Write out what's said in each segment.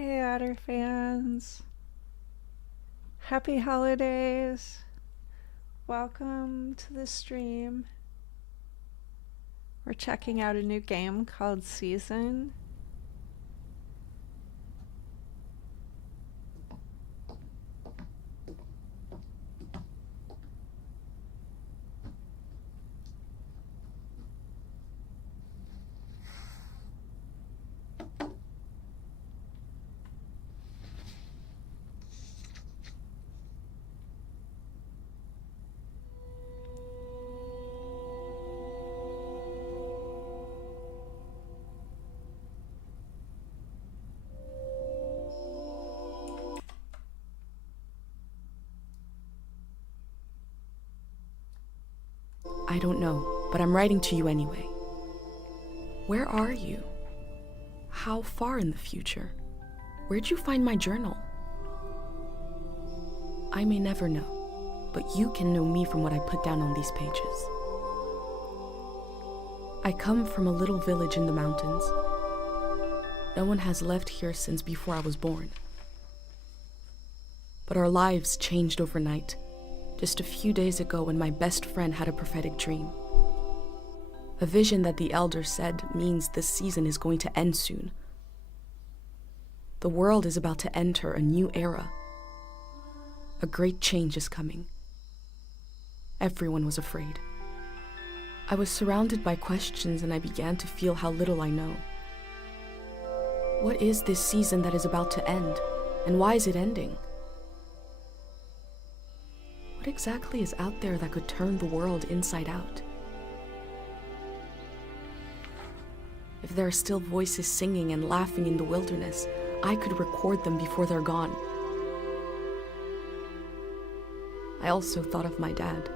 Hey, Otterfans. Happy holidays. Welcome to the stream. We're checking out a new game called Season. I don't know, but I'm writing to you anyway. Where are you? How far in the future? Where'd you find my journal? I may never know, but you can know me from what I put down on these pages. I come from a little village in the mountains. No one has left here since before I was born. But our lives changed overnight. Just a few days ago when my best friend had a prophetic dream. A vision that the elder said means this season is going to end soon. The world is about to enter a new era. A great change is coming. Everyone was afraid. I was surrounded by questions and I began to feel how little I know. What is this season that is about to end, and why is it ending? What exactly is out there that could turn the world inside out? If there are still voices singing and laughing in the wilderness, I could record them before they're gone. I also thought of my dad,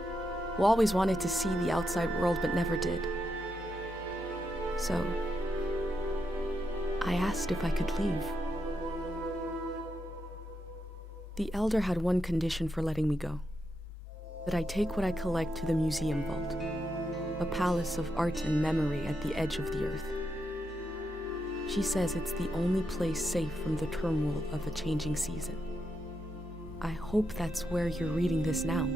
who always wanted to see the outside world but never did. So, I asked if I could leave. The elder had one condition for letting me go. That I take what I collect to the museum vault, a palace of art and memory at the edge of the earth. She says it's the only place safe from the turmoil of a changing season. I hope that's where you're reading this now.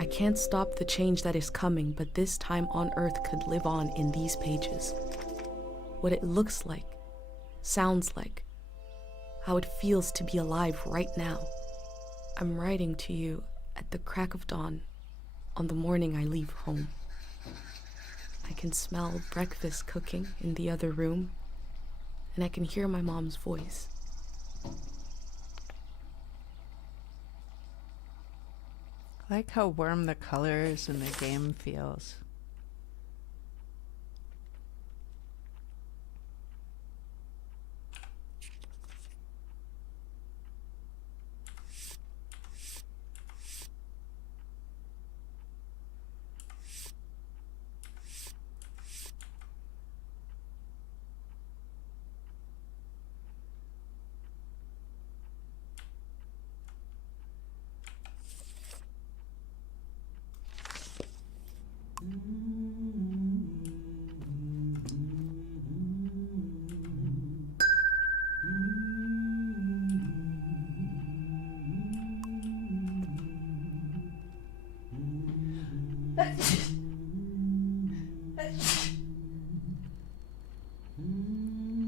I can't stop the change that is coming, but this time on Earth could live on in these pages. What it looks like, sounds like, how it feels to be alive right now. I'm writing to you at the crack of dawn on the morning I leave home. I can smell breakfast cooking in the other room, and I can hear my mom's voice. I like how warm the colors in the game feels.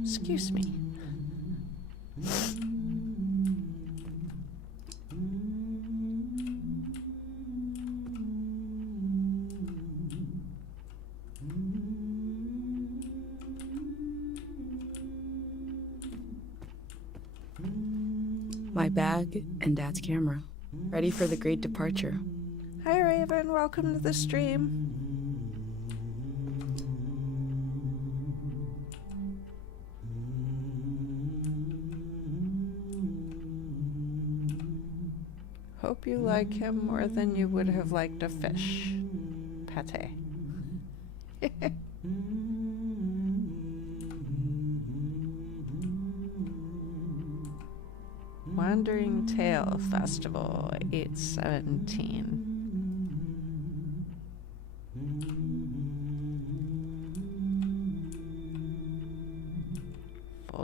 Excuse me. My bag and Dad's camera, ready for the great departure. Hi, Raven. Welcome to the stream. Hope you like him more than you would have liked a fish. Pate. Wandering Tale Festival 817.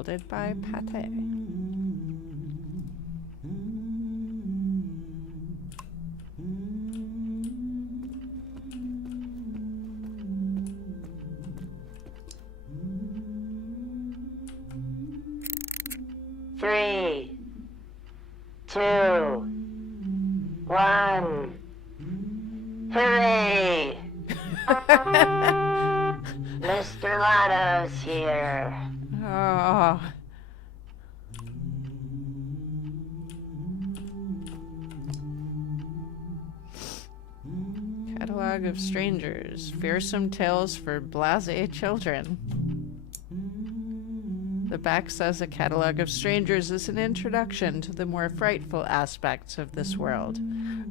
heralded by pate. Three, two, one. Hooray! Mr. Lotto's here. Oh. Catalog of Strangers. Fearsome Tales for Blasé Children. The back says a catalog of strangers is an introduction to the more frightful aspects of this world.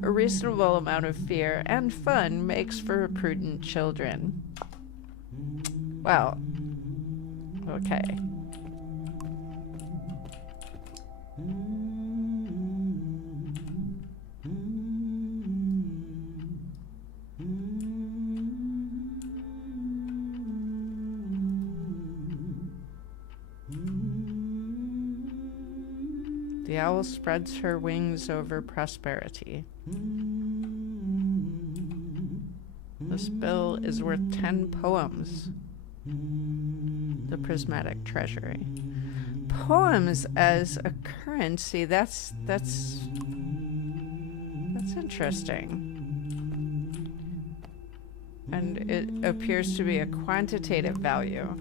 A reasonable amount of fear and fun makes for prudent children. Well, okay. The owl spreads her wings over prosperity. This bill is worth 10 poems. The prismatic treasury. Poems as a currency, that's interesting. And it appears to be a quantitative value.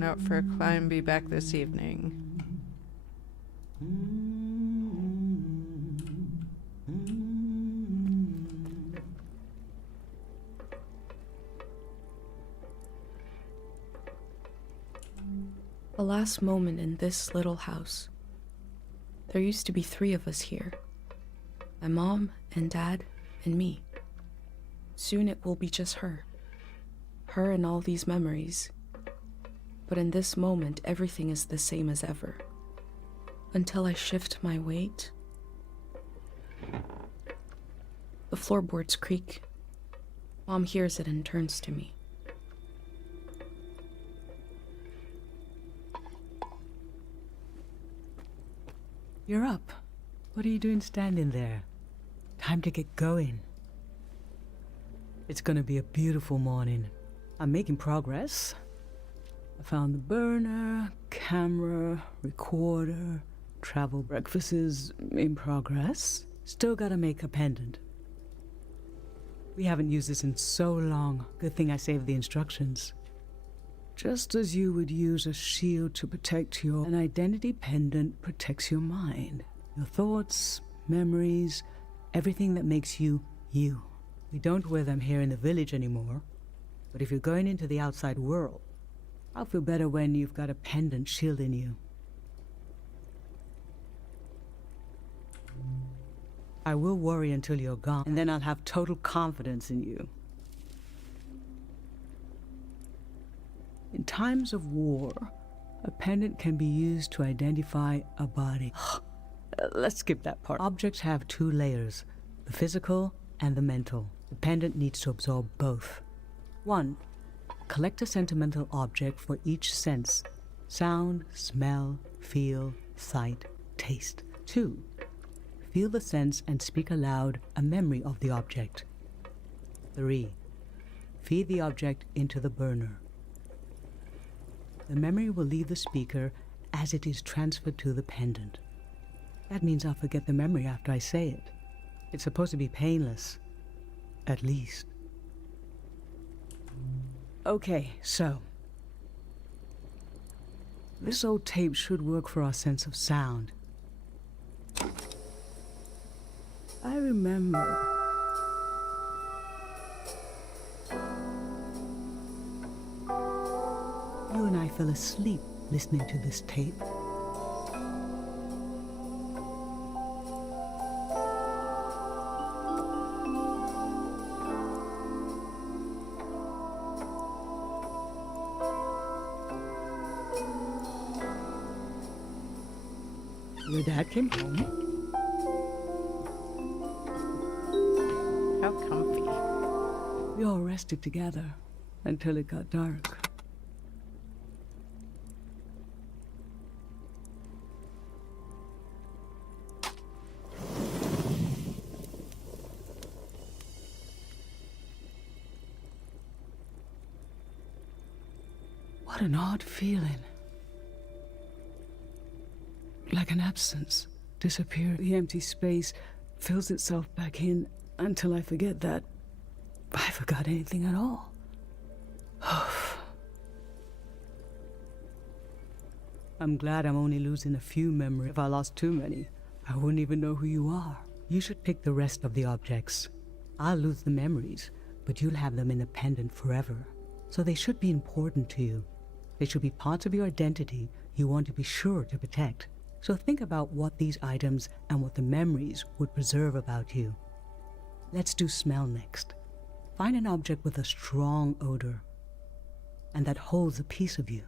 Out for a climb, be back this evening. The last moment in this little house. There used to be 3 of us here. My mom and dad and me. Soon it will be just her. Her and all these memories. But in this moment, everything is the same as ever. Until I shift my weight. The floorboards creak. Mom hears it and turns to me. You're up. What are you doing standing there? Time to get going. It's gonna be a beautiful morning. I'm making progress. I found the burner, camera, recorder, travel breakfast is in progress. Still gotta make a pendant. We haven't used this in so long. Good thing I saved the instructions. Just as you would use a shield to protect an identity pendant protects your mind. Your thoughts, memories, everything that makes you, you. We don't wear them here in the village anymore. But if you're going into the outside world, I'll feel better when you've got a pendant shielding you. I will worry until you're gone, and then I'll have total confidence in you. In times of war, a pendant can be used to identify a body. Let's skip that part. Objects have 2 layers, the physical and the mental. The pendant needs to absorb both. 1. Collect a sentimental object for each sense: sound, smell, feel, sight, taste. 2. Feel the sense and speak aloud a memory of the object. 3. Feed the object into the burner. The memory will leave the speaker as it is transferred to the pendant. That means I'll forget the memory after I say it. It's supposed to be painless. At least. Okay, so. This old tape should work for our sense of sound. I remember. You and I fell asleep listening to this tape. Your dad came home. How comfy. We all rested together until it got dark. What an odd feeling. Like an absence. Disappear. The empty space fills itself back in until I forget that I forgot anything at all. I'm glad I'm only losing a few memories. If I lost too many, I wouldn't even know who you are. You should pick the rest of the objects. I'll lose the memories, but you'll have them independent forever. So they should be important to you. They should be parts of your identity you want to be sure to protect. So think about what these items and what the memories would preserve about you. Let's do smell next. Find an object with a strong odor and that holds a piece of you.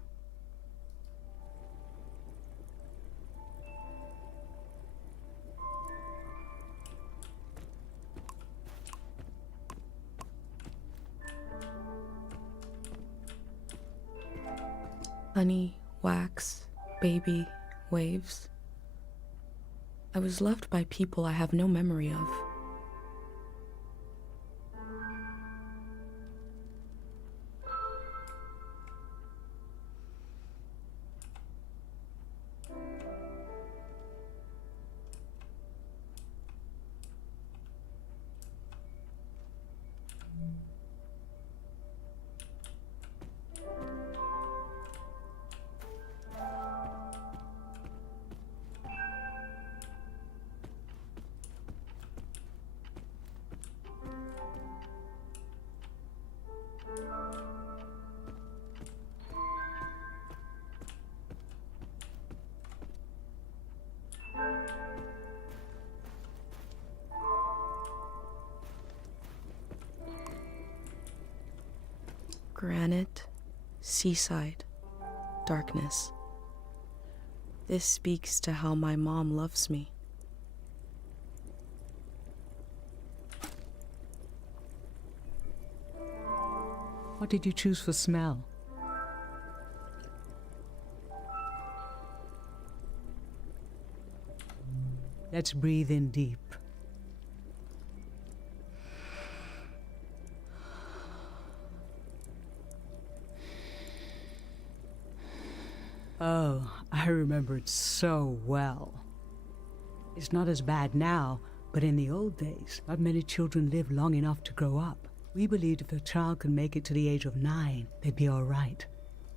Honey, wax, baby, waves. I was loved by people I have no memory of. Granite, seaside, darkness. This speaks to how my mom loves me. What did you choose for smell? Let's breathe in deep. Oh, I remember it so well. It's not as bad now, but in the old days, not many children lived long enough to grow up. We believed if a child could make it to the age of 9, they'd be all right.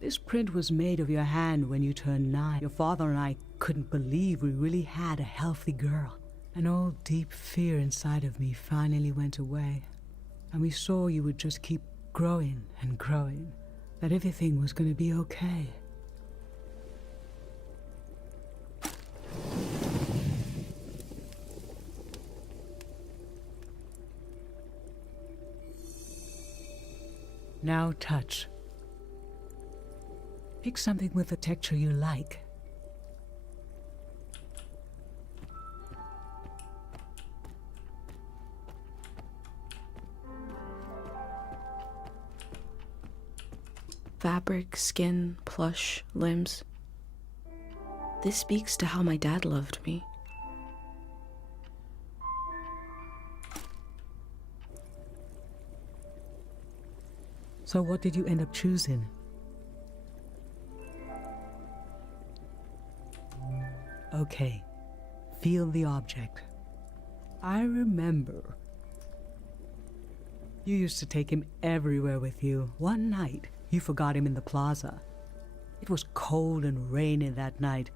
This print was made of your hand when you turned 9. Your father and I couldn't believe we really had a healthy girl. An old deep fear inside of me finally went away. And we saw you would just keep growing and growing, that everything was going to be okay. Now touch. Pick something with a texture you like. Fabric, skin, plush, limbs. This speaks to how my dad loved me. So what did you end up choosing? Okay, feel the object. I remember. You used to take him everywhere with you. One night, you forgot him in the plaza. It was cold and rainy that night,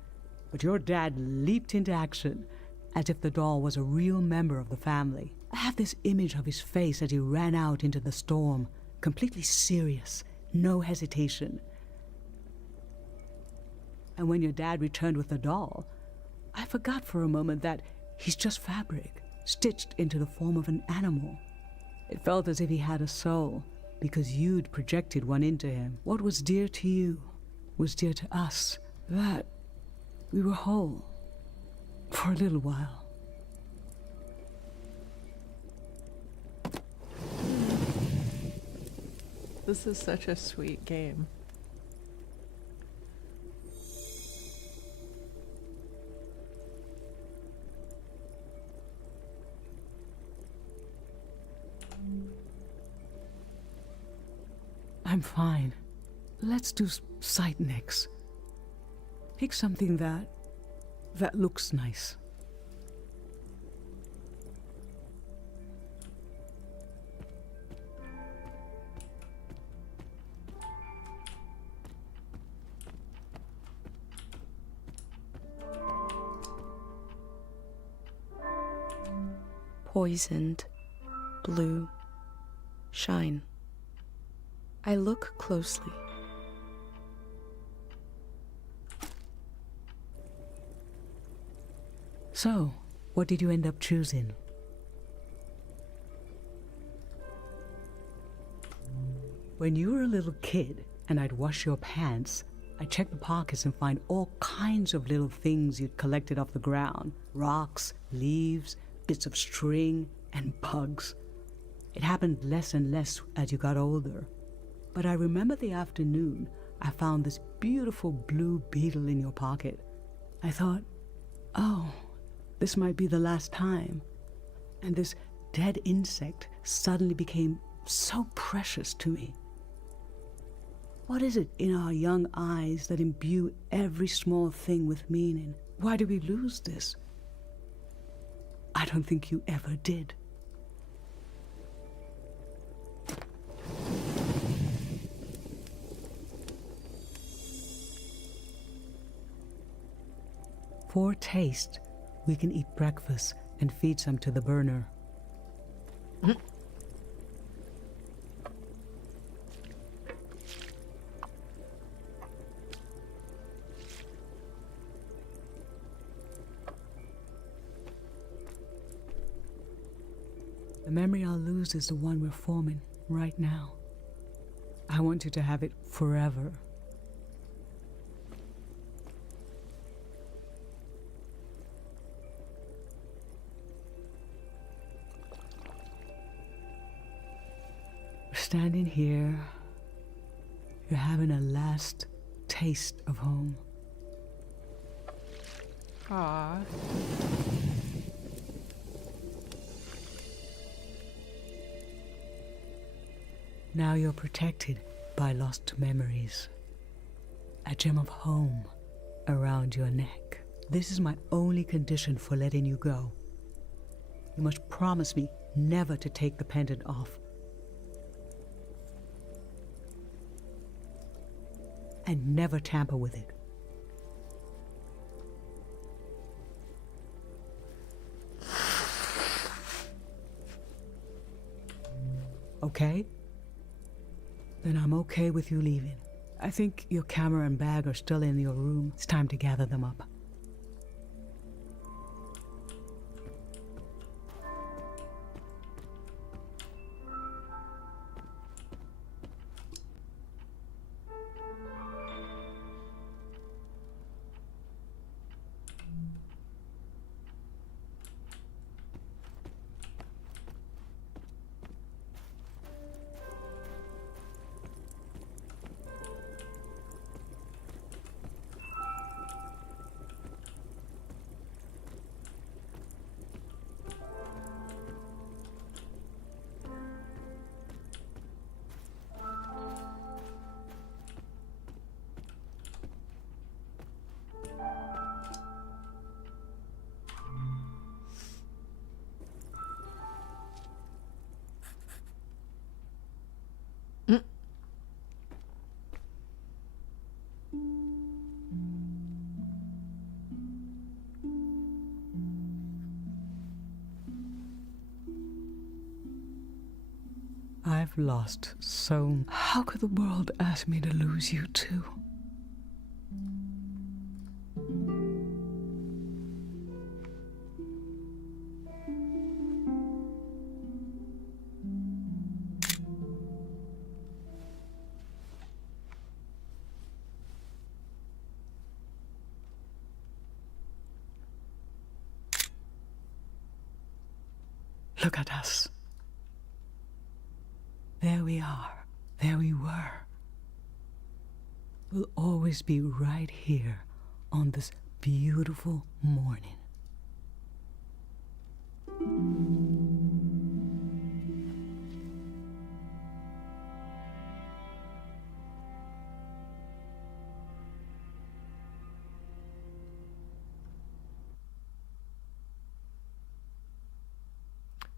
but your dad leaped into action as if the doll was a real member of the family. I have this image of his face as he ran out into the storm, completely serious, no hesitation. And when your dad returned with the doll, I forgot for a moment that he's just fabric, stitched into the form of an animal. It felt as if he had a soul, because you'd projected one into him. What was dear to you was dear to us. That we were whole. For a little while. This is such a sweet game. I'm fine. Let's do sight next. Pick something that looks nice. Poisoned, blue, shine. I look closely. So, what did you end up choosing? When you were a little kid and I'd wash your pants, I'd check the pockets and find all kinds of little things you'd collected off the ground. Rocks, leaves, bits of string, and bugs. It happened less and less as you got older. But I remember the afternoon I found this beautiful blue beetle in your pocket. I thought, oh, this might be the last time. And this dead insect suddenly became so precious to me. What is it in our young eyes that imbue every small thing with meaning? Why do we lose this? I don't think you ever did. For taste, we can eat breakfast and feed some to the burner. The memory I'll lose is the one we're forming right now. I want you to have it forever. We're standing here. You're having a last taste of home. Aww. Now you're protected by lost memories. A gem of home around your neck. This is my only condition for letting you go. You must promise me never to take the pendant off. And never tamper with it. Okay? Then I'm okay with you leaving. I think your camera and bag are still in your room. It's time to gather them up. I've lost so... How could the world ask me to lose you too? Look at us. There we are. There we were. We'll always be right here on this beautiful morning.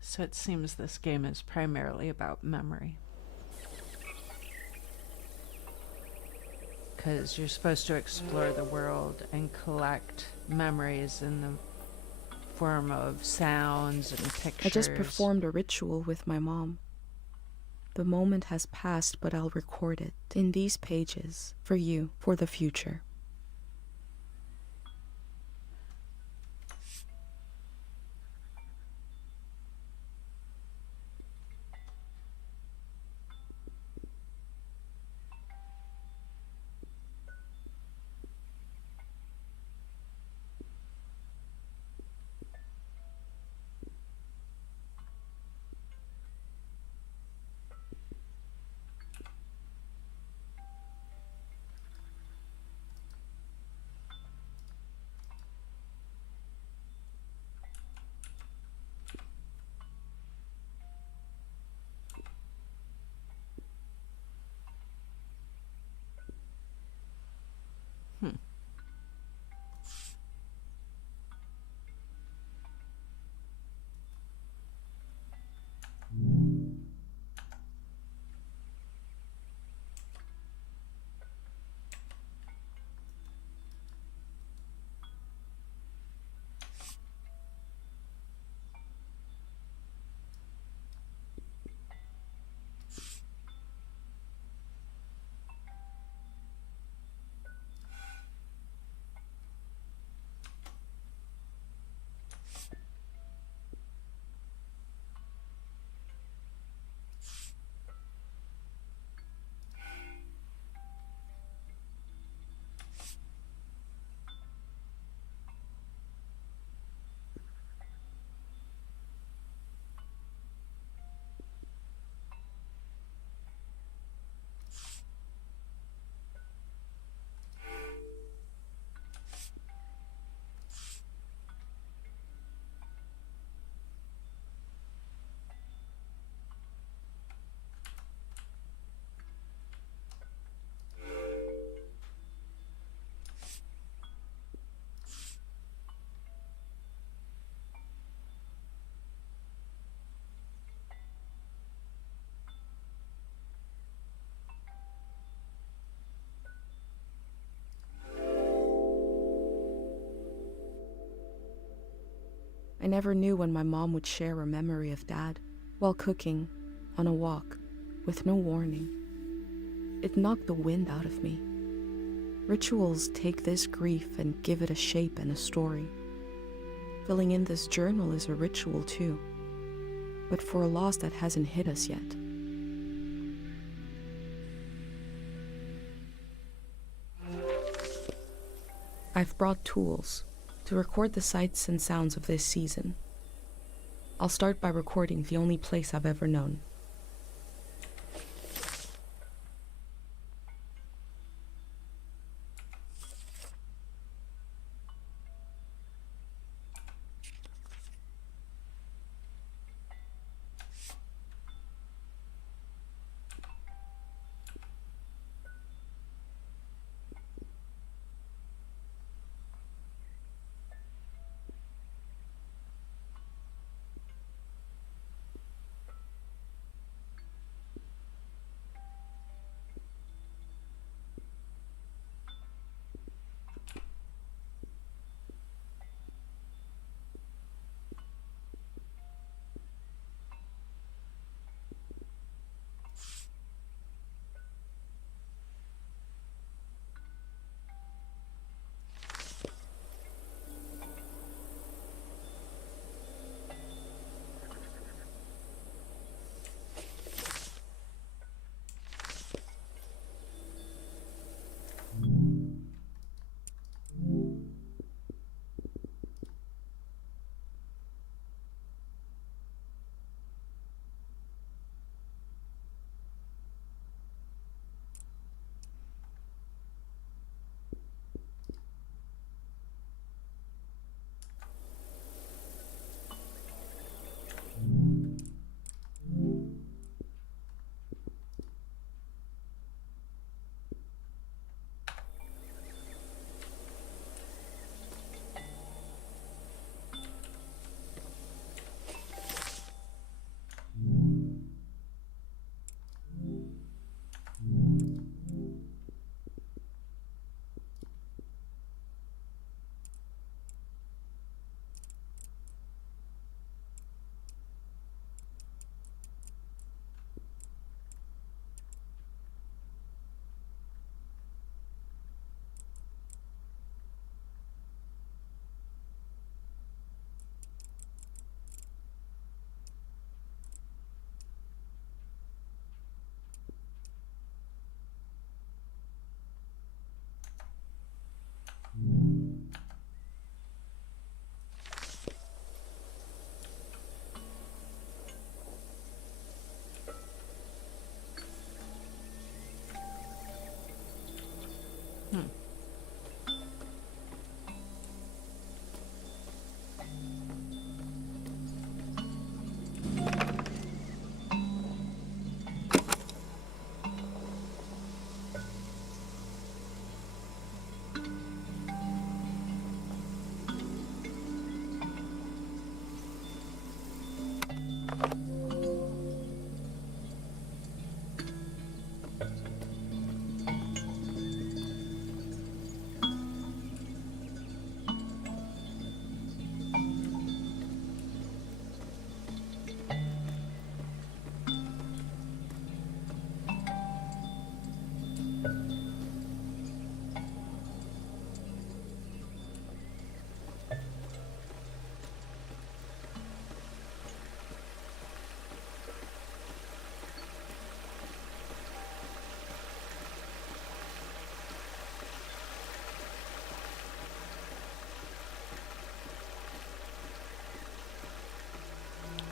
So it seems this game is primarily about memory. Because you're supposed to explore the world and collect memories in the form of sounds and pictures. I just performed a ritual with my mom. The moment has passed, but I'll record it in these pages for you, for the future. I never knew when my mom would share a memory of Dad while cooking, on a walk, with no warning. It knocked the wind out of me. Rituals take this grief and give it a shape and a story. Filling in this journal is a ritual too, but for a loss that hasn't hit us yet. I've brought tools to record the sights and sounds of this season. I'll start by recording the only place I've ever known.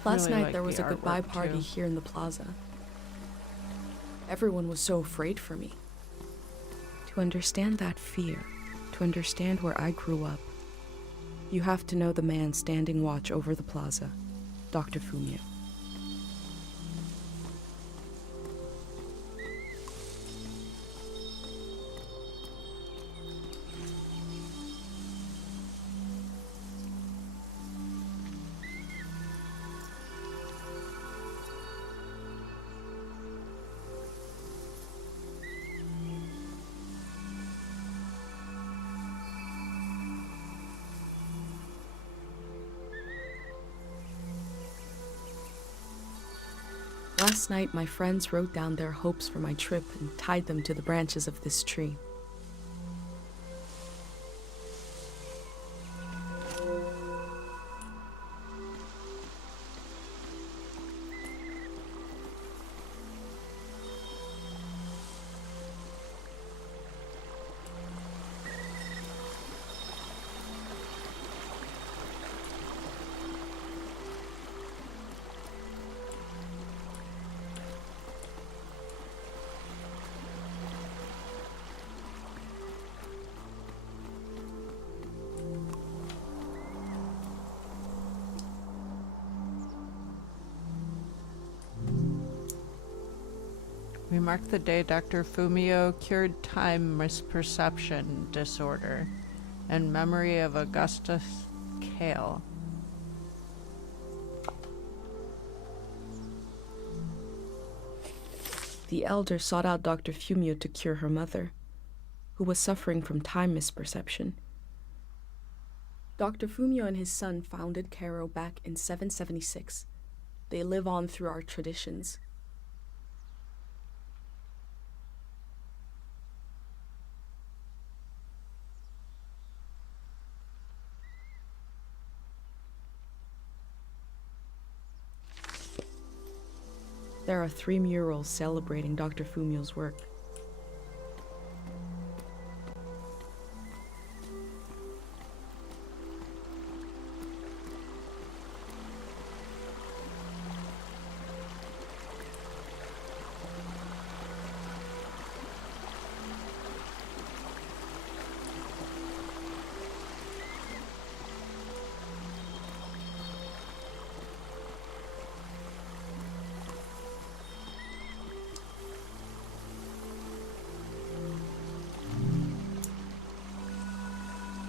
Last really night like there was the a goodbye artwork, party too. here in the plaza. Everyone was so afraid for me. To understand that fear, to understand where I grew up, you have to know the man standing watch over the plaza, Dr. Fumio. Last night, my friends wrote down their hopes for my trip and tied them to the branches of this tree. We mark the day Dr. Fumio cured time misperception disorder in memory of Augustus Kale. The elder sought out Dr. Fumio to cure her mother, who was suffering from time misperception. Dr. Fumio and his son founded Cairo back in 776. They live on through our traditions. There are 3 murals celebrating Dr. Fumio's work.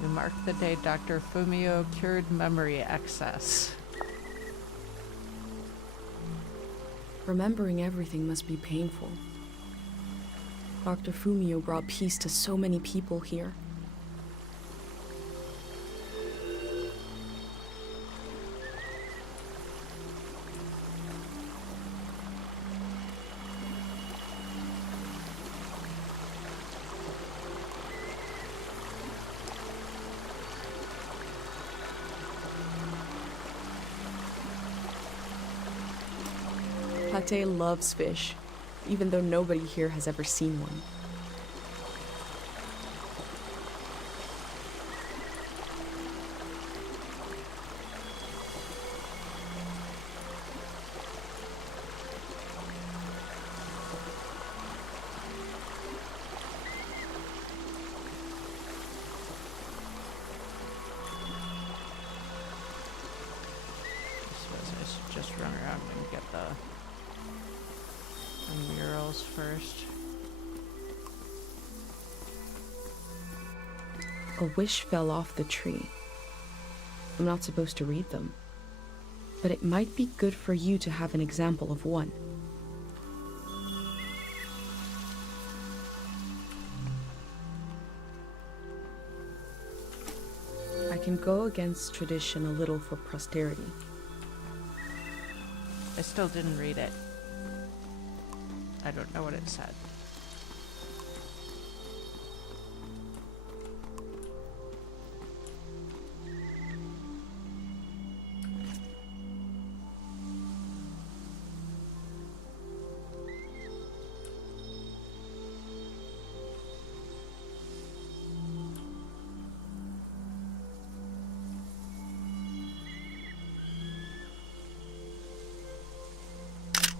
We mark the day Dr. Fumio cured memory excess. Remembering everything must be painful. Dr. Fumio brought peace to so many people here. Pate loves fish, even though nobody here has ever seen one. I suppose I should just run around and get the murals first. A wish fell off the tree. I'm not supposed to read them, but it might be good for you to have an example of one. I can go against tradition a little for posterity. I still didn't read it. I don't know what it said.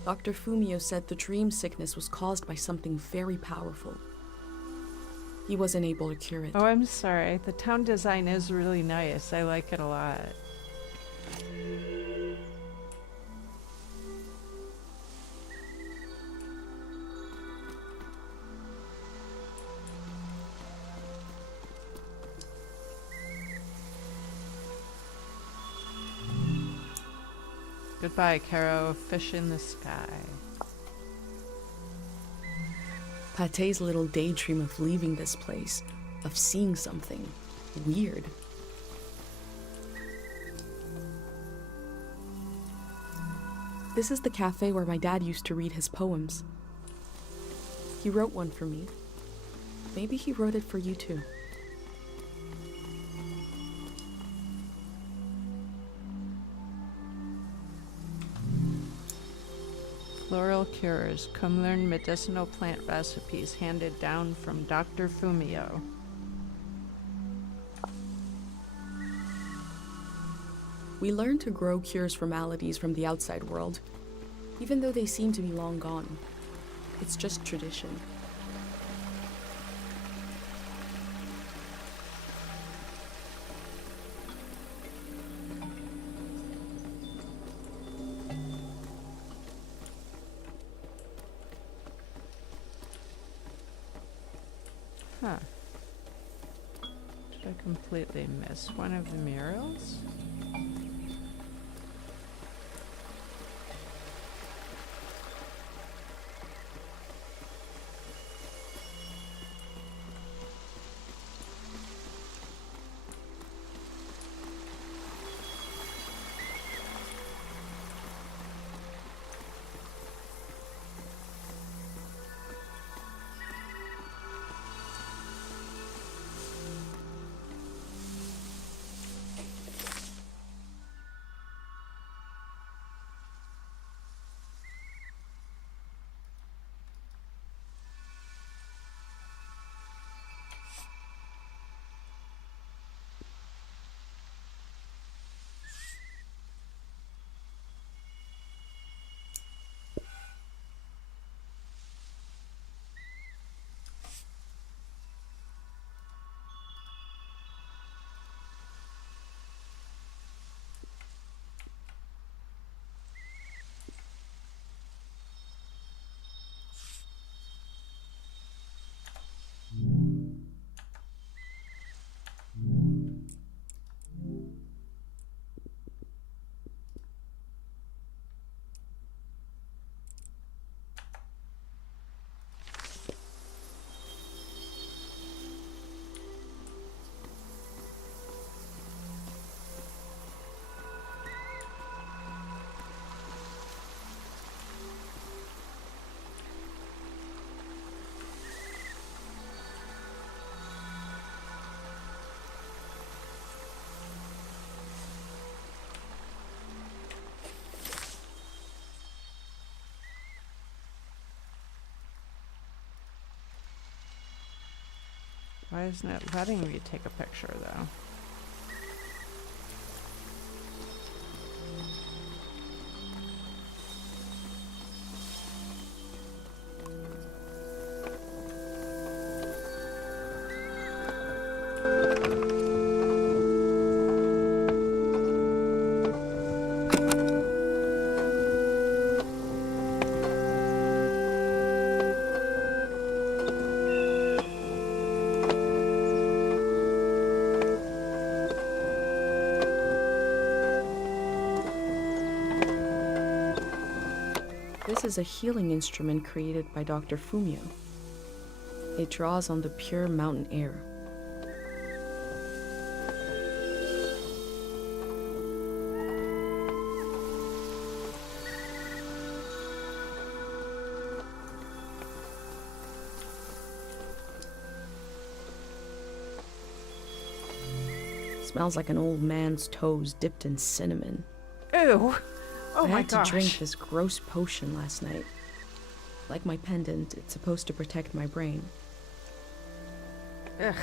Dr. Fumio said the dream sickness was caused by something very powerful. He wasn't able to cure it. Oh, I'm sorry. The town design is really nice. I like it a lot. Goodbye, Caro. Fish in the sky. Pate's little daydream of leaving this place, of seeing something weird. This is the cafe where my dad used to read his poems. He wrote one for me. Maybe he wrote it for you too. Floral cures. Come learn medicinal plant recipes handed down from Dr. Fumio. We learn to grow cures for maladies from the outside world, even though they seem to be long gone. It's just tradition. Huh. Did I completely miss one of the murals? Why isn't it letting me take a picture, though? This is a healing instrument created by Dr. Fumio. It draws on the pure mountain air. Smells like an old man's toes dipped in cinnamon. Ew! Oh I my had to gosh. drink this gross potion last night. Like my pendant, it's supposed to protect my brain. Ugh.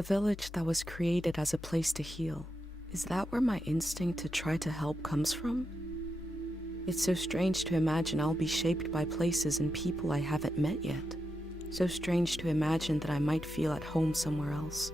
A village that was created as a place to heal. Is that where my instinct to try to help comes from? It's so strange to imagine I'll be shaped by places and people I haven't met yet. So strange to imagine that I might feel at home somewhere else.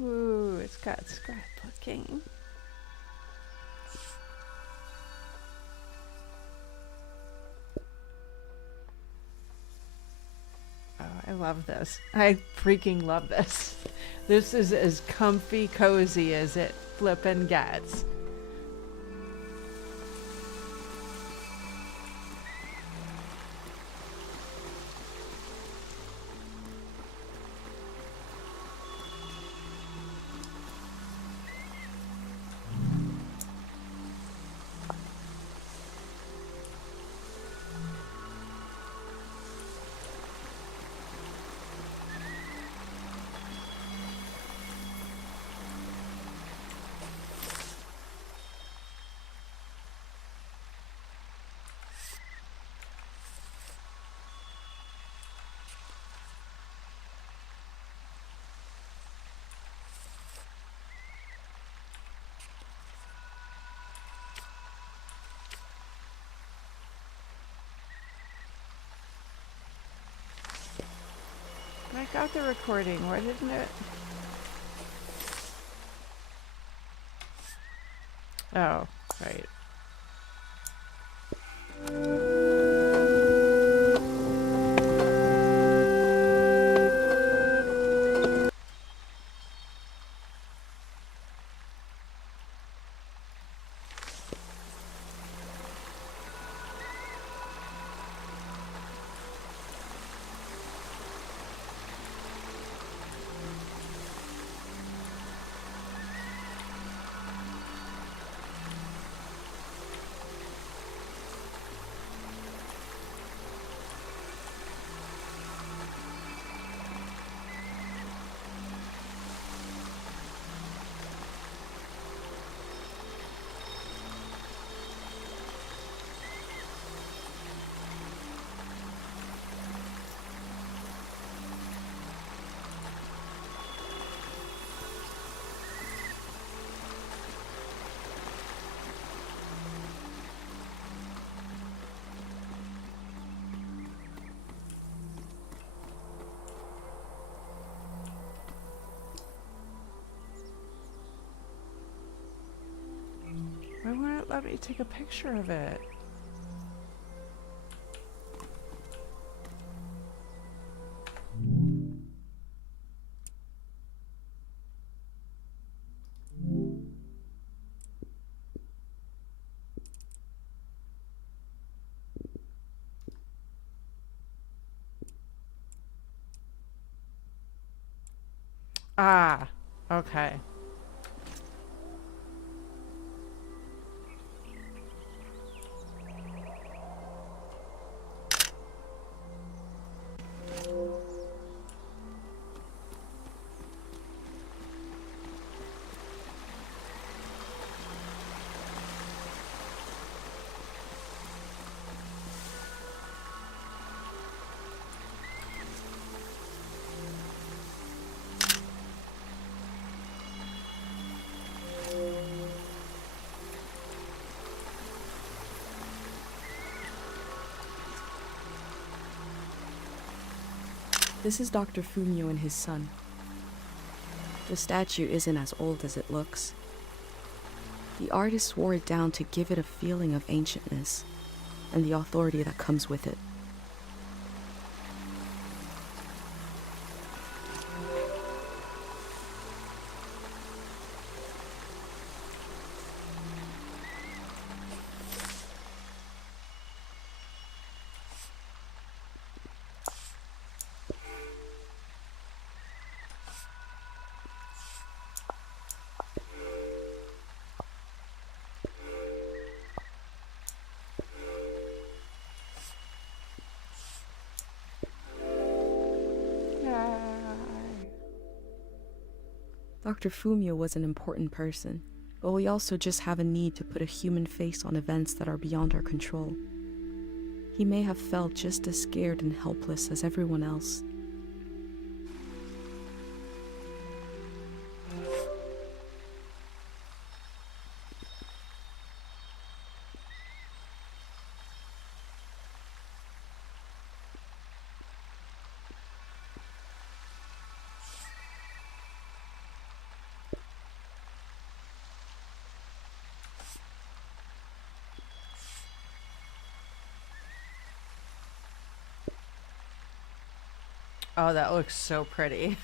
Ooh, it's got scrapbooking. Oh, I love this. I freaking love this. This is as comfy cozy as it flippin' gets. I got the recording. Why didn't it? Oh, right. Why won't it let me take a picture of it? Ah, okay. This is Dr. Fumio and his son. The statue isn't as old as it looks. The artist wore it down to give it a feeling of ancientness and the authority that comes with it. Dr. Fumio was an important person, but we also just have a need to put a human face on events that are beyond our control. He may have felt just as scared and helpless as everyone else. Oh, that looks so pretty.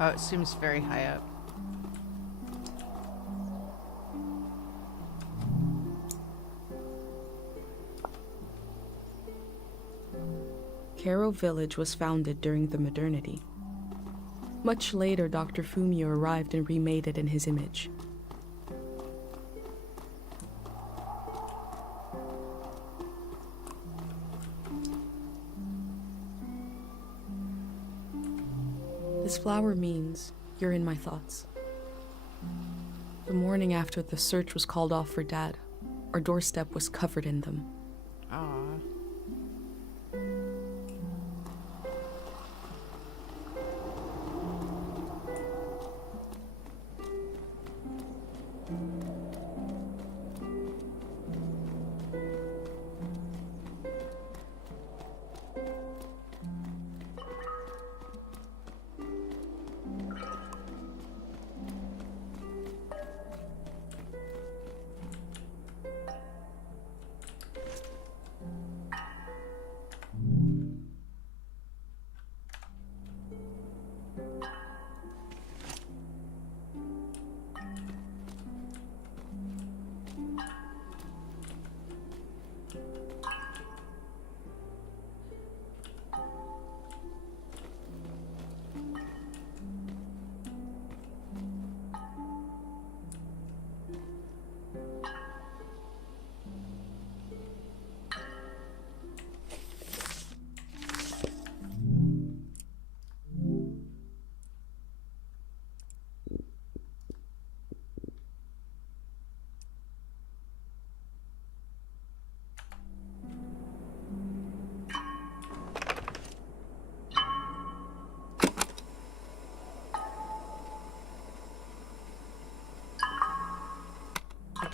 Oh, it seems very high up. Karo Village was founded during the modernity. Much later, Dr. Fumio arrived and remade it in his image. This flower means you're in my thoughts. The morning after the search was called off for Dad, our doorstep was covered in them. Aw.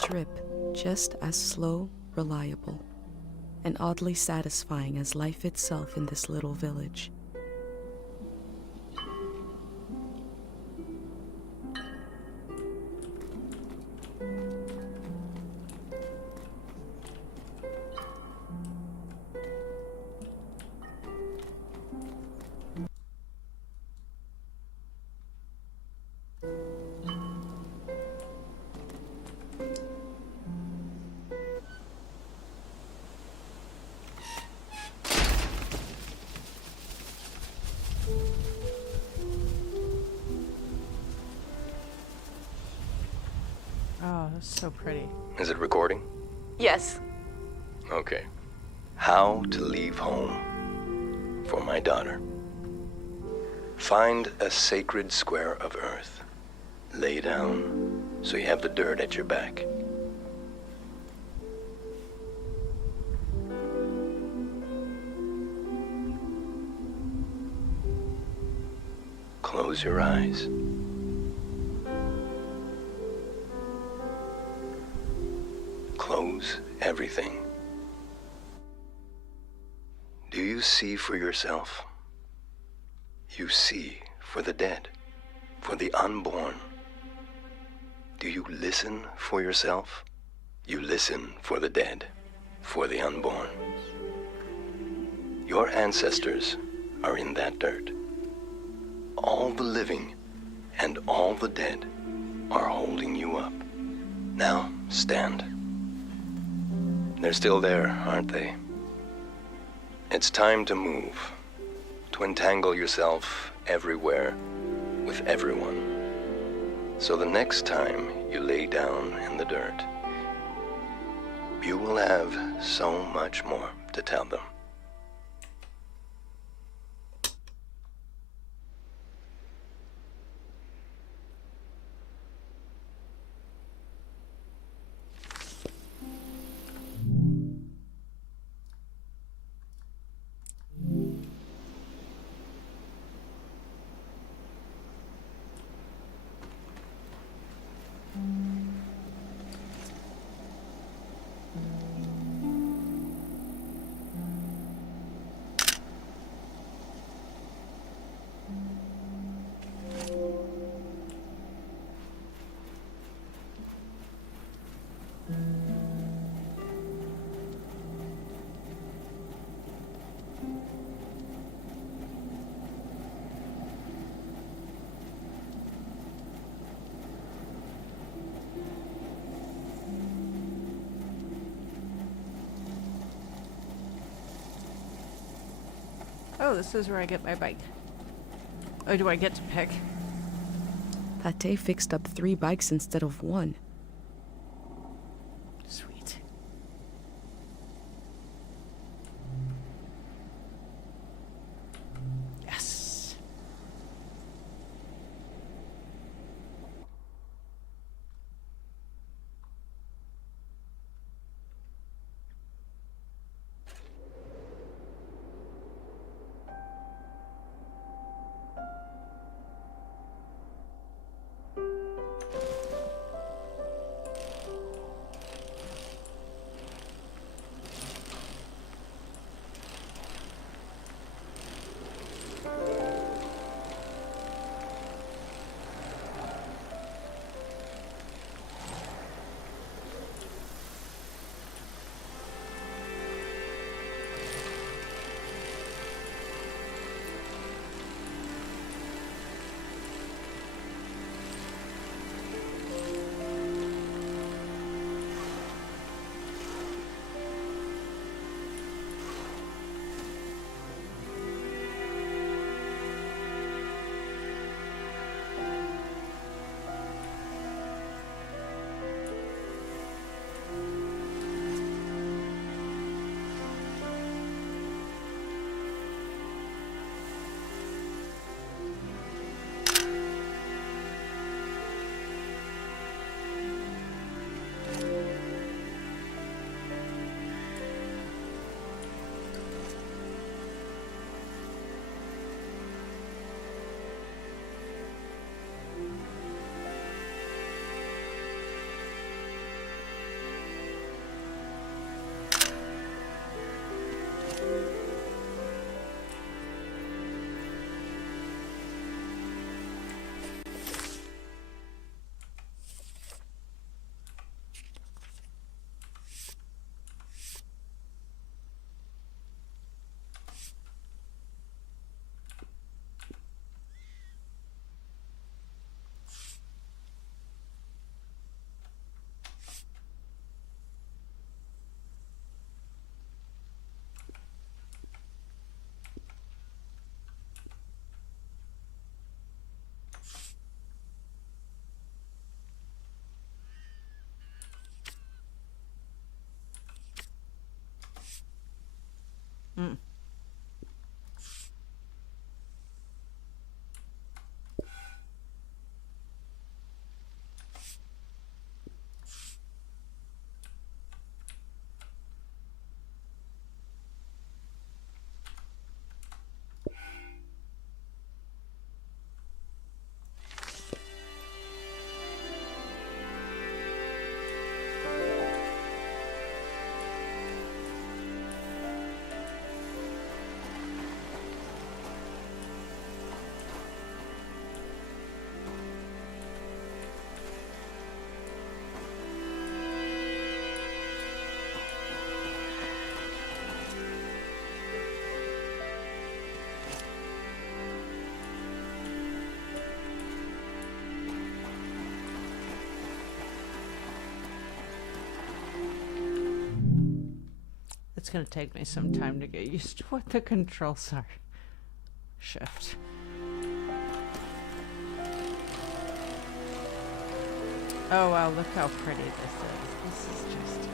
Drip, just as slow, reliable, and oddly satisfying as life itself in this little village. Oh, that's so pretty. Is it recording? Yes. Okay. How to leave home for my daughter. Find a sacred square of earth. Lay down so you have the dirt at your back. Close your eyes. Close everything. Do you see for yourself? You see for the dead, for the unborn. Do you listen for yourself? You listen for the dead, for the unborn. Your ancestors are in that dirt. All the living and all the dead are holding you up. Now, stand. They're still there, aren't they? It's time to move, to entangle yourself everywhere with everyone. So the next time you lay down in the dirt, you will have so much more to tell them. Oh, this is where I get my bike. Oh, do I get to pick? Pate fixed up 3 bikes instead of 1. Sweet. Yes. It's going to take me some time to get used to what the controls are. Shift. Oh wow, look how pretty this is. This is just...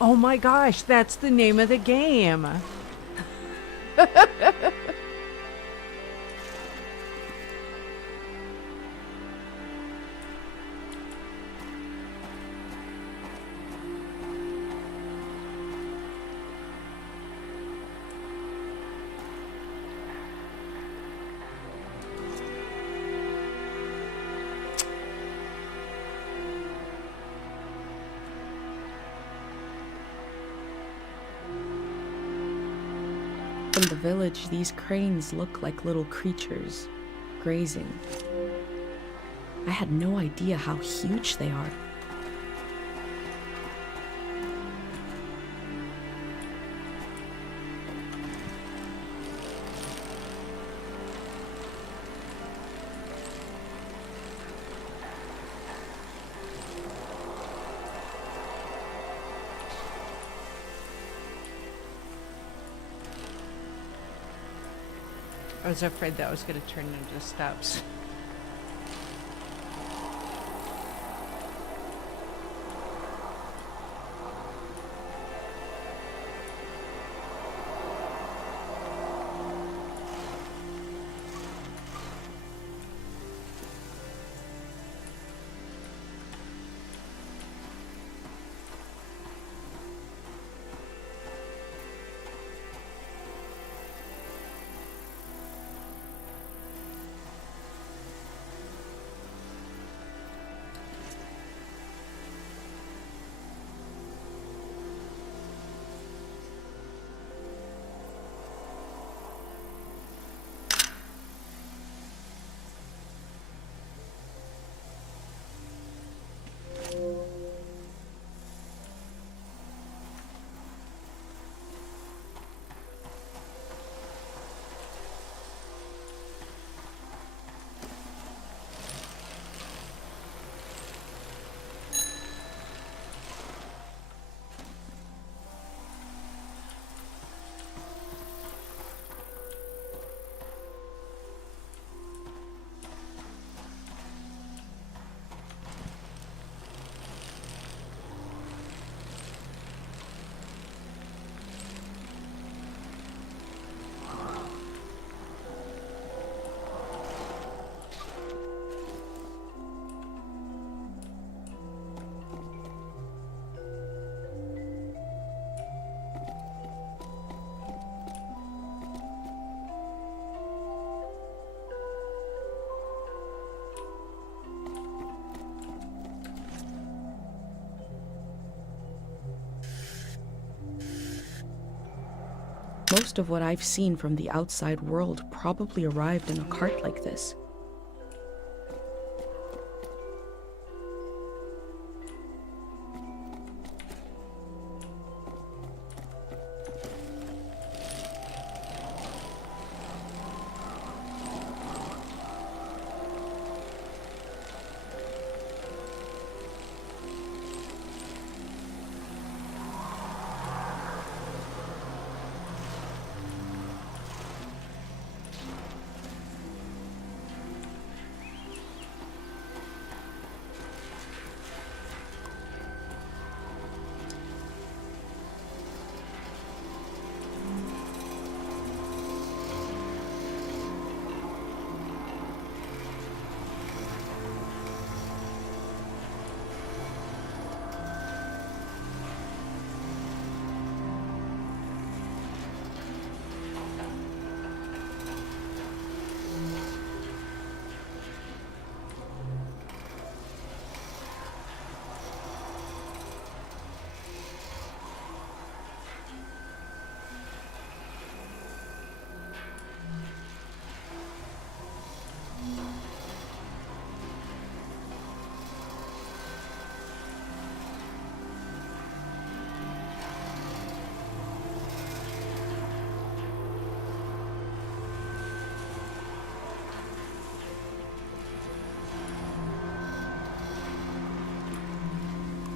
Oh my gosh, that's the name of the game. From the village, these cranes look like little creatures, grazing. I had no idea how huge they are. I was afraid that was going to turn into steps. Most of what I've seen from the outside world probably arrived in a cart like this.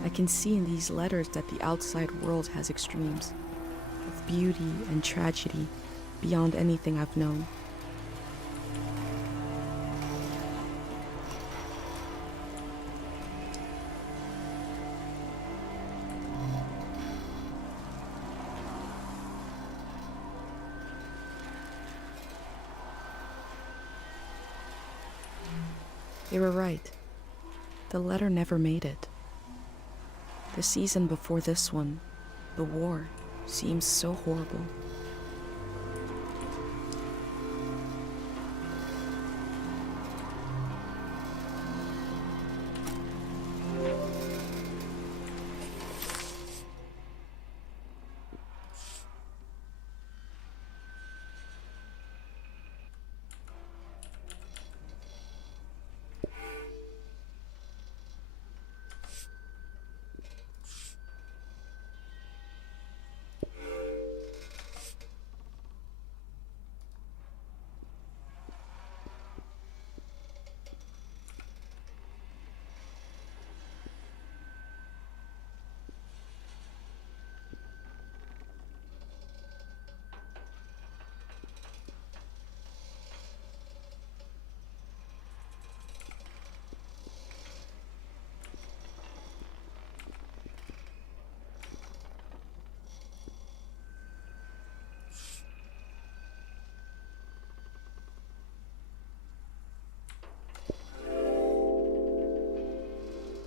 I can see in these letters that the outside world has extremes, of beauty and tragedy beyond anything I've known. They were right. The letter never made it. The season before this one, the war, seems so horrible.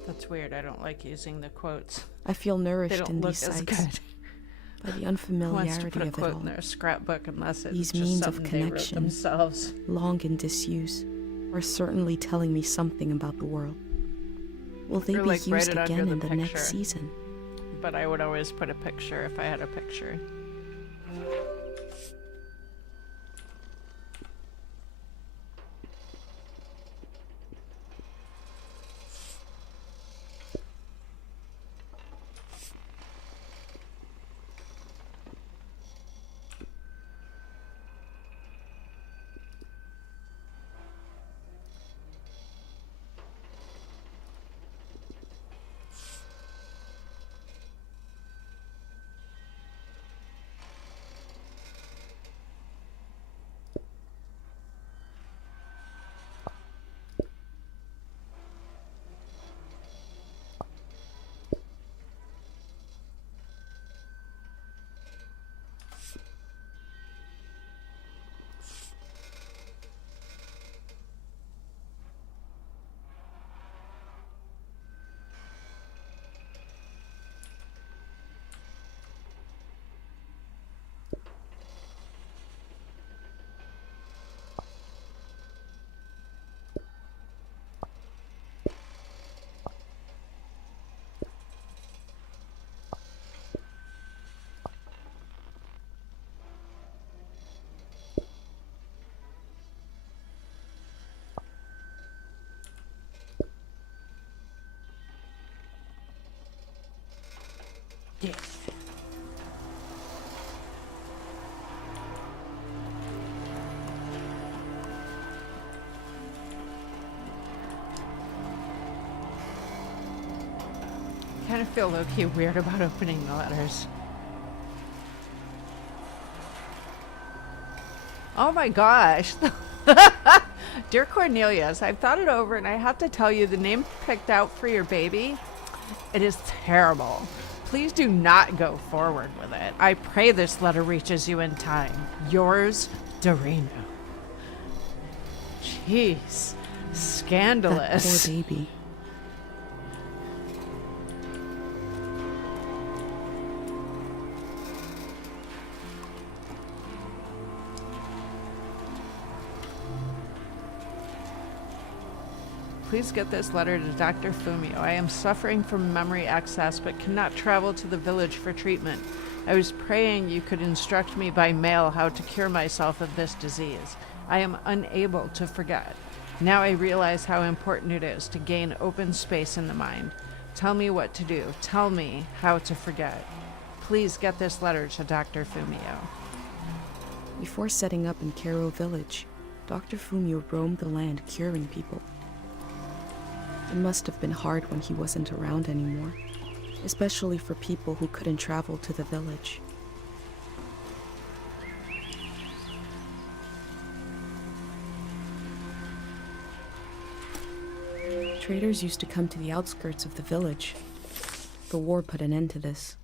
That's weird. I don't like using the quotes. I feel They nourished don't in look these as sights good. by the Who wants to unfamiliarity put a of it quote all. in their scrapbook unless it's These just means of something they wrote connection. themselves? Long in disuse, are certainly telling me something about the world. Will they Or, be like, write used it under again the in the picture. next season? But I would always put a picture if I had a picture. Yes. Kind of feel low-key weird about opening the letters. Oh my gosh. Dear Cornelius, I've thought it over and I have to tell you the name picked out for your baby, it is terrible. Please do not go forward with it. I pray this letter reaches you in time. Yours, Dorino. Jeez. That Scandalous. poor baby. Please get this letter to Dr. Fumio. I am suffering from memory excess but cannot travel to the village for treatment. I was praying you could instruct me by mail how to cure myself of this disease. I am unable to forget. Now I realize how important it is to gain open space in the mind. Tell me what to do. Tell me how to forget. Please get this letter to Dr. Fumio. Before setting up in Kero village, Dr. Fumio roamed the land curing people. It must have been hard when he wasn't around anymore. especially for people who couldn't travel to the village. Traders used to come to the outskirts of the village. The war put an end to this.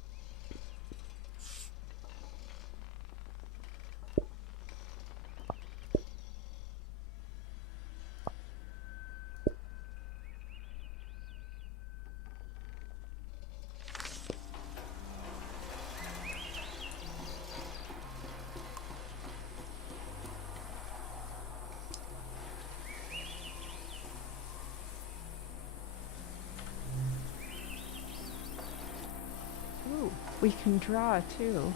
Ooh, we can draw too.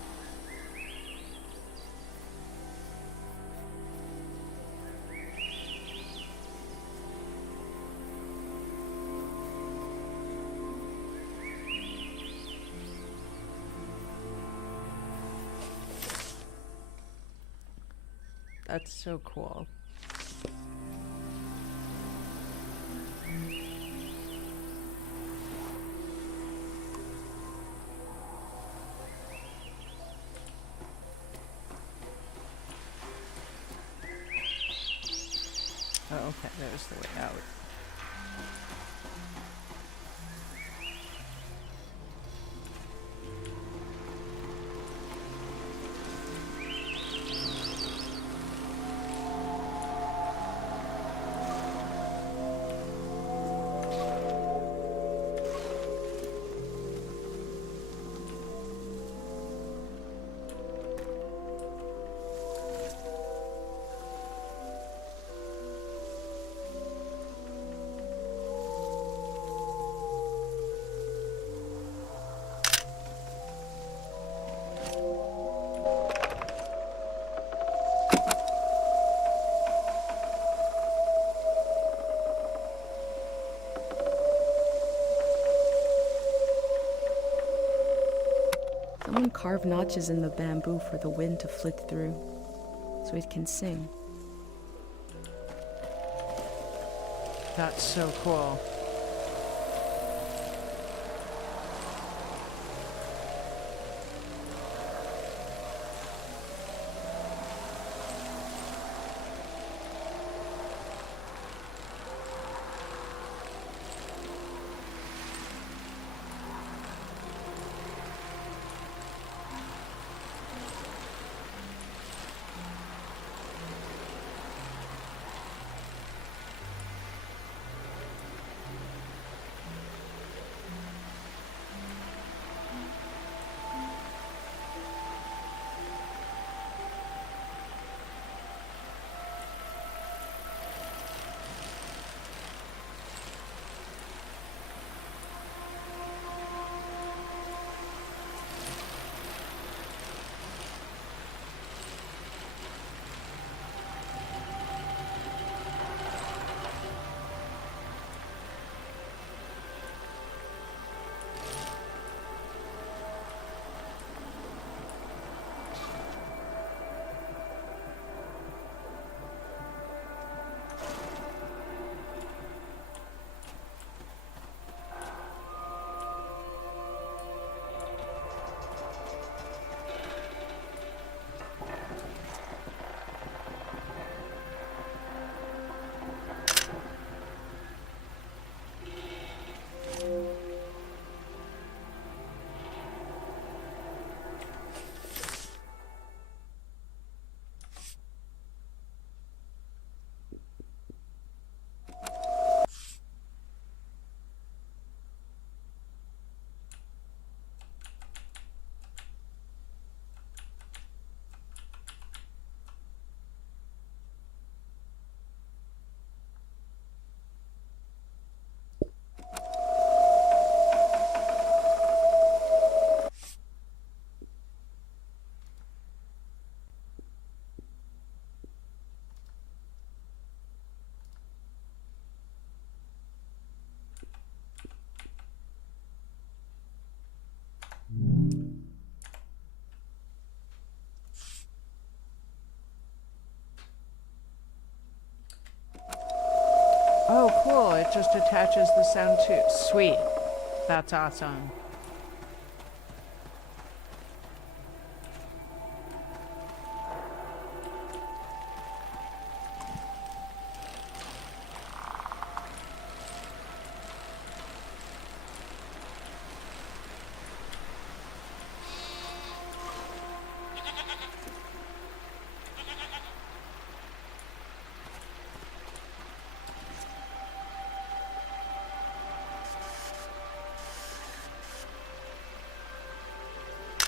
That's so cool. Oh, okay, there's the way out. Someone carved notches in the bamboo for the wind to flit through, so it can sing. That's so cool. Oh, cool. It just attaches the sound to. Sweet. That's awesome.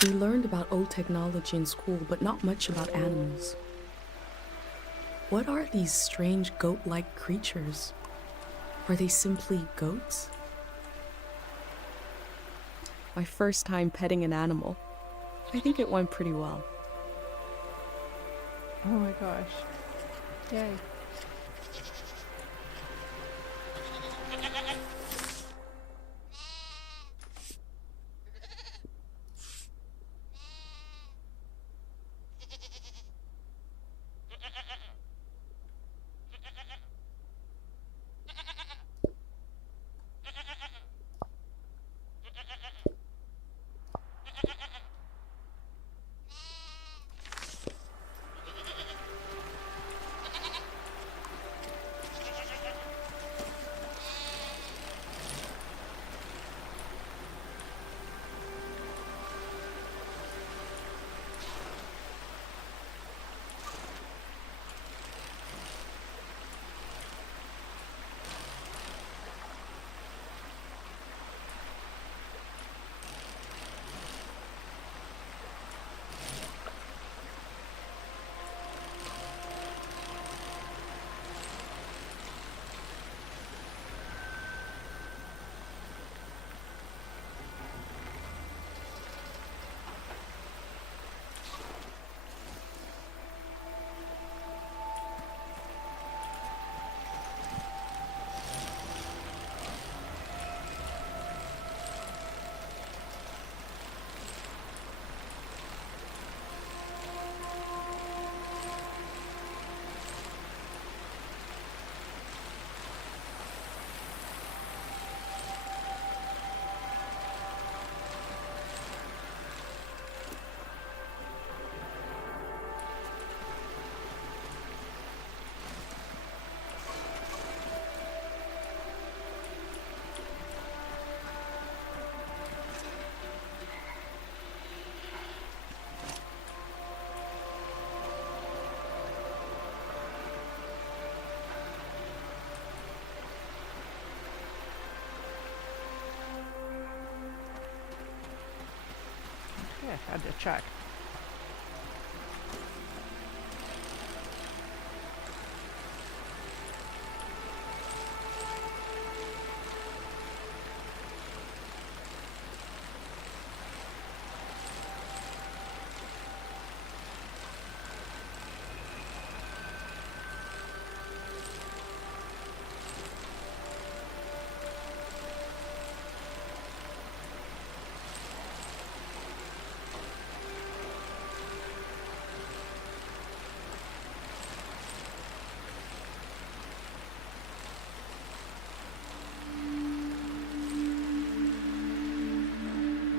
We learned about old technology in school, but not much about animals. What are these strange goat-like creatures? Are they simply goats? My first time petting an animal. I think it went pretty well. Oh my gosh. Yay. Yeah, had to check.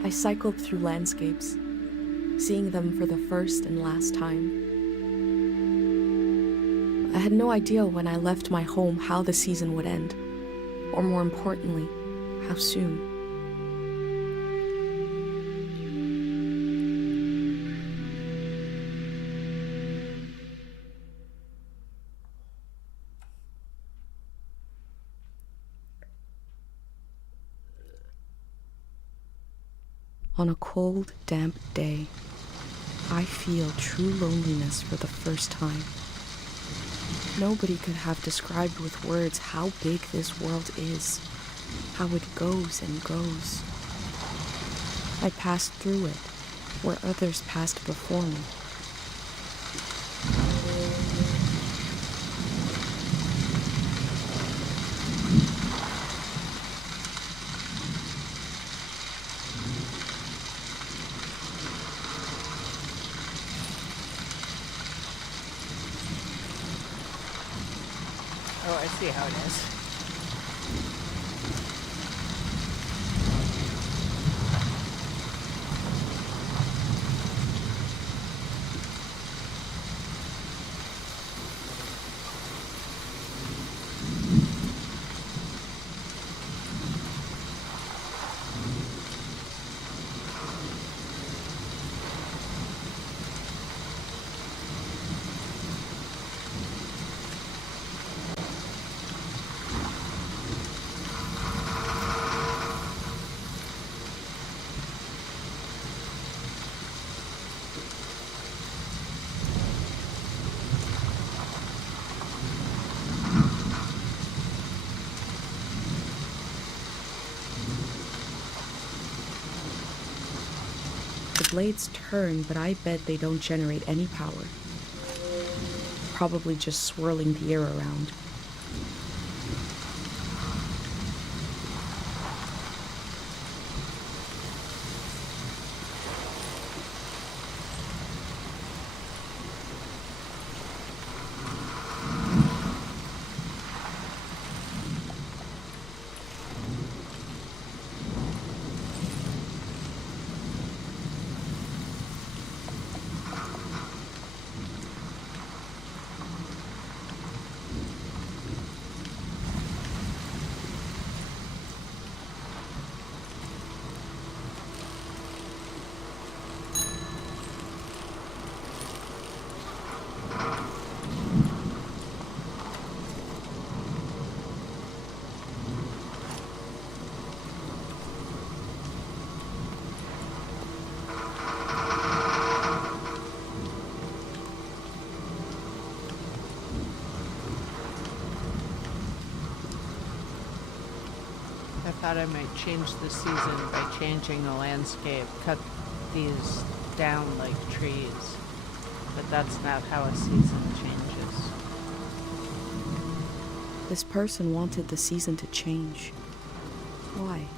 I cycled through landscapes, seeing them for the first and last time. I had no idea when I left my home how the season would end, or more importantly, how soon. On a cold, damp day, I feel true loneliness for the first time. Nobody could have described with words how big this world is, how it goes and goes. I passed through it, where others passed before me. Oh, I see how it is. blades turn, but I bet they don't generate any power. Probably just swirling the air around. I thought I might change the season by changing the landscape, cut these down like trees. But that's not how a season changes. This person wanted the season to change. Why?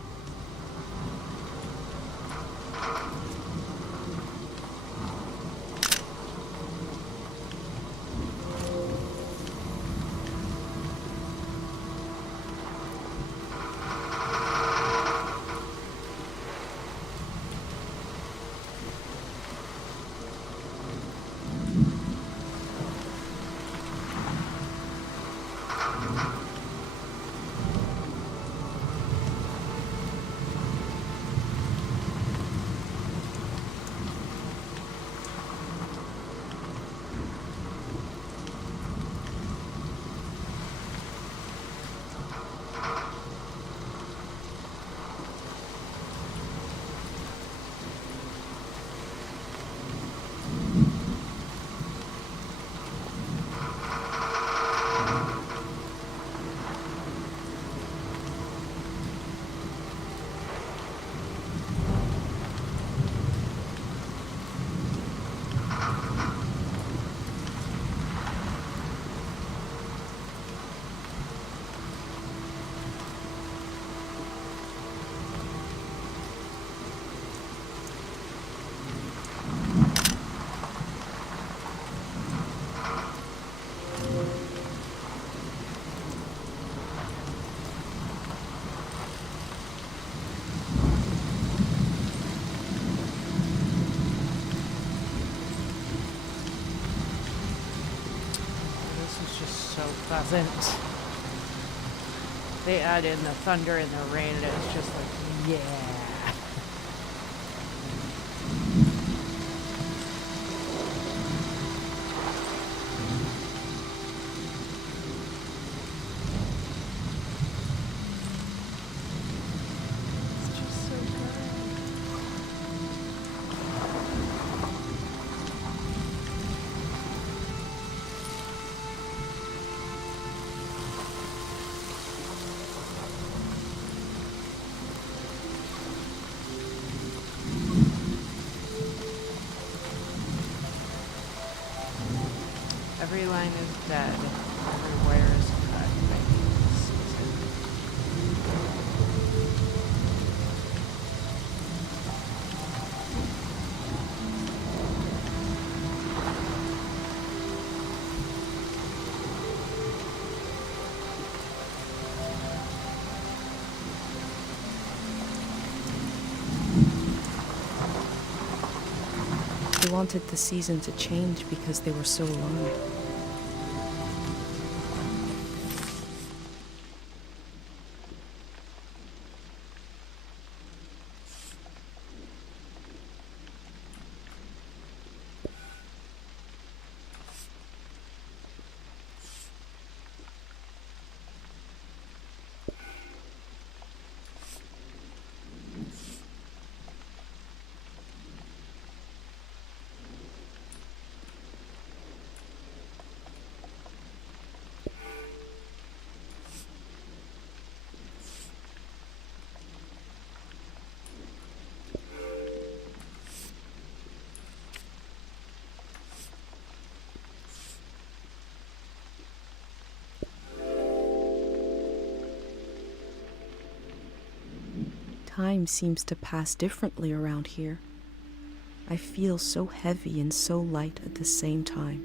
So pleasant. They add in the thunder and the rain, and it's just like, yeah. It's just so good. Every line is dead. Every wire is cut by the season. They wanted the season to change because they were so long. Time seems to pass differently around here. I feel so heavy and so light at the same time.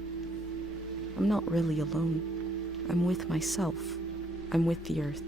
I'm not really alone. I'm with myself. I'm with the earth.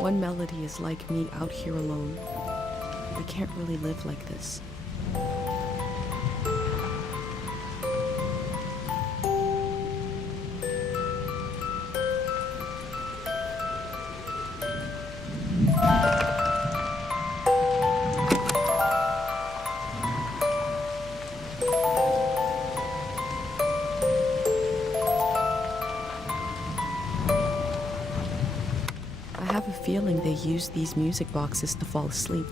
One melody is like me out here alone. I can't really live like this. I have a feeling they use these music boxes to fall asleep.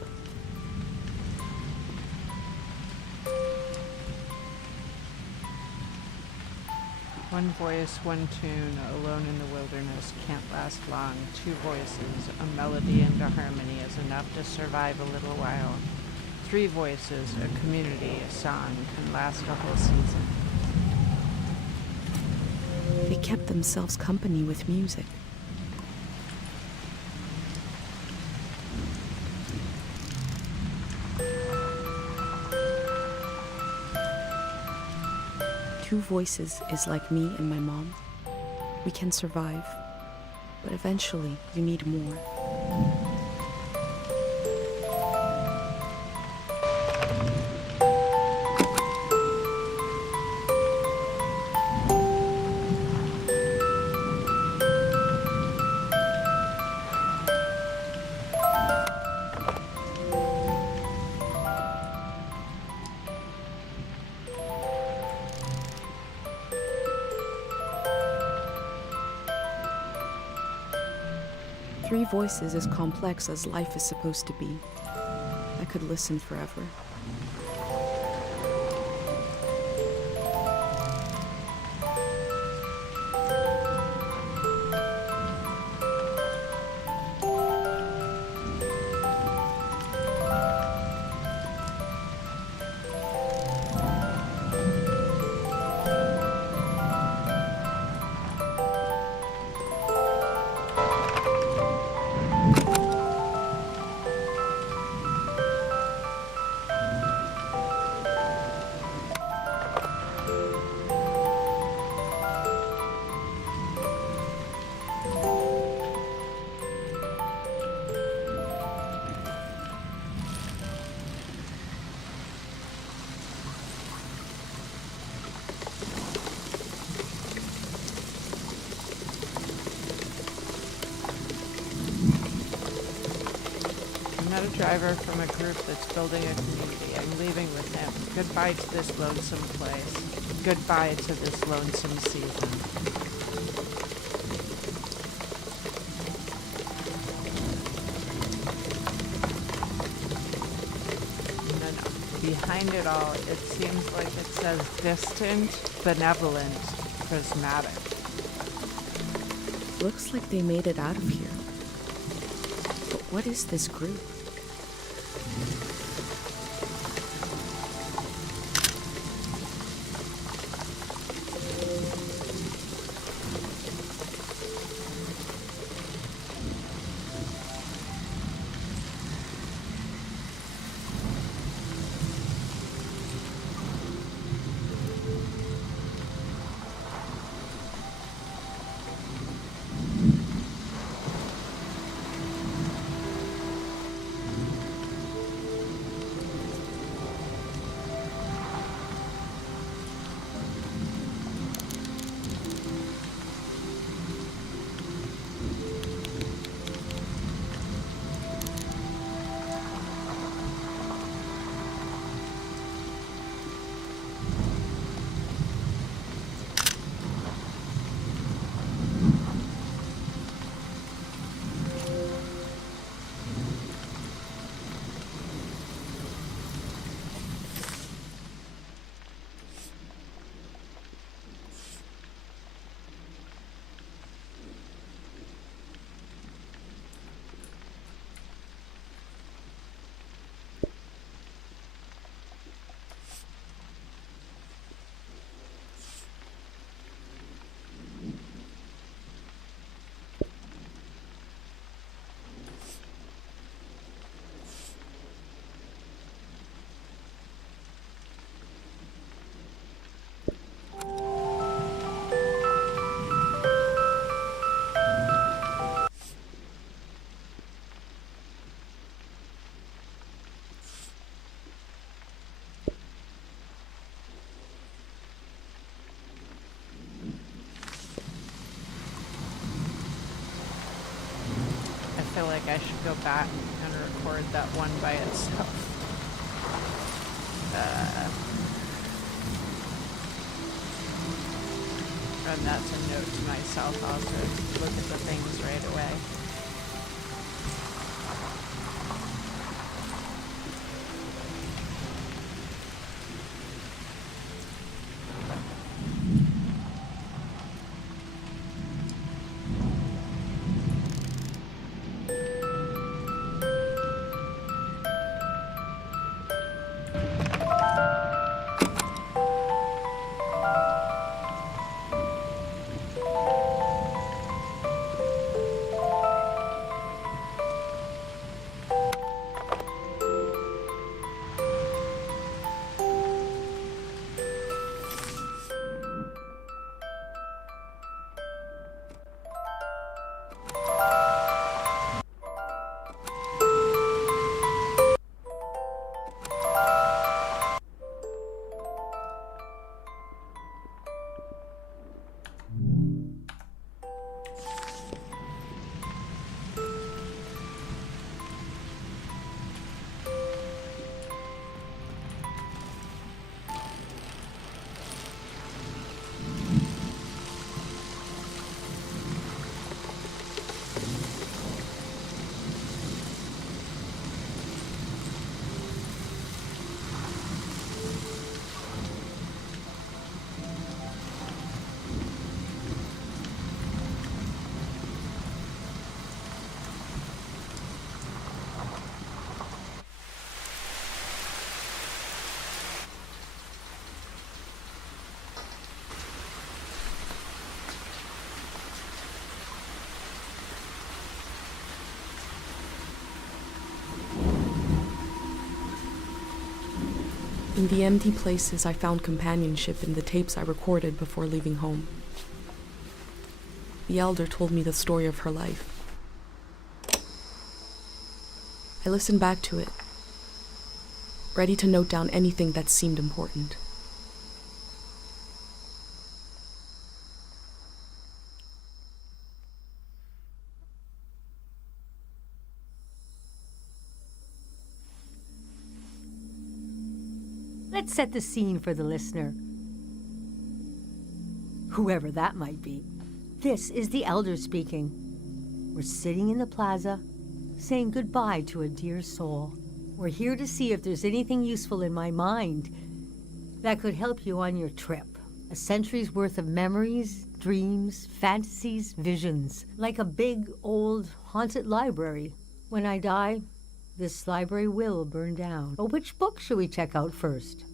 One voice, one tune, alone in the wilderness can't last long. Two voices, a melody and a harmony is enough to survive a little while. Three voices, a community, a song can last a whole season. They kept themselves company with music. Two voices is like me and my mom. We can survive, but eventually you need more. Three voices as complex as life is supposed to be. I could listen forever. I'm not a driver from a group that's building a community. I'm leaving with him. Goodbye to this lonesome place. Goodbye to this lonesome season. And then behind it all, it seems like it says distant, benevolent, prismatic. Looks like they made it out of here. But what is this group? feel like I should go back and record that one by itself. And that's a note to myself also, to look at the things right away. In the empty places, I found companionship in the tapes I recorded before leaving home. The elder told me the story of her life. I listened back to it, ready to note down anything that seemed important. Let's set the scene for the listener, whoever that might be. This is the elder speaking. We're sitting in the plaza, saying goodbye to a dear soul. We're here to see if there's anything useful in my mind that could help you on your trip. A century's worth of memories, dreams, fantasies, visions, like a big, old, haunted library. When I die, this library will burn down. But which book should we check out first?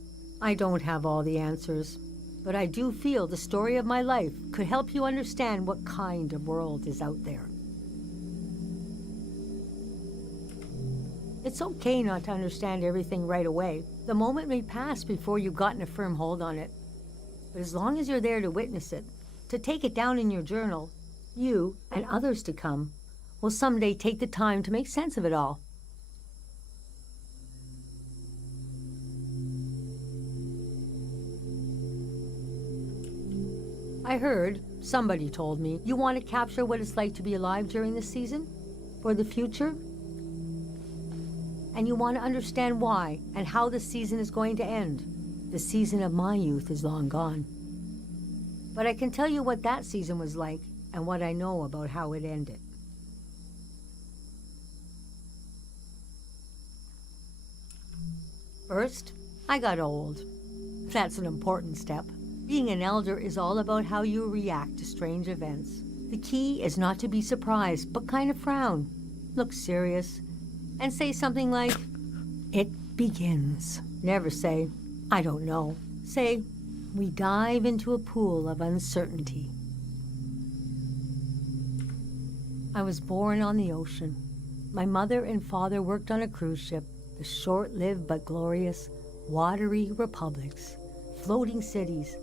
I don't have all the answers, but I do feel the story of my life could help you understand what kind of world is out there. It's okay not to understand everything right away. The moment may pass before you've gotten a firm hold on it. But as long as you're there to witness it, to take it down in your journal, you and others to come will someday take the time to make sense of it all. I heard, somebody told me, you want to capture what it's like to be alive during this season? For the future? And you want to understand why and how the season is going to end. The season of my youth is long gone. But I can tell you what that season was like and what I know about how it ended. First, I got old. That's an important step. Being an elder is all about how you react to strange events. The key is not to be surprised, but kind of frown, look serious, and say something like, "It begins." Never say, "I don't know." Say, "We dive into a pool of uncertainty." I was born on the ocean. My mother and father worked on a cruise ship, the short-lived but glorious watery republics, floating cities.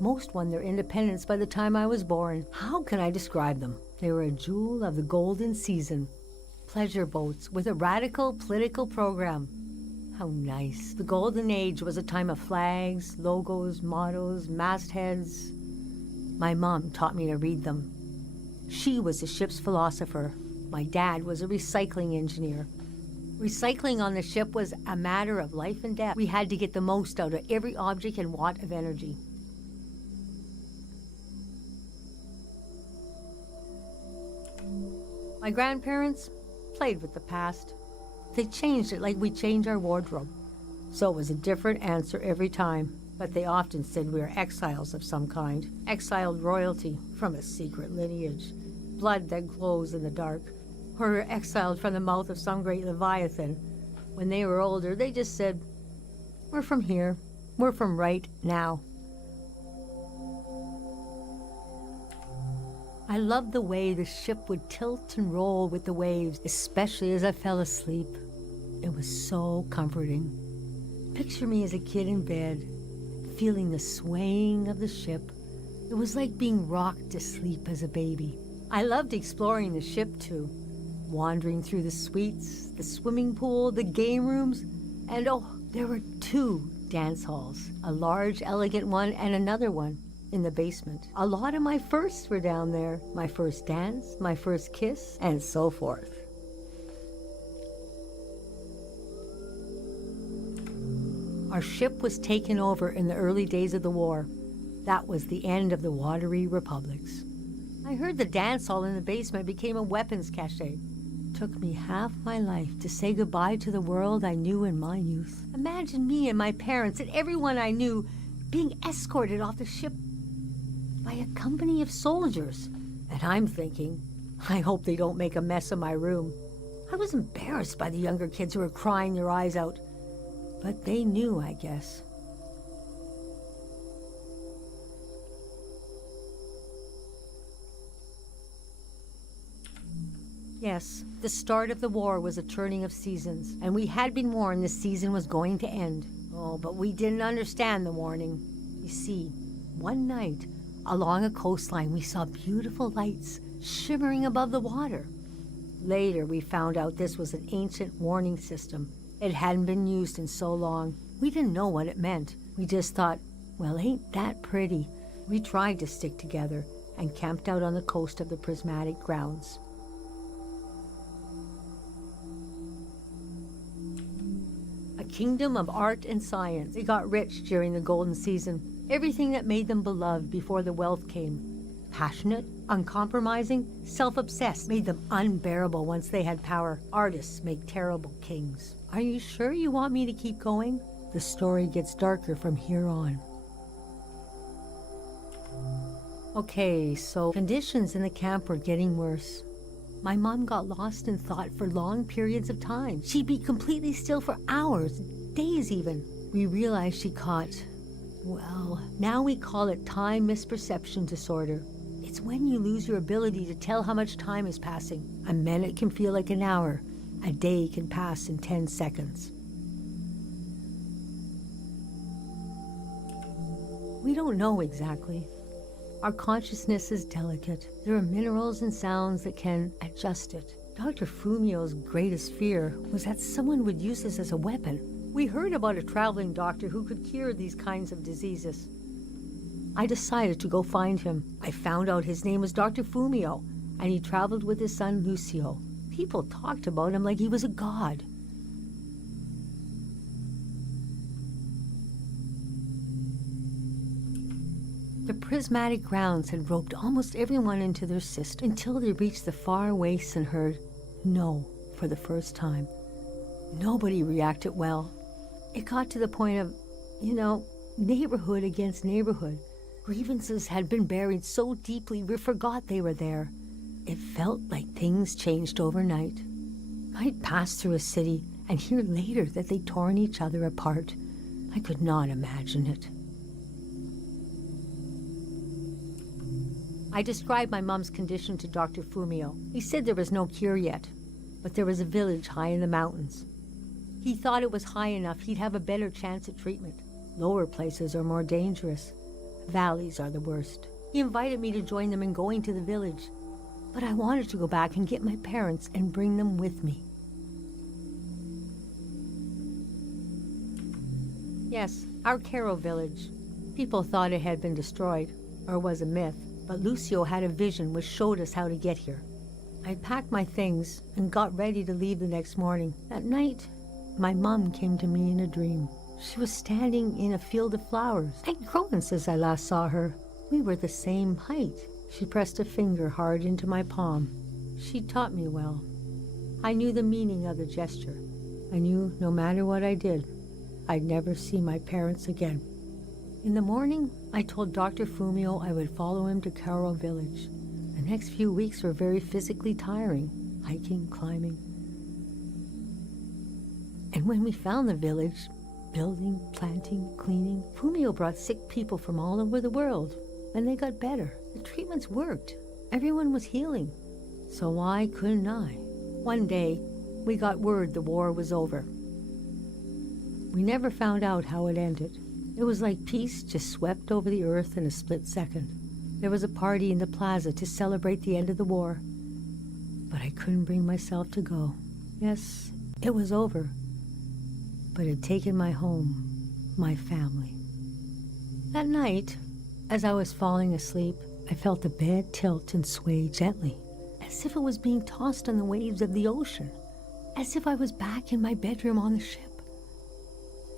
Most won their independence by the time I was born. How can I describe them? They were a jewel of the golden season. Pleasure boats with a radical political program. How nice. The golden age was a time of flags, logos, mottos, mastheads. My mom taught me to read them. She was the ship's philosopher. My dad was a recycling engineer. Recycling on the ship was a matter of life and death. We had to get the most out of every object and watt of energy. My grandparents played with the past. They changed it like we change our wardrobe. So it was a different answer every time. But they often said we were exiles of some kind. Exiled royalty from a secret lineage. Blood that glows in the dark. Or we were exiled from the mouth of some great leviathan. When they were older, they just said, we're from here. We're from right now. I loved the way the ship would tilt and roll with the waves, especially as I fell asleep. It was so comforting. Picture me as a kid in bed, feeling the swaying of the ship. It was like being rocked to sleep as a baby. I loved exploring the ship too, wandering through the suites, the swimming pool, the game rooms, and oh, there were 2 dance halls, a large, elegant one and another one in the basement. A lot of my firsts were down there. My first dance, my first kiss, and so forth. Our ship was taken over in the early days of the war. That was the end of the watery republics. I heard the dance hall in the basement became a weapons cache. Took me half my life to say goodbye to the world I knew in my youth. Imagine me and my parents and everyone I knew being escorted off the ship by a company of soldiers. And I'm thinking, I hope they don't make a mess of my room. I was embarrassed by the younger kids who were crying their eyes out. But they knew, I guess. Yes, the start of the war was a turning of seasons, and we had been warned the season was going to end. Oh, but we didn't understand the warning. You see, one night, along a coastline, we saw beautiful lights shimmering above the water. Later, we found out this was an ancient warning system. It hadn't been used in so long. We didn't know what it meant. We just thought, well, ain't that pretty? We tried to stick together and camped out on the coast of the prismatic grounds. A kingdom of art and science. They got rich during the golden season. Everything that made them beloved before the wealth came. Passionate, uncompromising, self-obsessed, made them unbearable once they had power. Artists make terrible kings. Are you sure you want me to keep going? The story gets darker from here on. Okay, so conditions in the camp were getting worse. My mom got lost in thought for long periods of time. She'd be completely still for hours, days even. We realized she caught, well, now we call it time misperception disorder. It's when you lose your ability to tell how much time is passing. A minute can feel like an hour. A day can pass in 10 seconds. We don't know exactly. Our consciousness is delicate. There are minerals and sounds that can adjust it. Dr. Fumio's greatest fear was that someone would use this as a weapon. We heard about a traveling doctor who could cure these kinds of diseases. I decided to go find him. I found out his name was Dr. Fumio, and he traveled with his son Lucio. People talked about him like he was a god. The prismatic grounds had roped almost everyone into their system until they reached the far wastes and heard no for the first time. Nobody reacted well. It got to the point of, neighborhood against neighborhood. Grievances had been buried so deeply we forgot they were there. It felt like things changed overnight. I'd pass through a city and hear later that they'd torn each other apart. I could not imagine it. I described my mom's condition to Dr. Fumio. He said there was no cure yet, but there was a village high in the mountains. He thought it was high enough he'd have a better chance at treatment. Lower places are more dangerous. Valleys are the worst. He invited me to join them in going to the village, but I wanted to go back and get my parents and bring them with me. Yes, our Caro village. People thought it had been destroyed, or was a myth, but Lucio had a vision which showed us how to get here. I packed my things and got ready to leave the next morning. At night, my mom came to me in a dream. She was standing in a field of flowers. I'd grown since I last saw her. We were the same height. She pressed a finger hard into my palm. She taught me well. I knew the meaning of the gesture. I knew no matter what I did, I'd never see my parents again. In the morning, I told Dr. Fumio I would follow him to Karo Village. The next few weeks were very physically tiring, hiking, climbing. And when we found the village, building, planting, cleaning, Fumio brought sick people from all over the world, and they got better. The treatments worked. Everyone was healing. So why couldn't I? One day, we got word the war was over. We never found out how it ended. It was like peace just swept over the earth in a split second. There was a party in the plaza to celebrate the end of the war, but I couldn't bring myself to go. Yes, it was over, but it had taken my home, my family. That night, as I was falling asleep, I felt the bed tilt and sway gently, as if it was being tossed on the waves of the ocean, as if I was back in my bedroom on the ship,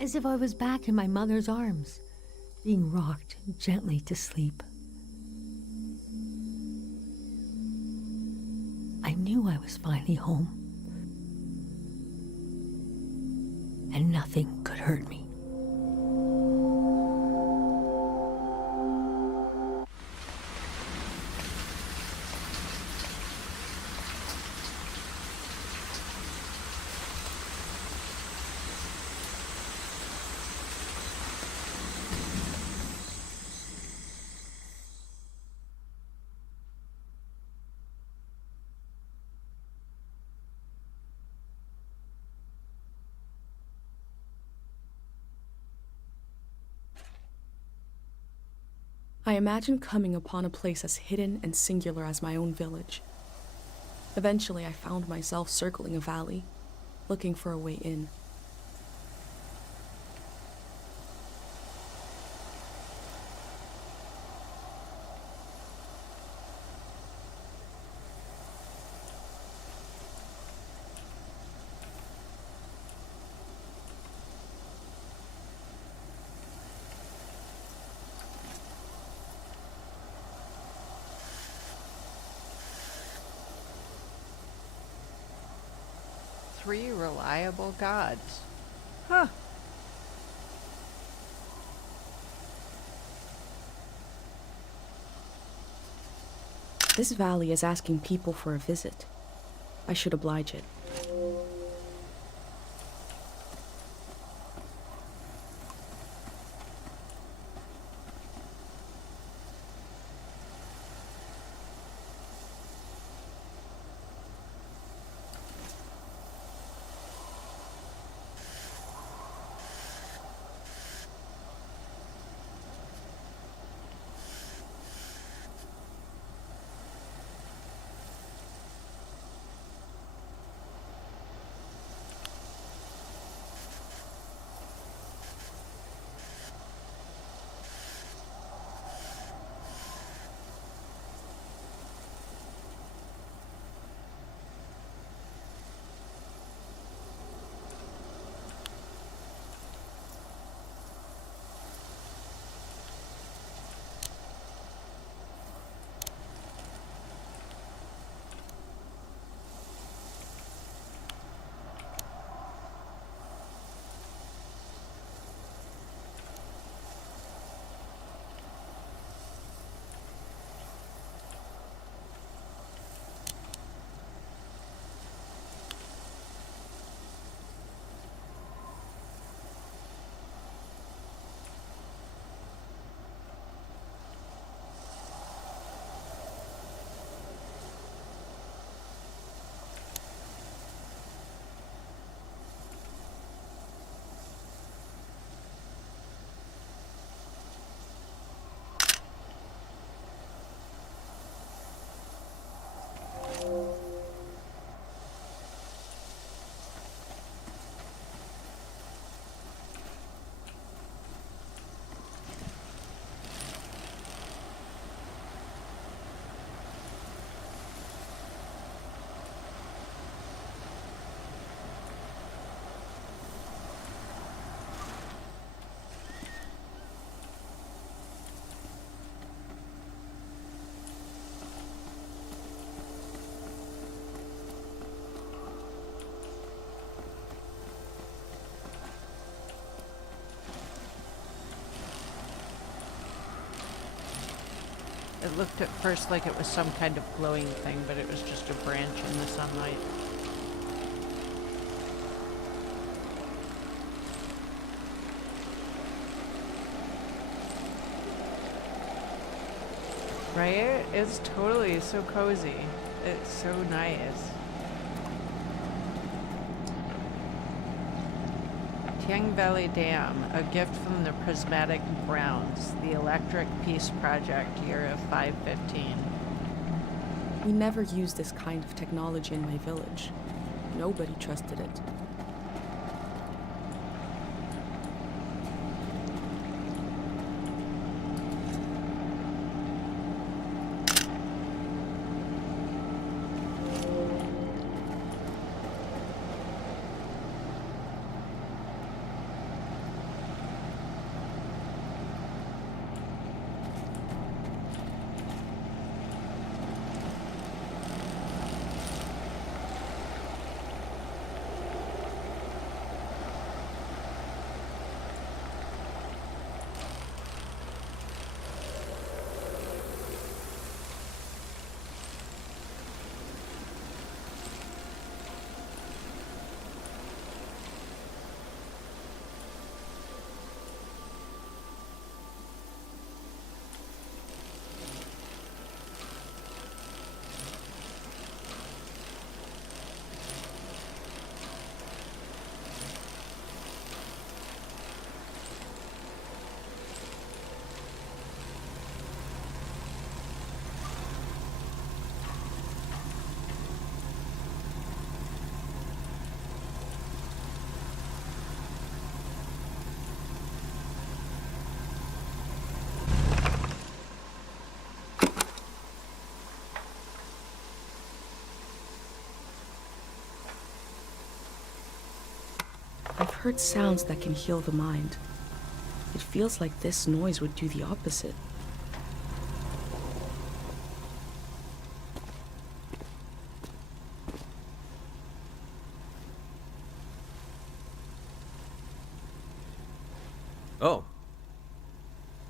as if I was back in my mother's arms, being rocked gently to sleep. I knew I was finally home, and nothing could hurt me. I imagined coming upon a place as hidden and singular as my own village. Eventually, I found myself circling a valley, looking for a way in. Three reliable gods. Huh. This valley is asking people for a visit. I should oblige it. It looked at first like it was some kind of glowing thing, but it was just a branch in the sunlight. Right? It's totally so cozy. It's so nice. Tiang Valley Dam, a gift from the Prismatic Browns, the Electric Peace Project, year of 515. We never used this kind of technology in my village. Nobody trusted it. I've heard sounds that can heal the mind. It feels like this noise would do the opposite. Oh.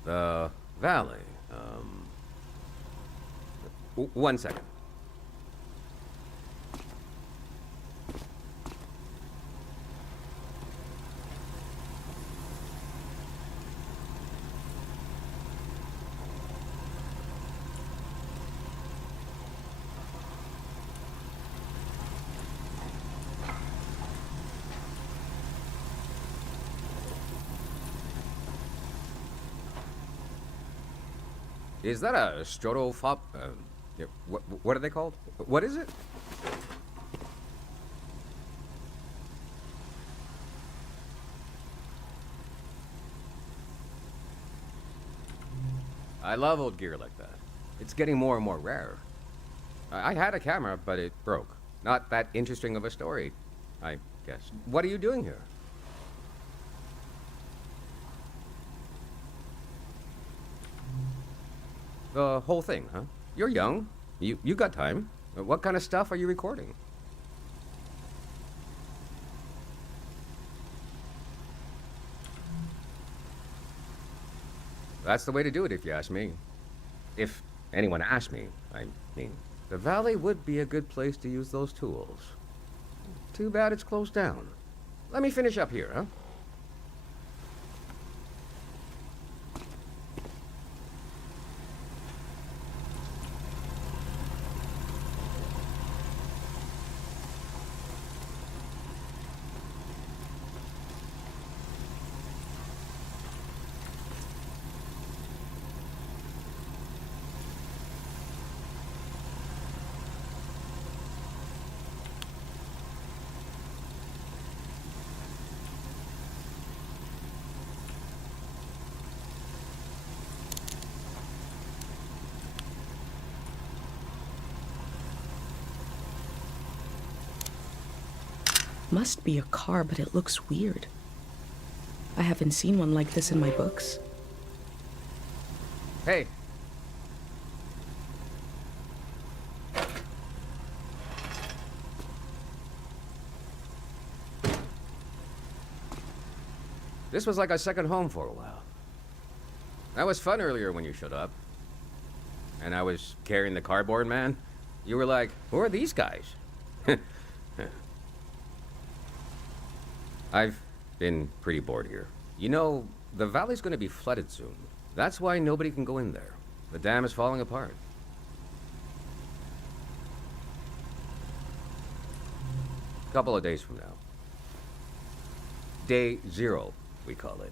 The valley. One second. Is that a strotopop? Yeah, what are they called? What is it? I love old gear like that. It's getting more and more rare. I had a camera, but it broke. Not that interesting of a story, I guess. What are you doing here? The whole thing, huh? You're young. You got time. What kind of stuff are you recording? That's the way to do it, if you ask me. If anyone asked me, I mean. The valley would be a good place to use those tools. Too bad it's closed down. Let me finish up here, huh? Must be a car, but it looks weird. I haven't seen one like this in my books. Hey. This was like a second home for a while. That was fun earlier when you showed up. and I was carrying the cardboard man, you were like, who are these guys? I've been pretty bored here. You know, the valley's gonna be flooded soon. That's why nobody can go in there. The dam is falling apart. Couple of days from now. Day 0, we call it.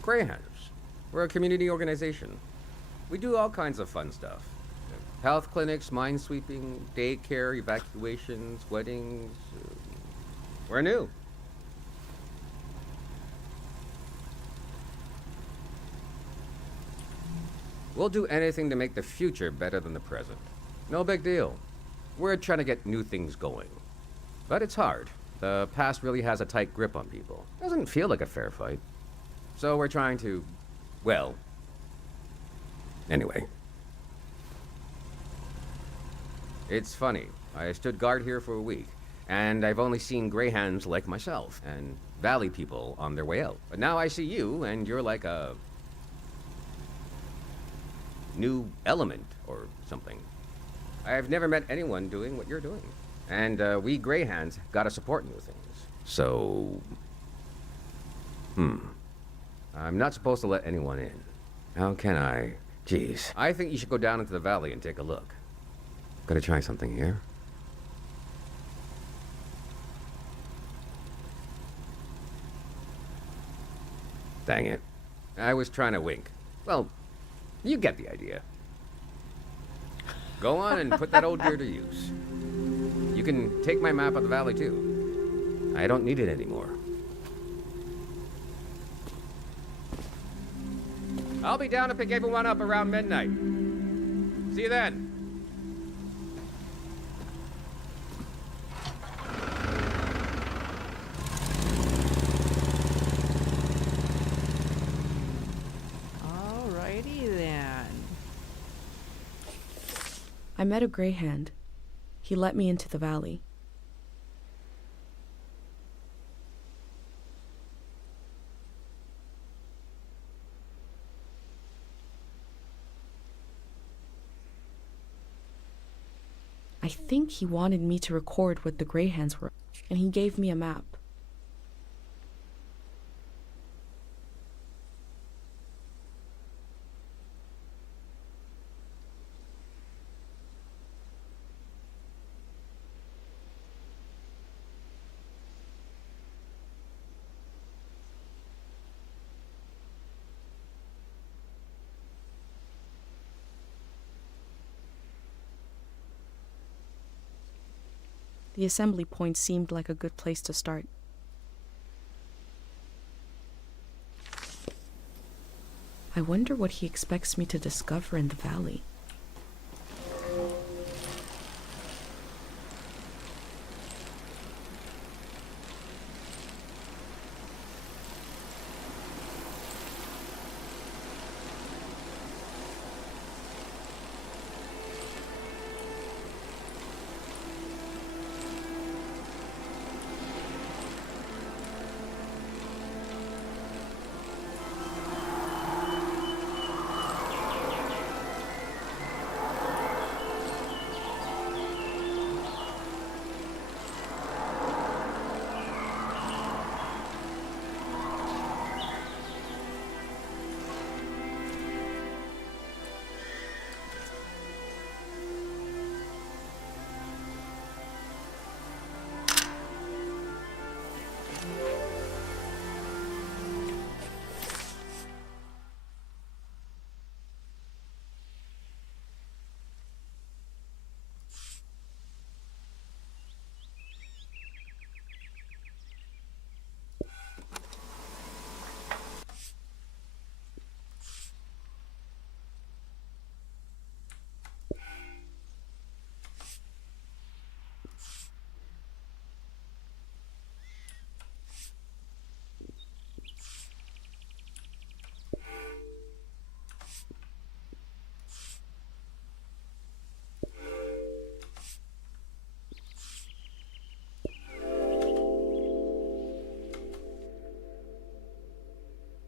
Greyhounds. We're a community organization. We do all kinds of fun stuff. Health clinics, minesweeping, daycare, evacuations, weddings. We're new. We'll do anything to make the future better than the present. No big deal. We're trying to get new things going. But it's hard. The past really has a tight grip on people. Doesn't feel like a fair fight. So we're trying to, well, anyway. It's funny. I stood guard here for a week, and I've only seen greyhounds like myself, and valley people on their way out. But now I see you, and you're like a new element or something. I've never met anyone doing what you're doing. And we greyhounds gotta support new things. So, I'm not supposed to let anyone in. How can I? Jeez. I think you should go down into the valley and take a look. Gotta try something here. Dang it. I was trying to wink. Well, you get the idea. Go on and put that old deer to use. You can take my map of the valley, too. I don't need it anymore. I'll be down to pick everyone up around midnight. See you then. Alrighty then. I met a greyhound. He let me into the valley. I think he wanted me to record what the greyhounds were, and he gave me a map. The assembly point seemed like a good place to start. I wonder what he expects me to discover in the valley.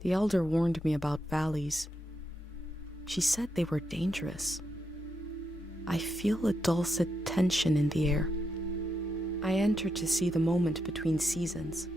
The elder warned me about valleys. She said they were dangerous. I feel a dulcet tension in the air. I enter to see the moment between seasons.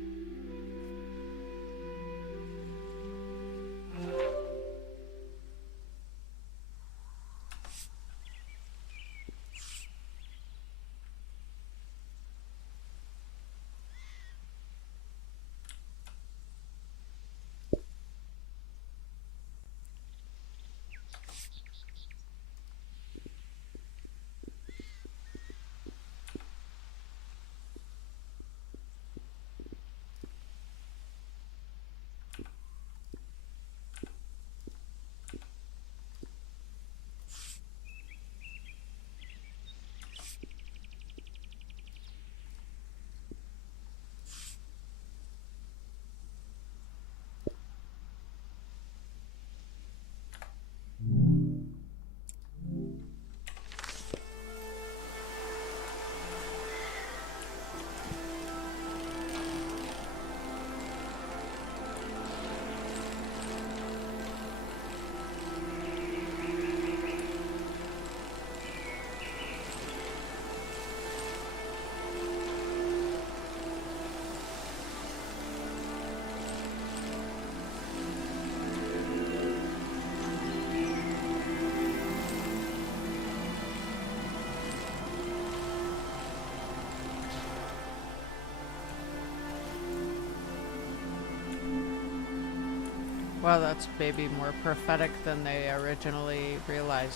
Wow, that's maybe more prophetic than they originally realized.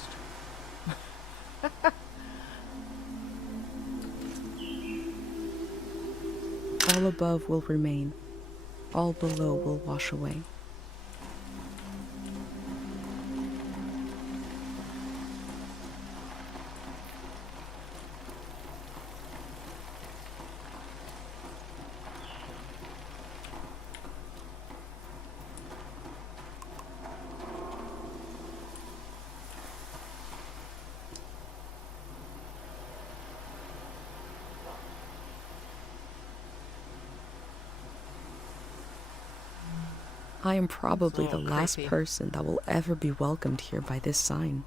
All above will remain. All below will wash away. I am probably the little last creepy. person that will ever be welcomed here by this sign.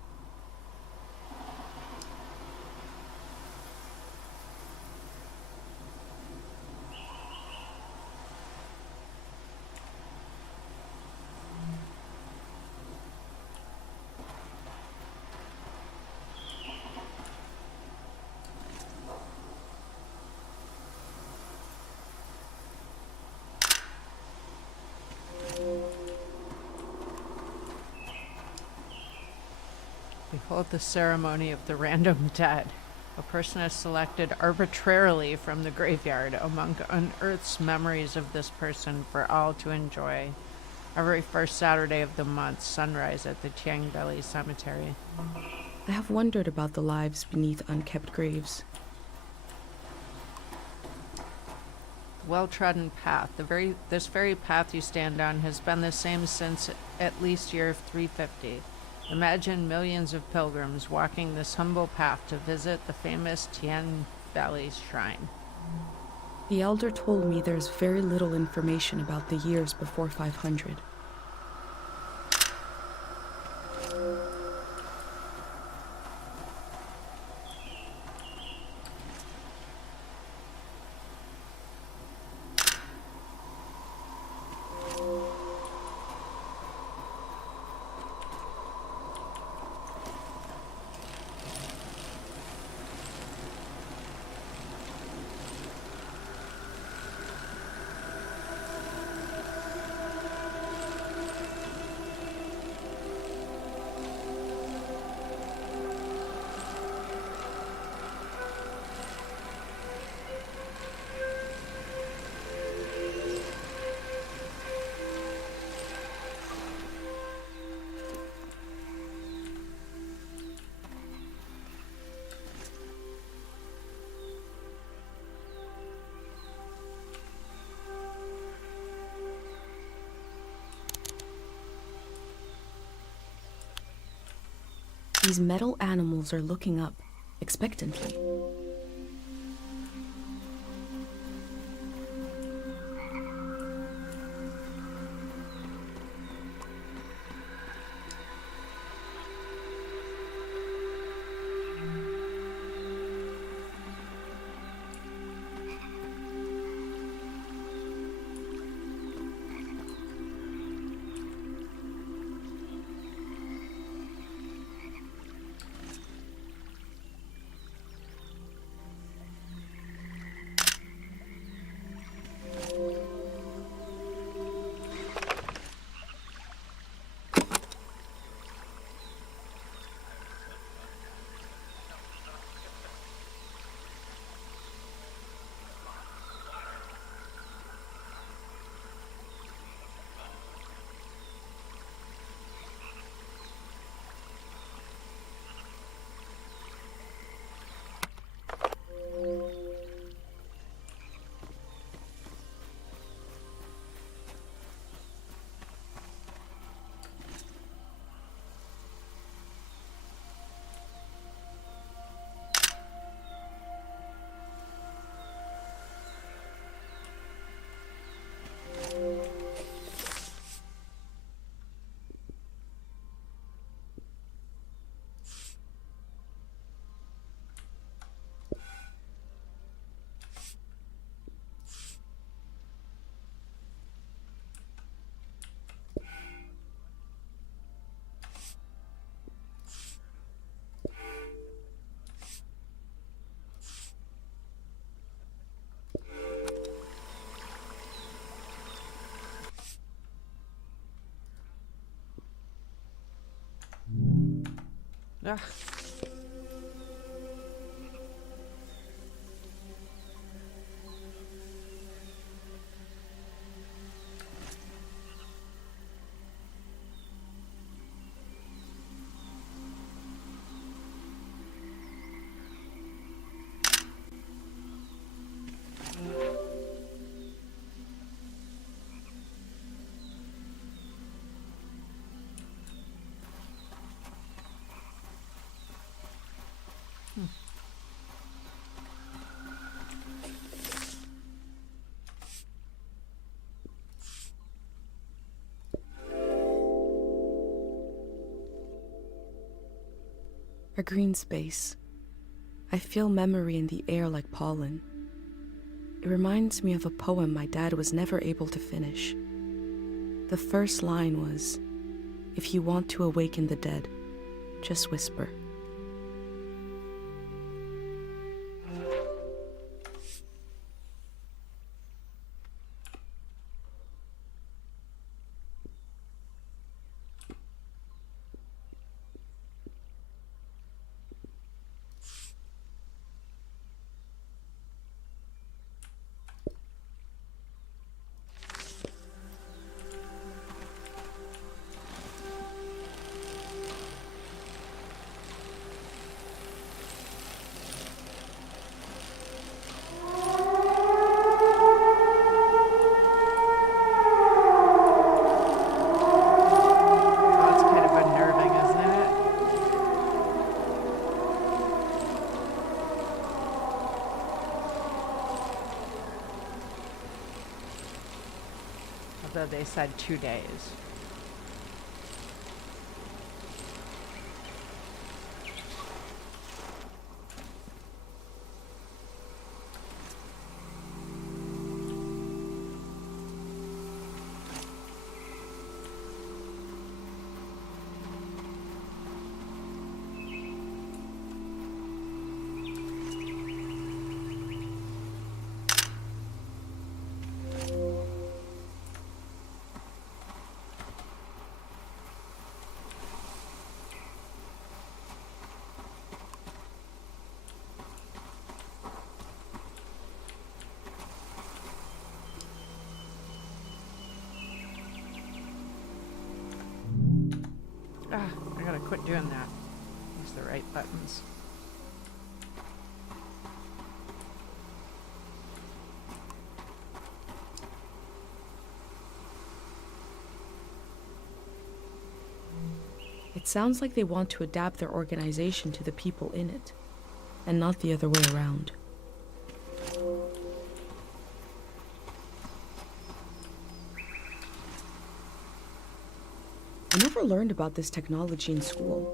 Behold the ceremony of the random dead. A person is selected arbitrarily from the graveyard. Among unearths memories of this person for all to enjoy. Every first Saturday of the month, sunrise at the Tiang Valley Cemetery. I have wondered about the lives beneath unkept graves. Well-trodden path. This very path you stand on has been the same since at least year 350. Imagine millions of pilgrims walking this humble path to visit the famous Tian Valley's shrine. The elder told me there's very little information about the years before 500. These metal animals are looking up, expectantly. Ugh. A green space. I feel memory in the air like pollen. It reminds me of a poem my dad was never able to finish. The first line was, "If you want to awaken the dead, just whisper." Oh, it's kind of unnerving, isn't it? Although they said 2 days. Ah, I gotta quit doing that. Use the right buttons. It sounds like they want to adapt their organization to the people in it, and not the other way around. I never learned about this technology in school.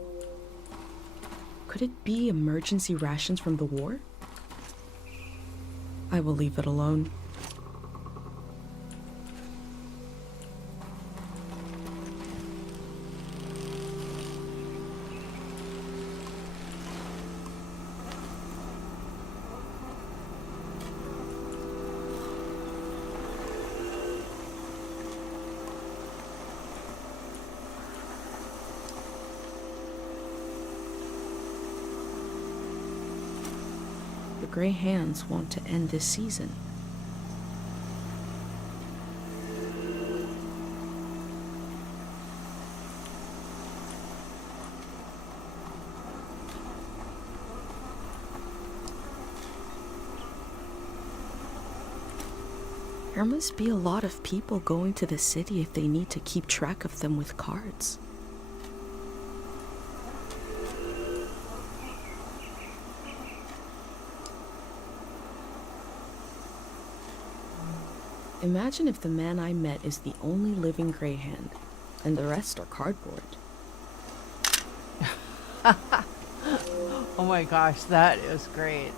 Could it be emergency rations from the war? I will leave it alone. The Grey Hands want to end this season. There must be a lot of people going to the city if they need to keep track of them with cards. Imagine if the man I met is the only living Grey Hand, and the rest are cardboard. Oh my gosh, that is great.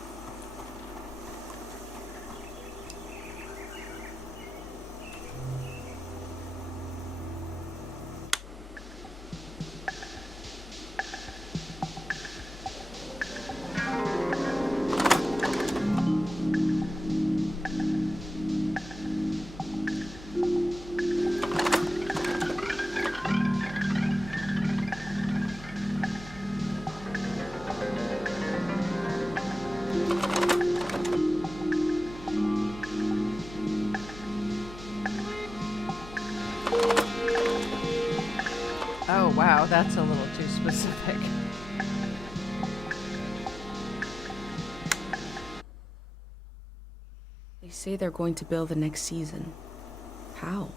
Oh, wow, that's a little too specific. They say they're going to build the next season. How?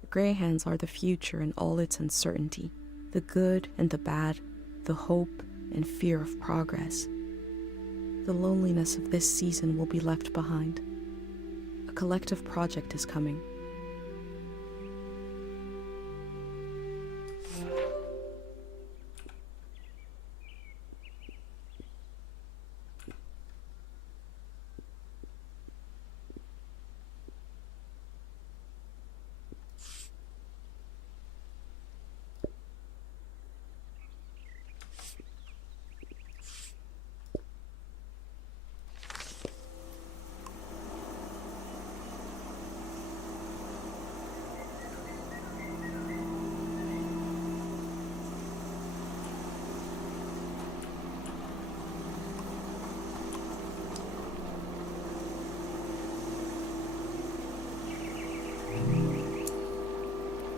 The Grey Hands are the future in all its uncertainty, the good and the bad, the hope and fear of progress. The loneliness of this season will be left behind. A collective project is coming.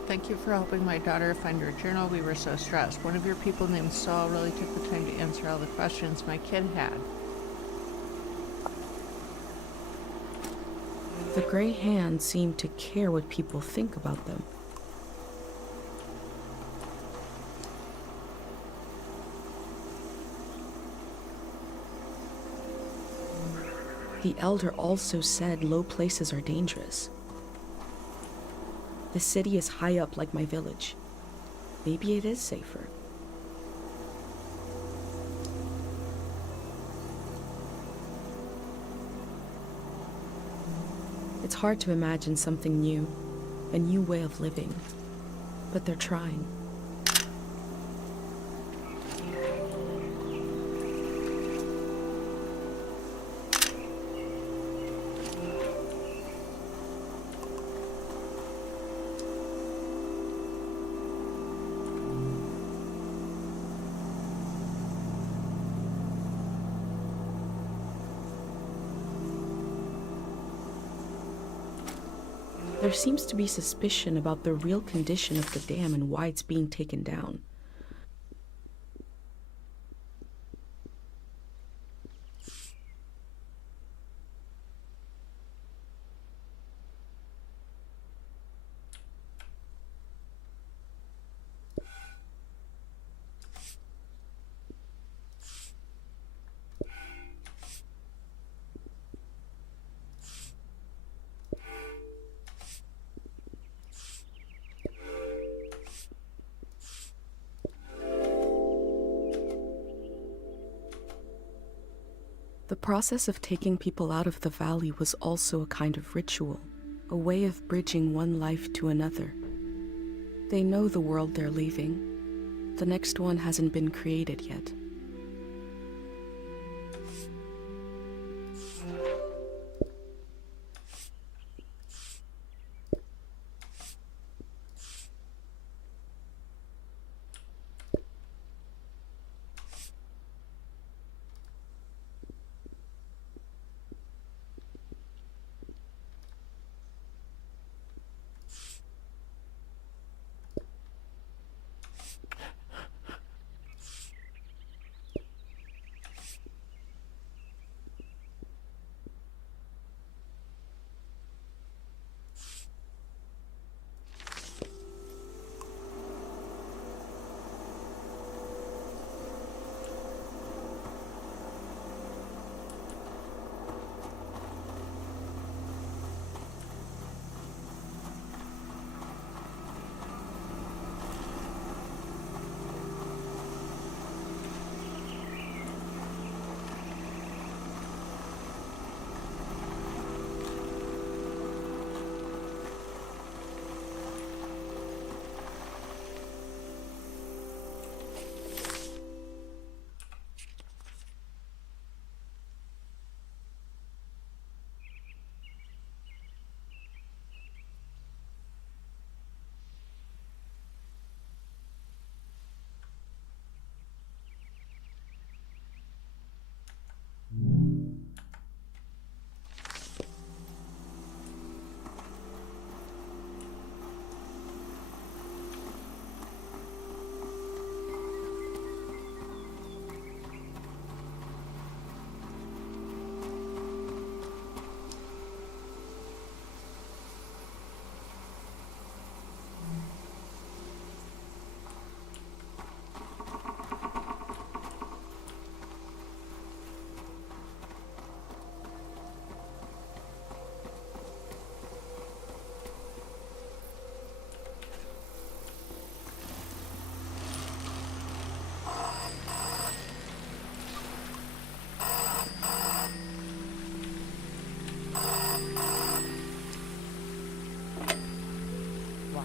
Thank you for helping my daughter find her journal. We were so stressed. One of your people named Saul really took the time to answer all the questions my kid had. The Grey Hands seem to care what people think about them. The Elder also said low places are dangerous. The city is high up like my village. Maybe it is safer. It's hard to imagine something new, a new way of living, but they're trying. There seems to be suspicion about the real condition of the dam and why it's being taken down. The process of taking people out of the valley was also a kind of ritual, a way of bridging one life to another. They know the world they're leaving. The next one hasn't been created yet.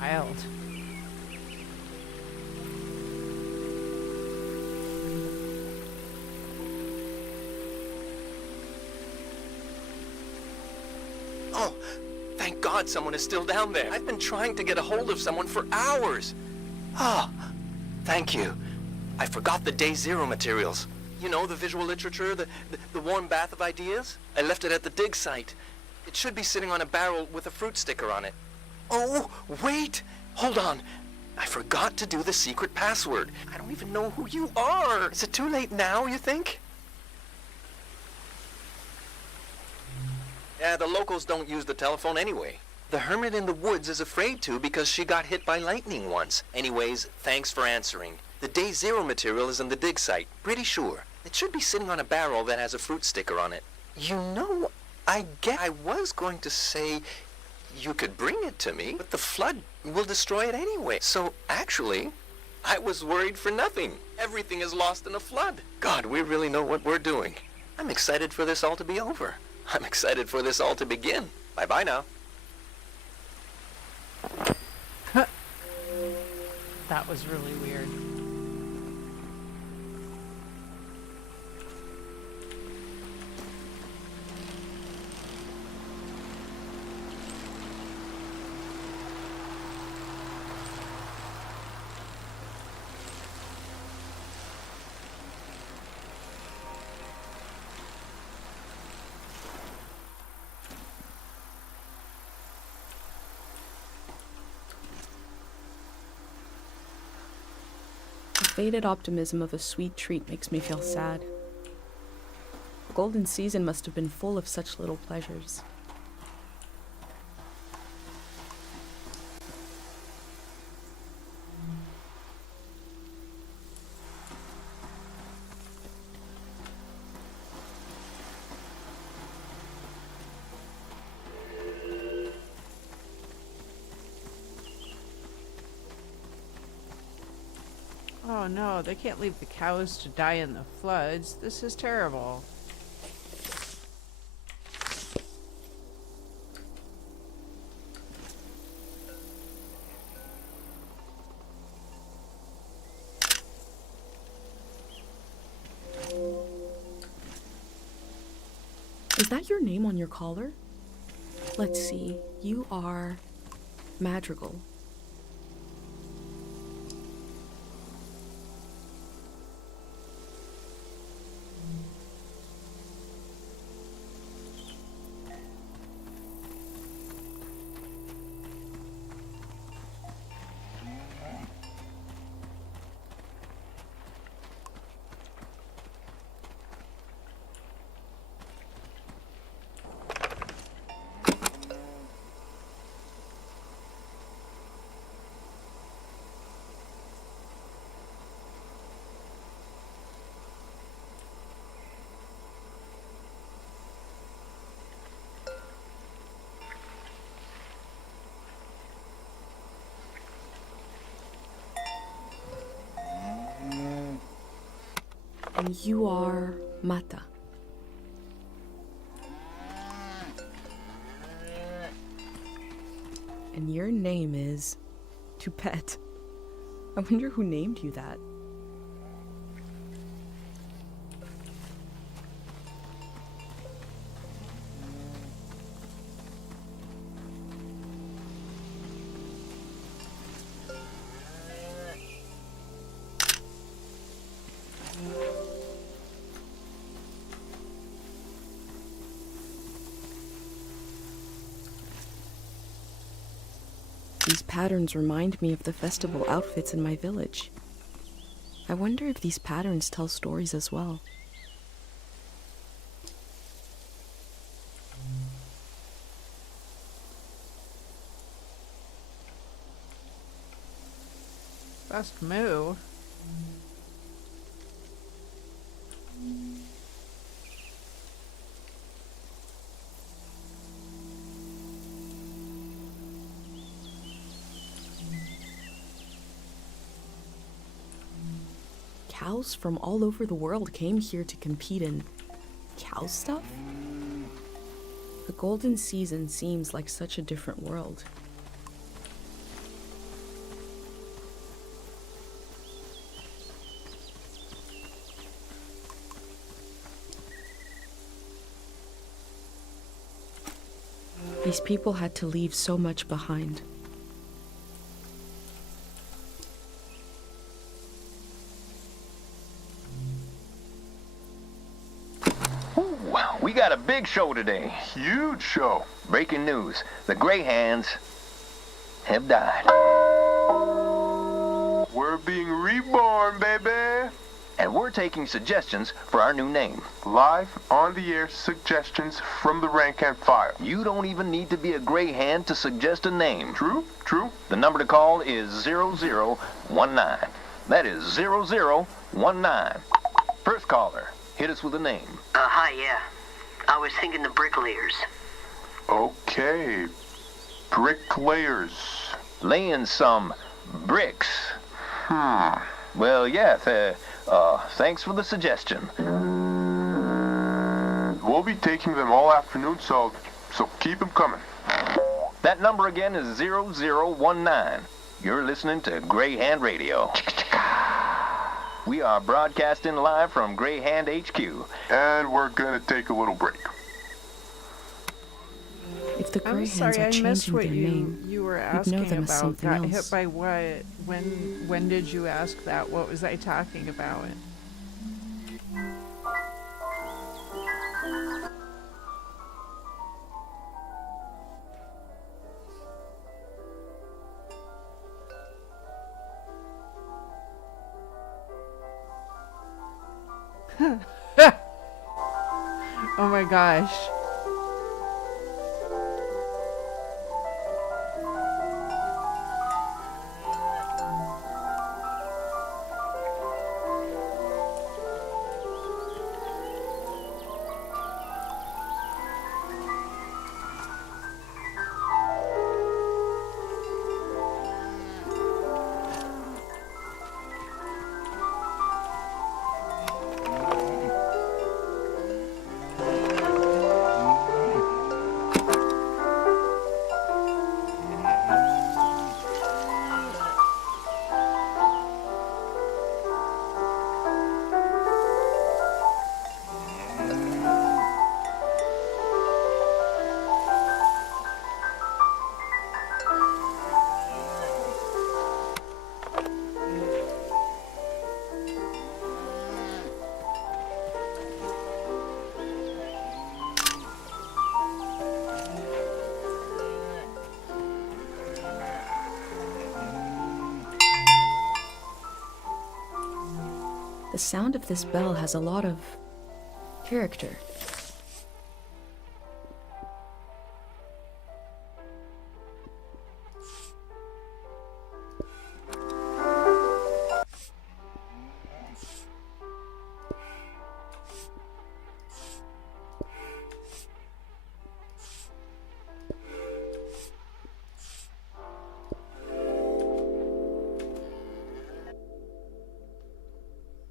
wild. Oh, thank God someone is still down there. I've been trying to get a hold of someone for hours. Ah, thank you. I forgot the Day Zero materials. You know, the visual literature, the warm bath of ideas? I left it at the dig site. It should be sitting on a barrel with a fruit sticker on it. Oh, wait! Hold on. I forgot to do the secret password. I don't even know who you are. Is it too late now, you think? Yeah, the locals don't use the telephone anyway. The hermit in the woods is afraid to because she got hit by lightning once. Anyways, thanks for answering. The Day Zero material is in the dig site, pretty sure. It should be sitting on a barrel that has a fruit sticker on it. You know, I was going to say you could bring it to me, but the flood will destroy it anyway. So actually, I was worried for nothing. Everything is lost in a flood. God, we really know what we're doing. I'm excited for this all to be over. I'm excited for this all to begin. Bye-bye now. That was really weird. The faded optimism of a sweet treat makes me feel sad. The golden season must have been full of such little pleasures. Oh no, they can't leave the cows to die in the floods. This is terrible. Is that your name on your collar? Let's see. You are Madrigal. And you are Mata. And your name is Tupet. I wonder who named you that. These patterns remind me of the festival outfits in my village. I wonder if these patterns tell stories as well. Best moo. Cows from all over the world came here to compete in cow stuff? The golden season seems like such a different world. These people had to leave so much behind. Wow, we got a big show today. Huge show. Breaking news. The Greyhands have died. We're being reborn, baby. And we're taking suggestions for our new name. Live on the air suggestions from the rank and file. You don't even need to be a Greyhand to suggest a name. True, true. The number to call is 0019. That is 0019. First caller, hit us with a name. Hi, yeah. I was thinking the bricklayers. Okay. Bricklayers. Laying some bricks. Well, yeah, thanks for the suggestion. We'll be taking them all afternoon, so keep them coming. That number again is 0019. You're listening to Greyhand Radio. We are broadcasting live from Greyhand HQ. And we're gonna take a little break. If the I'm Greyhands sorry, are I missed changing what their name, you were you'd know asking them as about. something Got else. hit by what? When did you ask that? What was I talking about? Oh my gosh. the sound of this bell has a lot of character.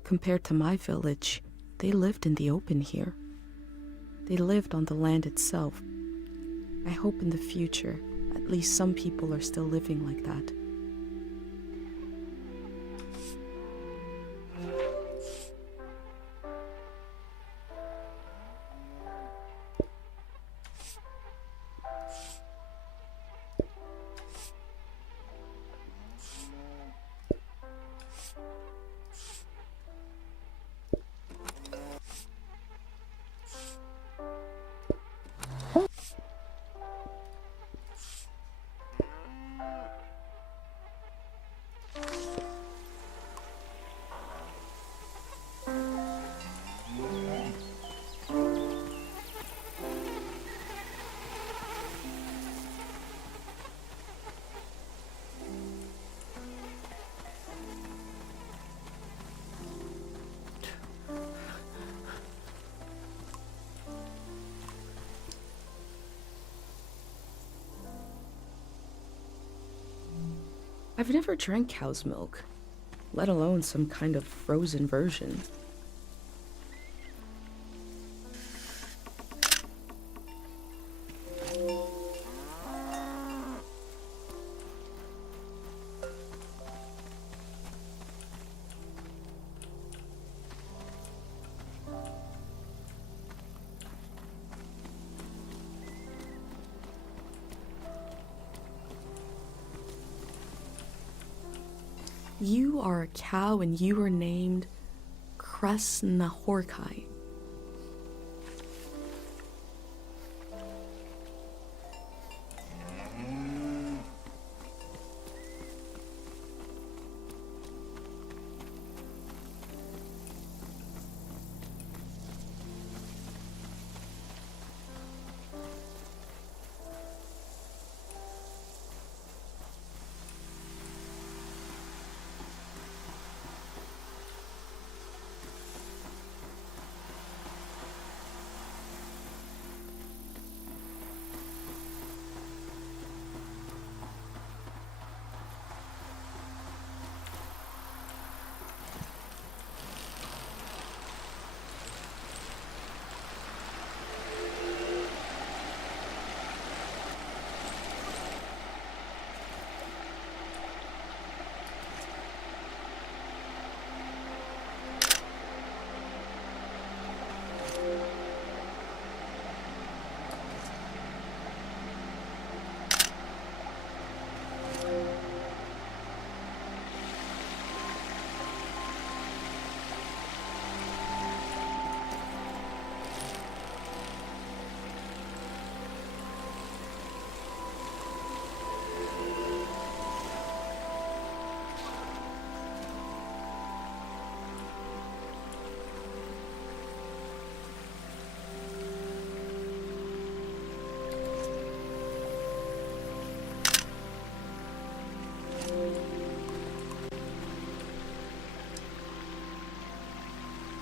Compared to my village, they lived in the open here. They lived on the land itself. I hope in the future, at least some people are still living like that. I've never drank cow's milk, let alone some kind of frozen version. You are a cow and you are named Krasnahorkai.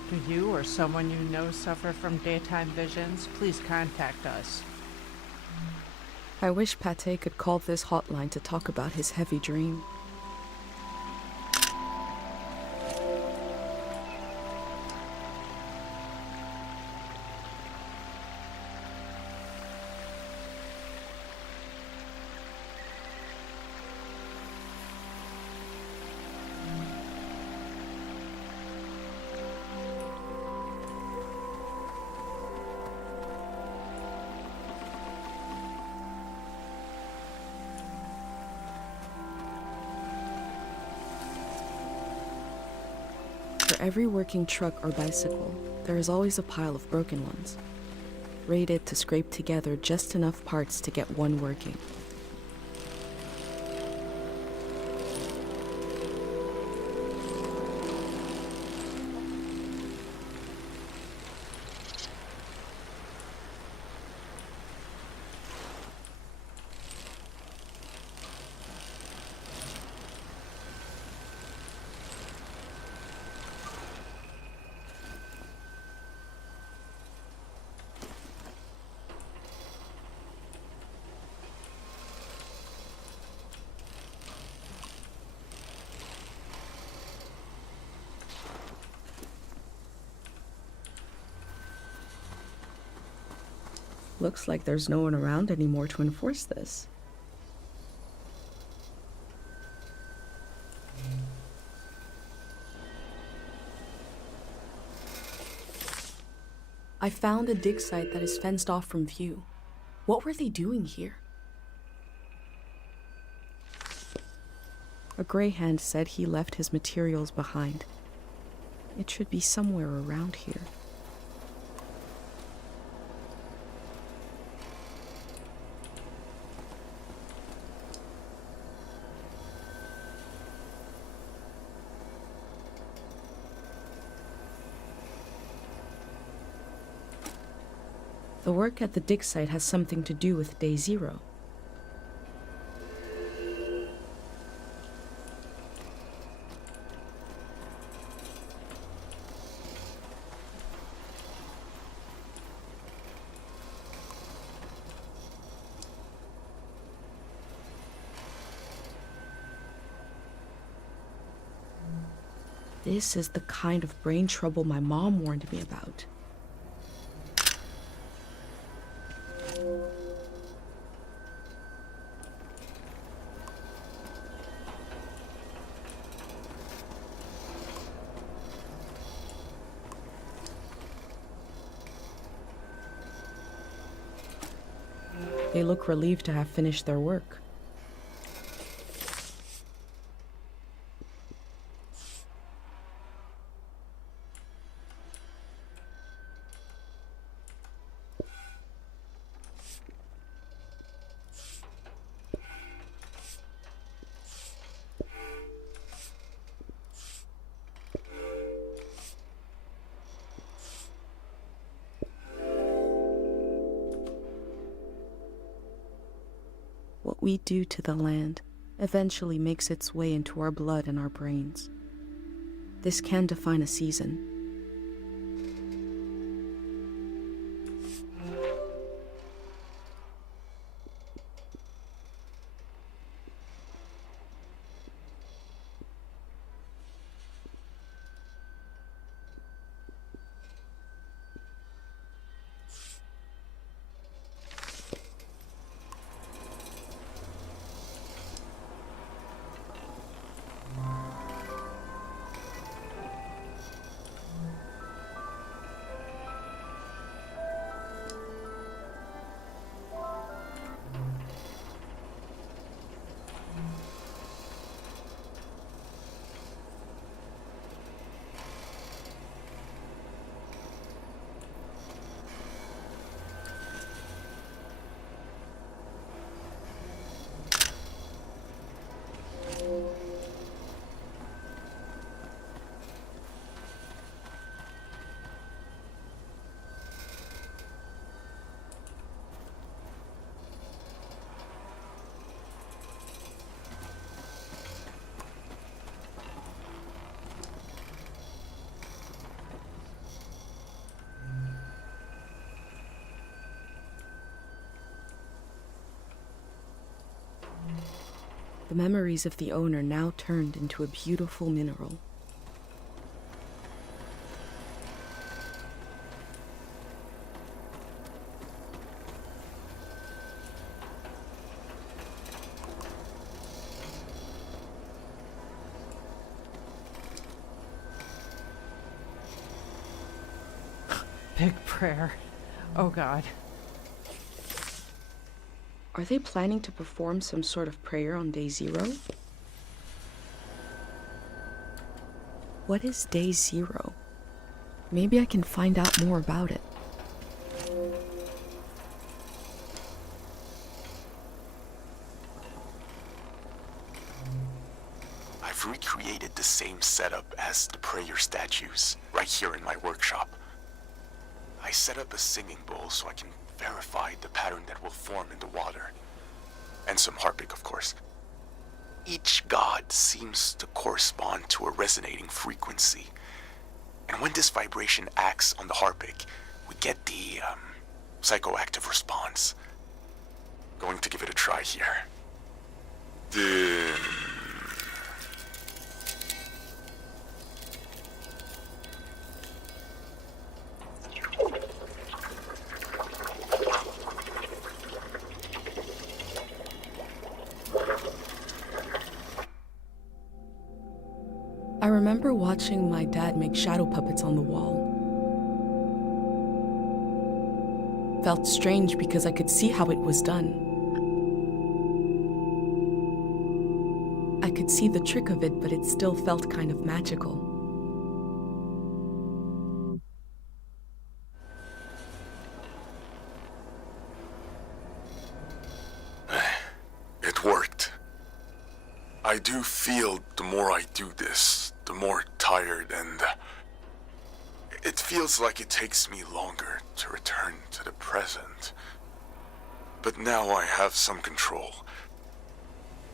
Do you or someone you know suffer from daytime visions? Please contact us. I wish Pate could call this hotline to talk about his heavy dream. For every working truck or bicycle, there is always a pile of broken ones, rated to scrape together just enough parts to get one working. Looks like there's no one around anymore to enforce this. I found a dig site that is fenced off from view. What were they doing here? A greyhound said he left his materials behind. It should be somewhere around here. The work at the dig site has something to do with Day Zero. This is the kind of brain trouble my mom warned me about. They look relieved to have finished their work. what we do to the land eventually makes its way into our blood and our brains. This can define a season. The memories of the owner now turned into a beautiful mineral. Big prayer. Oh God. Are they planning to perform some sort of prayer on day 0? What is day 0? Maybe I can find out more about it. I've recreated the same setup as the prayer statues right here in my workshop. I set up a singing bowl so I can verify the pattern that will form in the water. And some harpic, of course. Each god seems to correspond to a resonating frequency. And when this vibration acts on the harpic, we get the psychoactive response. Going to give it a try here. I remember watching my dad make shadow puppets on the wall. Felt strange because I could see how it was done. I could see the trick of it, but it still felt kind of magical. It worked. I do feel the more I do this, the more tired, and it feels like it takes me longer to return to the present. But now I have some control.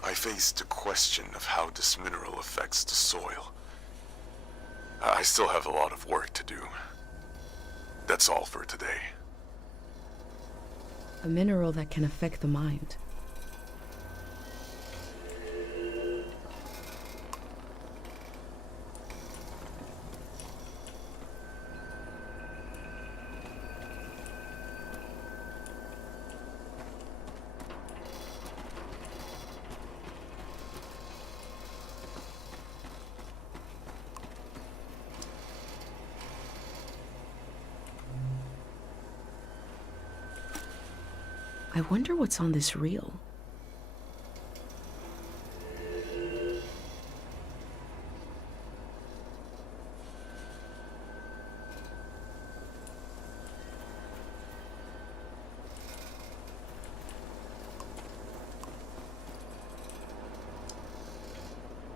I face the question of how this mineral affects the soil. I still have a lot of work to do. That's all for today. A mineral that can affect the mind. I wonder what's on this reel.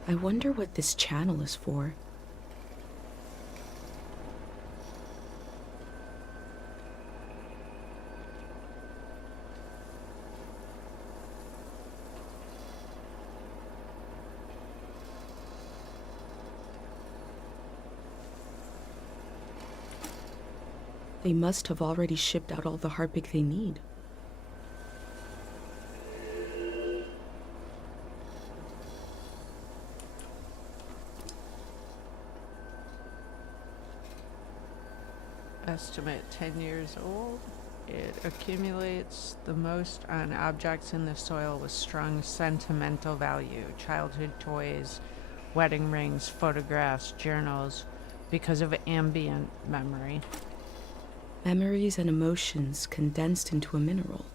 I wonder what this channel is for. They must have already shipped out all the harpic they need. Estimate 10 years old. It accumulates the most on objects in the soil with strong sentimental value. Childhood toys, wedding rings, photographs, journals, because of ambient memory. Memories and emotions condensed into a mineral.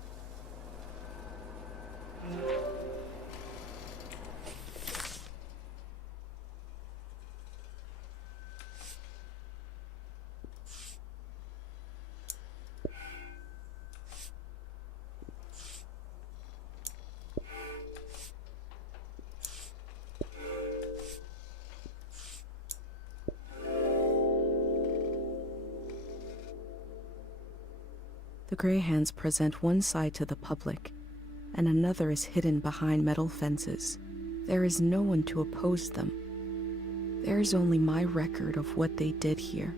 The Grey Hands present one side to the public, and another is hidden behind metal fences. There is no one to oppose them. There is only my record of what they did here.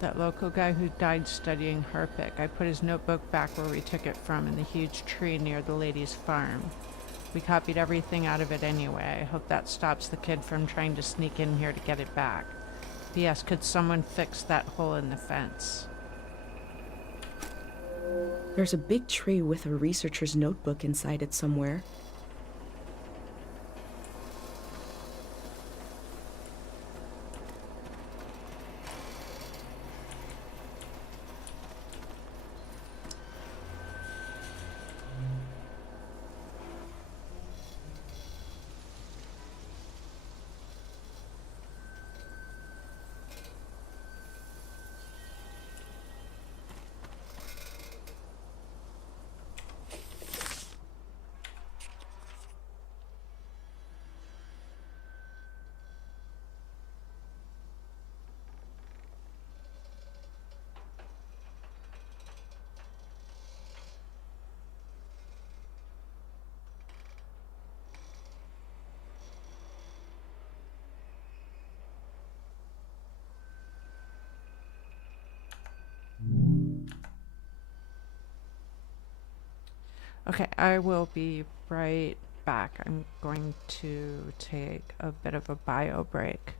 That local guy who died studying harpic. I put his notebook back where we took it from in the huge tree near the lady's farm. We copied everything out of it anyway. I hope that stops the kid from trying to sneak in here to get it back. P.S. Could someone fix that hole in the fence? There's a big tray with a researcher's notebook inside it somewhere. Okay, I will be right back. I'm going to take a bit of a bio break.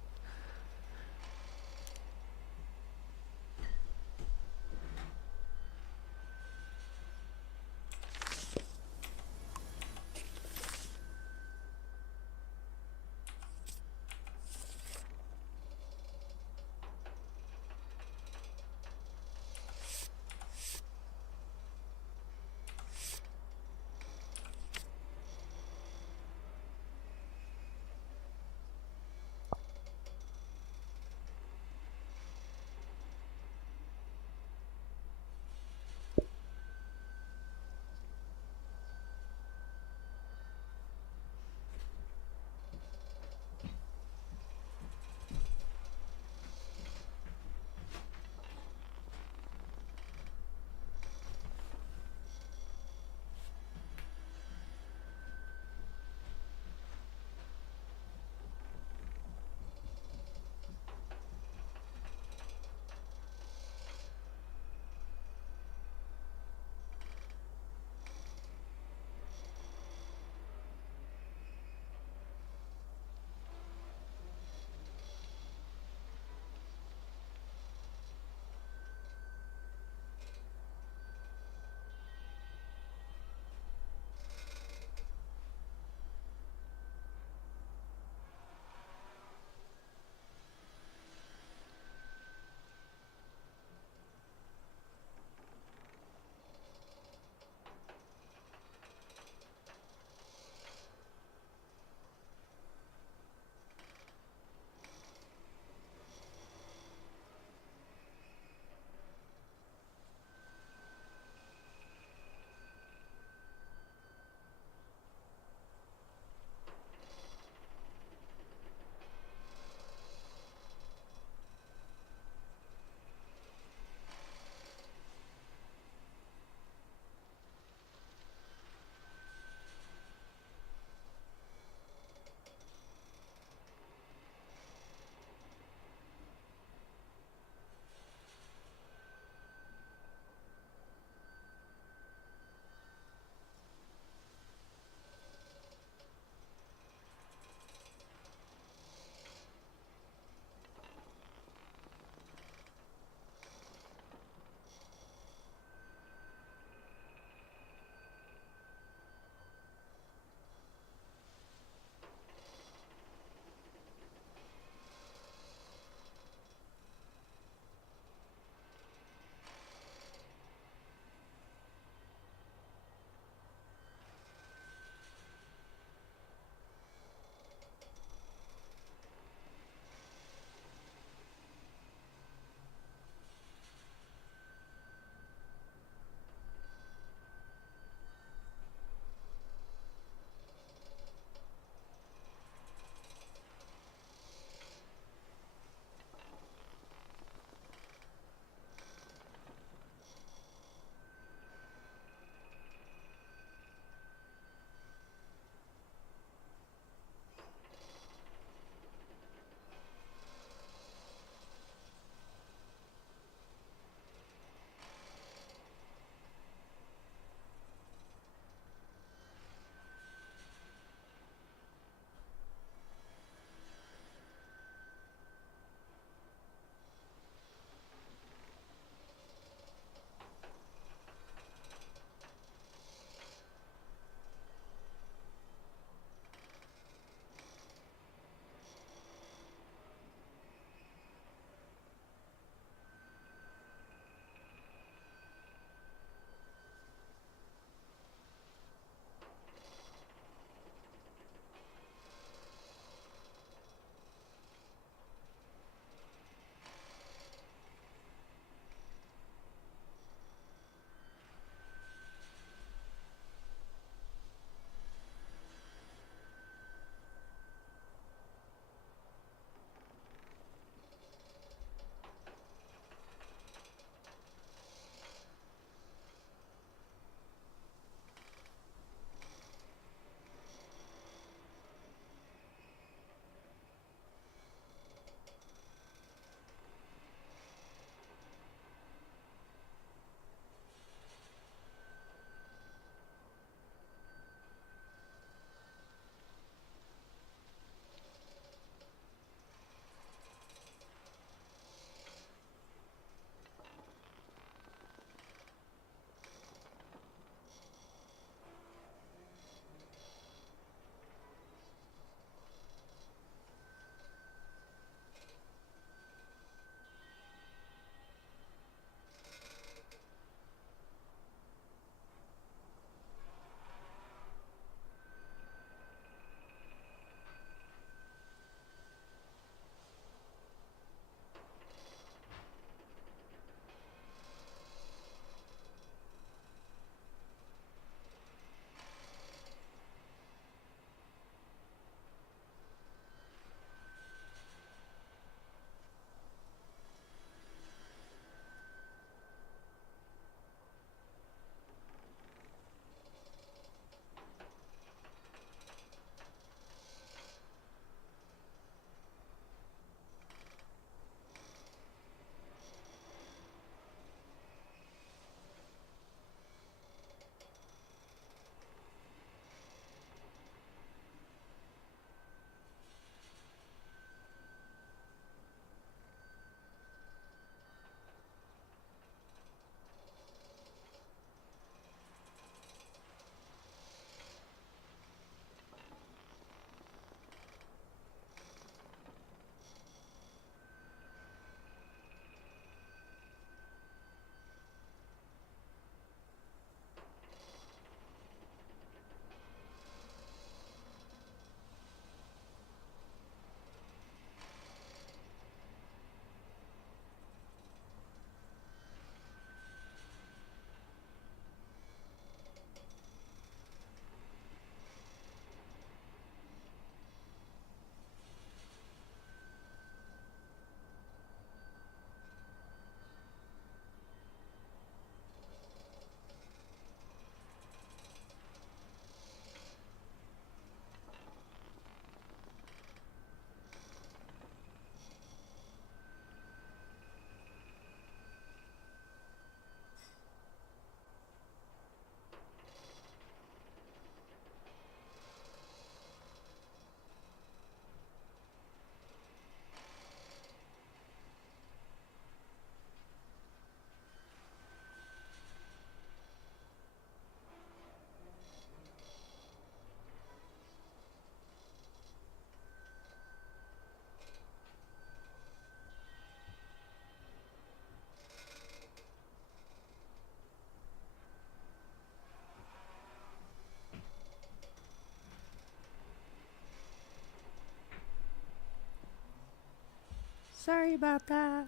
Sorry about that.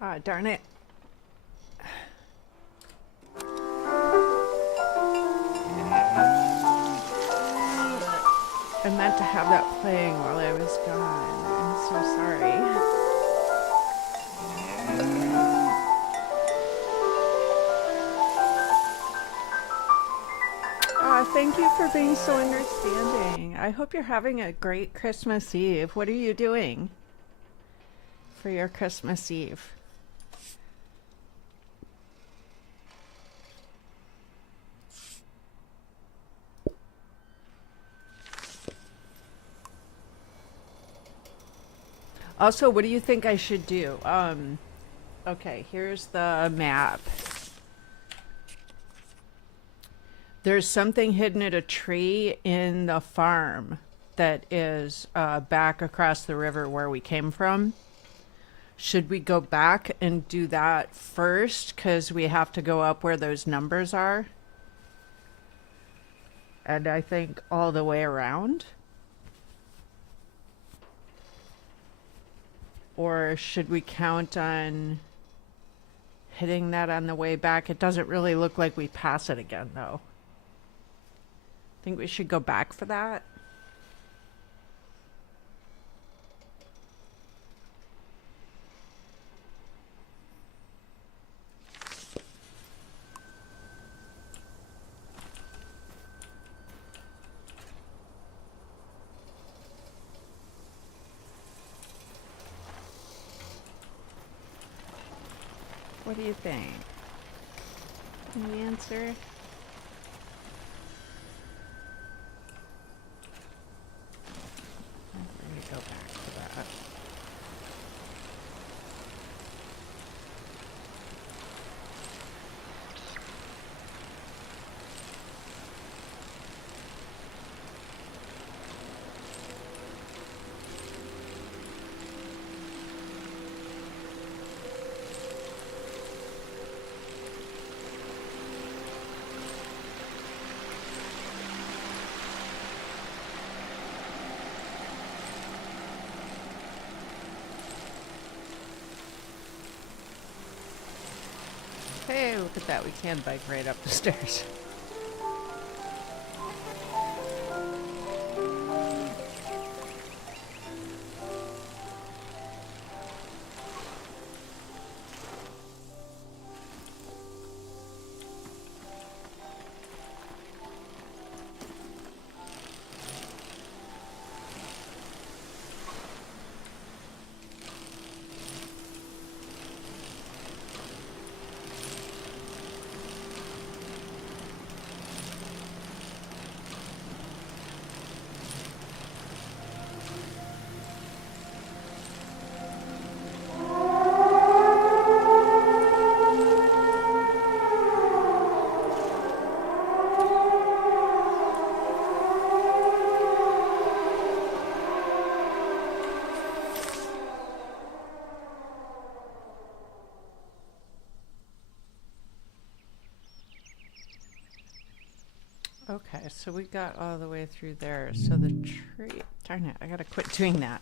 Ah, darn it. I meant to have that playing while I was gone. I'm so sorry. Thank you for being so understanding. I hope you're having a great Christmas Eve. What are you doing for your Christmas Eve? Also, what do you think I should do? Okay, here's the map. There's something hidden at a tree in the farm that is back across the river where we came from. Should we go back and do that first? Because we have to go up where those numbers are. And I think all the way around. Or should we count on hitting that on the way back? It doesn't really look like we pass it again, though. Think we should go back for that? What do you think? Any answer? Go back to that. Hey, look at that. We can bike right up the stairs. Okay, so we got all the way through there. So the tree... Darn it, I gotta quit doing that.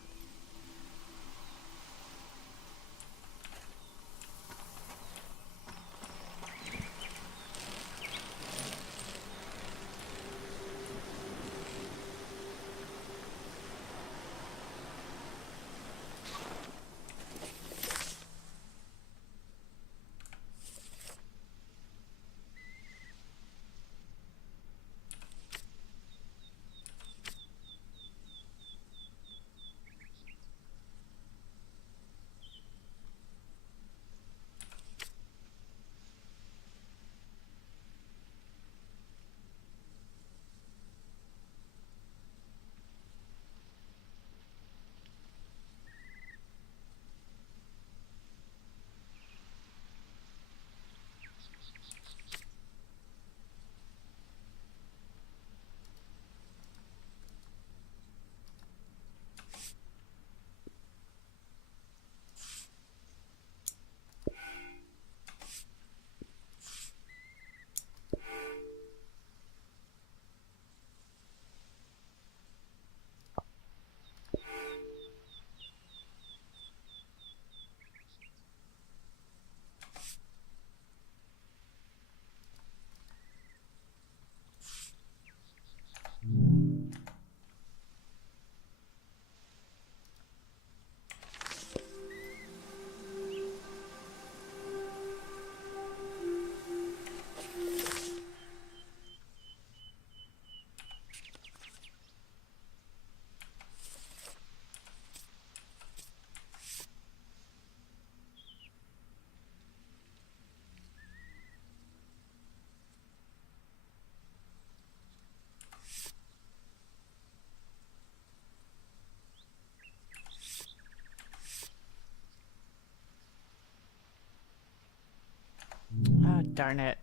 darn it.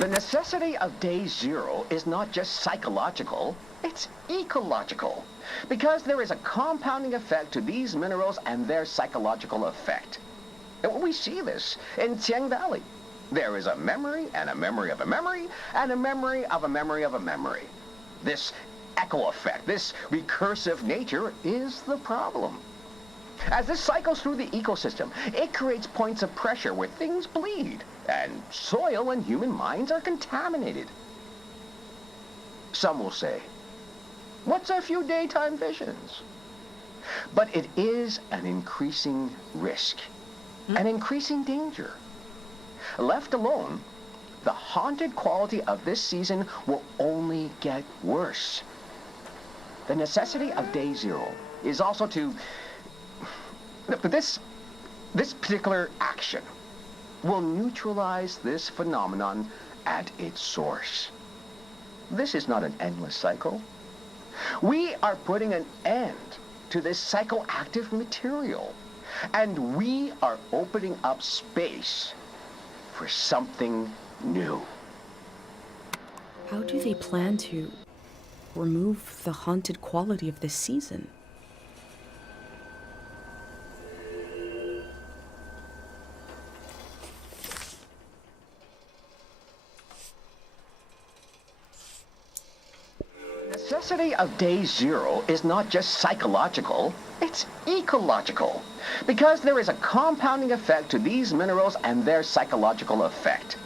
The necessity of day zero is not just psychological, it's ecological. Because there is a compounding effect to these minerals and their psychological effect. And we see this in Tiang Valley. There is a memory and a memory of a memory and a memory of a memory of a memory. This echo effect, this recursive nature is the problem. As this cycles through the ecosystem, it creates points of pressure where things bleed, and soil and human minds are contaminated. Some will say, What's a few daytime visions? But it is an increasing risk, an increasing danger. Left alone, the haunted quality of this season will only get worse. The necessity of day zero is also to... This particular action will neutralize this phenomenon at its source. This is not an endless cycle. We are putting an end to this psychoactive material, and we are opening up space for something new. How do they plan to remove the haunted quality of this season? The necessity of day zero is not just psychological, it's ecological, because there is a compounding effect to these minerals and their psychological effect.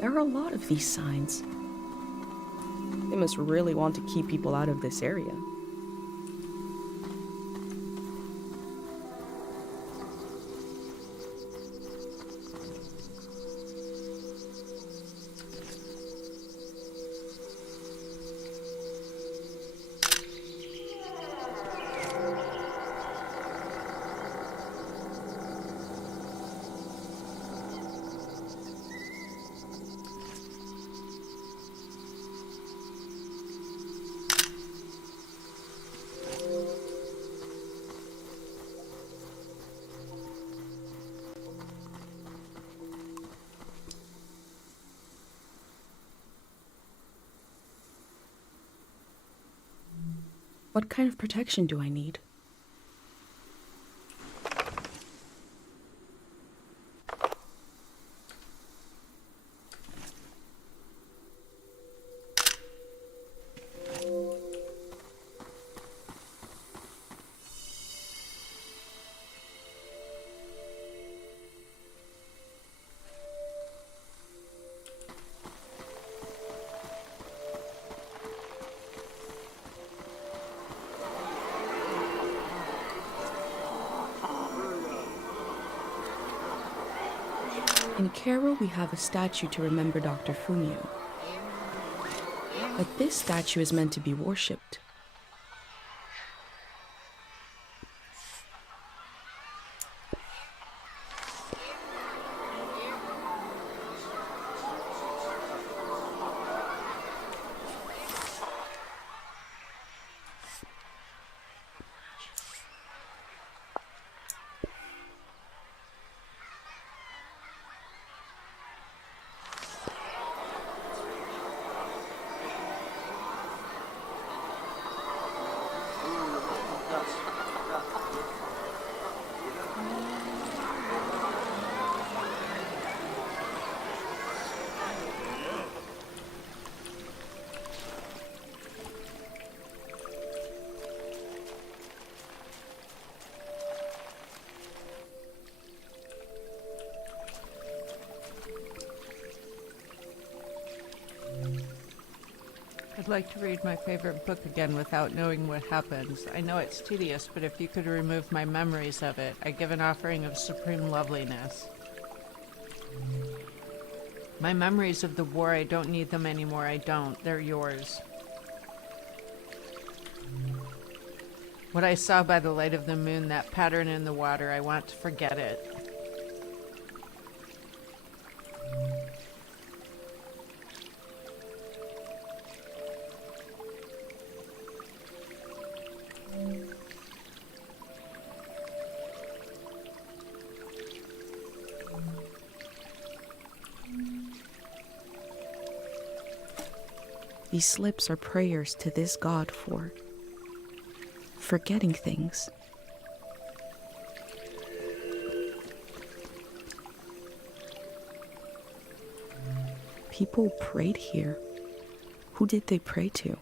There are a lot of these signs. They must really want to keep people out of this area. What kind of protection do I need? In Cairo, we have a statue to remember Dr. Fumio. But this statue is meant to be worshipped. I'd like to read my favorite book again without knowing what happens. I know it's tedious, but if you could remove my memories of it, I give an offering of supreme loveliness. My memories of the war, I don't need them anymore. I don't. They're yours. What I saw by the light of the moon, that pattern in the water, I want to forget it. These slips are prayers to this god for forgetting things. People prayed here. Who did they pray to?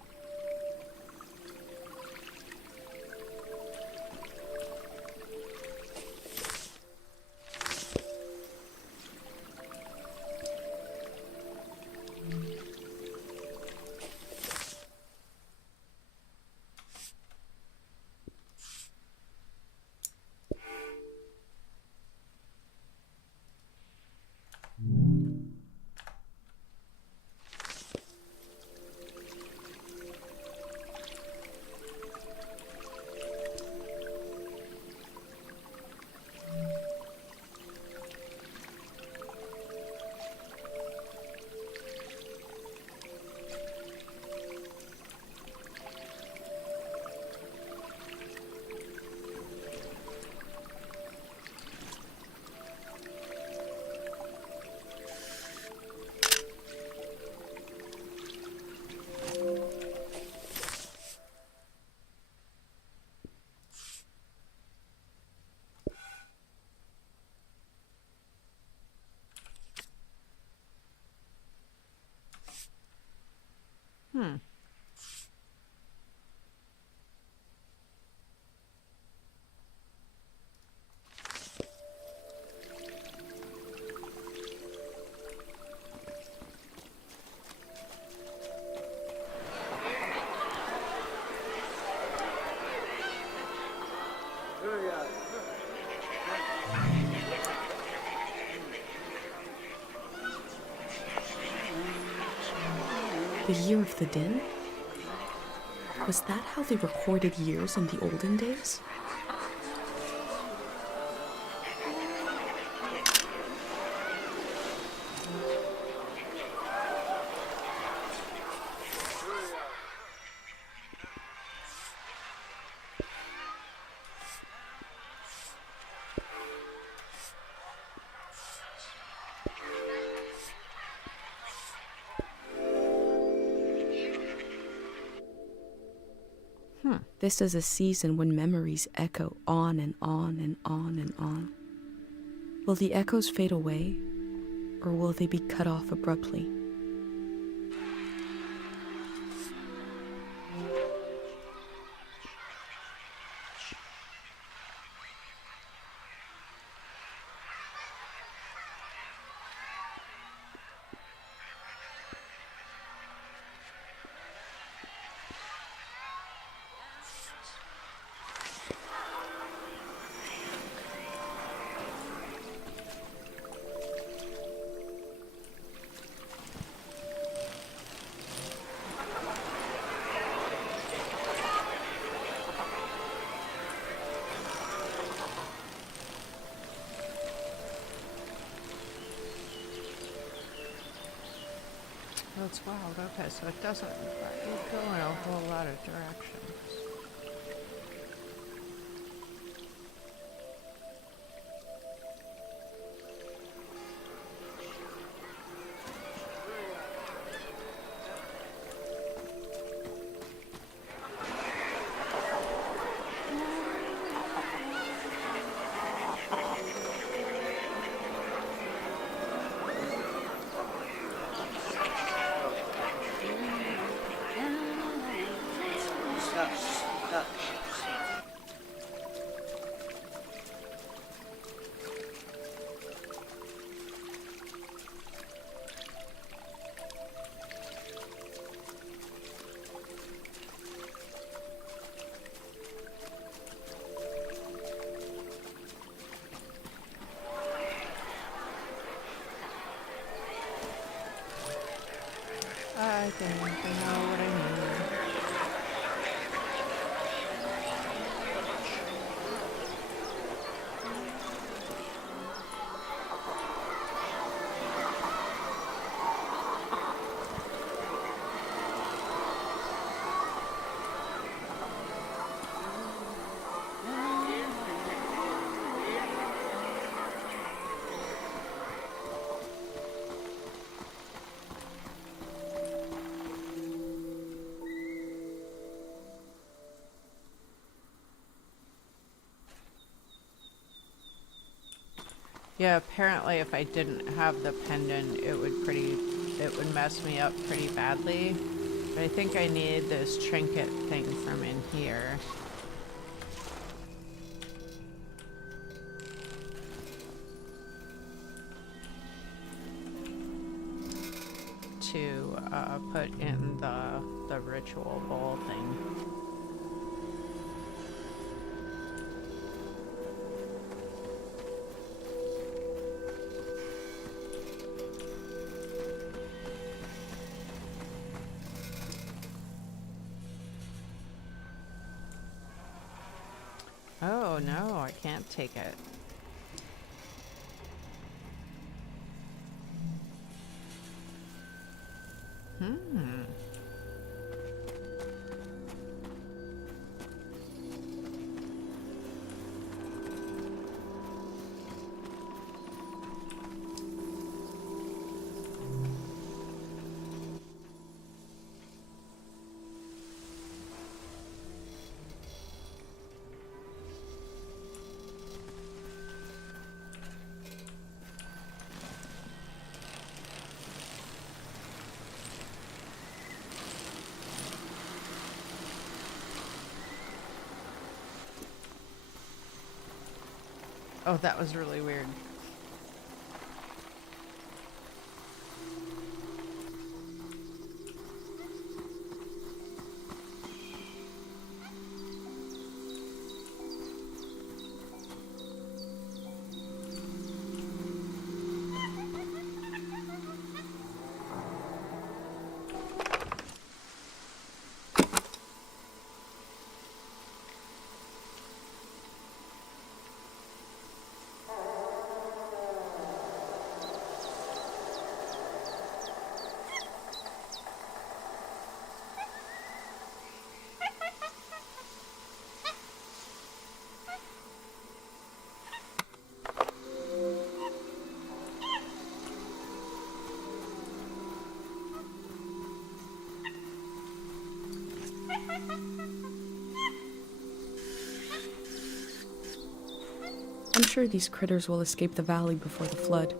The year of the din? Was that how they recorded years in the olden days? This is a season when memories echo on and on and on and on. Will the echoes fade away, or will they be cut off abruptly? That's wild. Okay, so it doesn't go in a whole lot of directions. I think I know what I need. Yeah, apparently if I didn't have the pendant, it would mess me up pretty badly. But I think I need this trinket thing from in here. To put in the ritual bowl thing. Oh no, I can't take it. Oh, that was really weird. I'm sure these critters will escape the valley before the flood.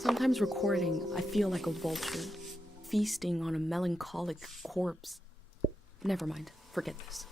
Sometimes recording, I feel like a vulture, feasting on a melancholic corpse. Never mind, forget this.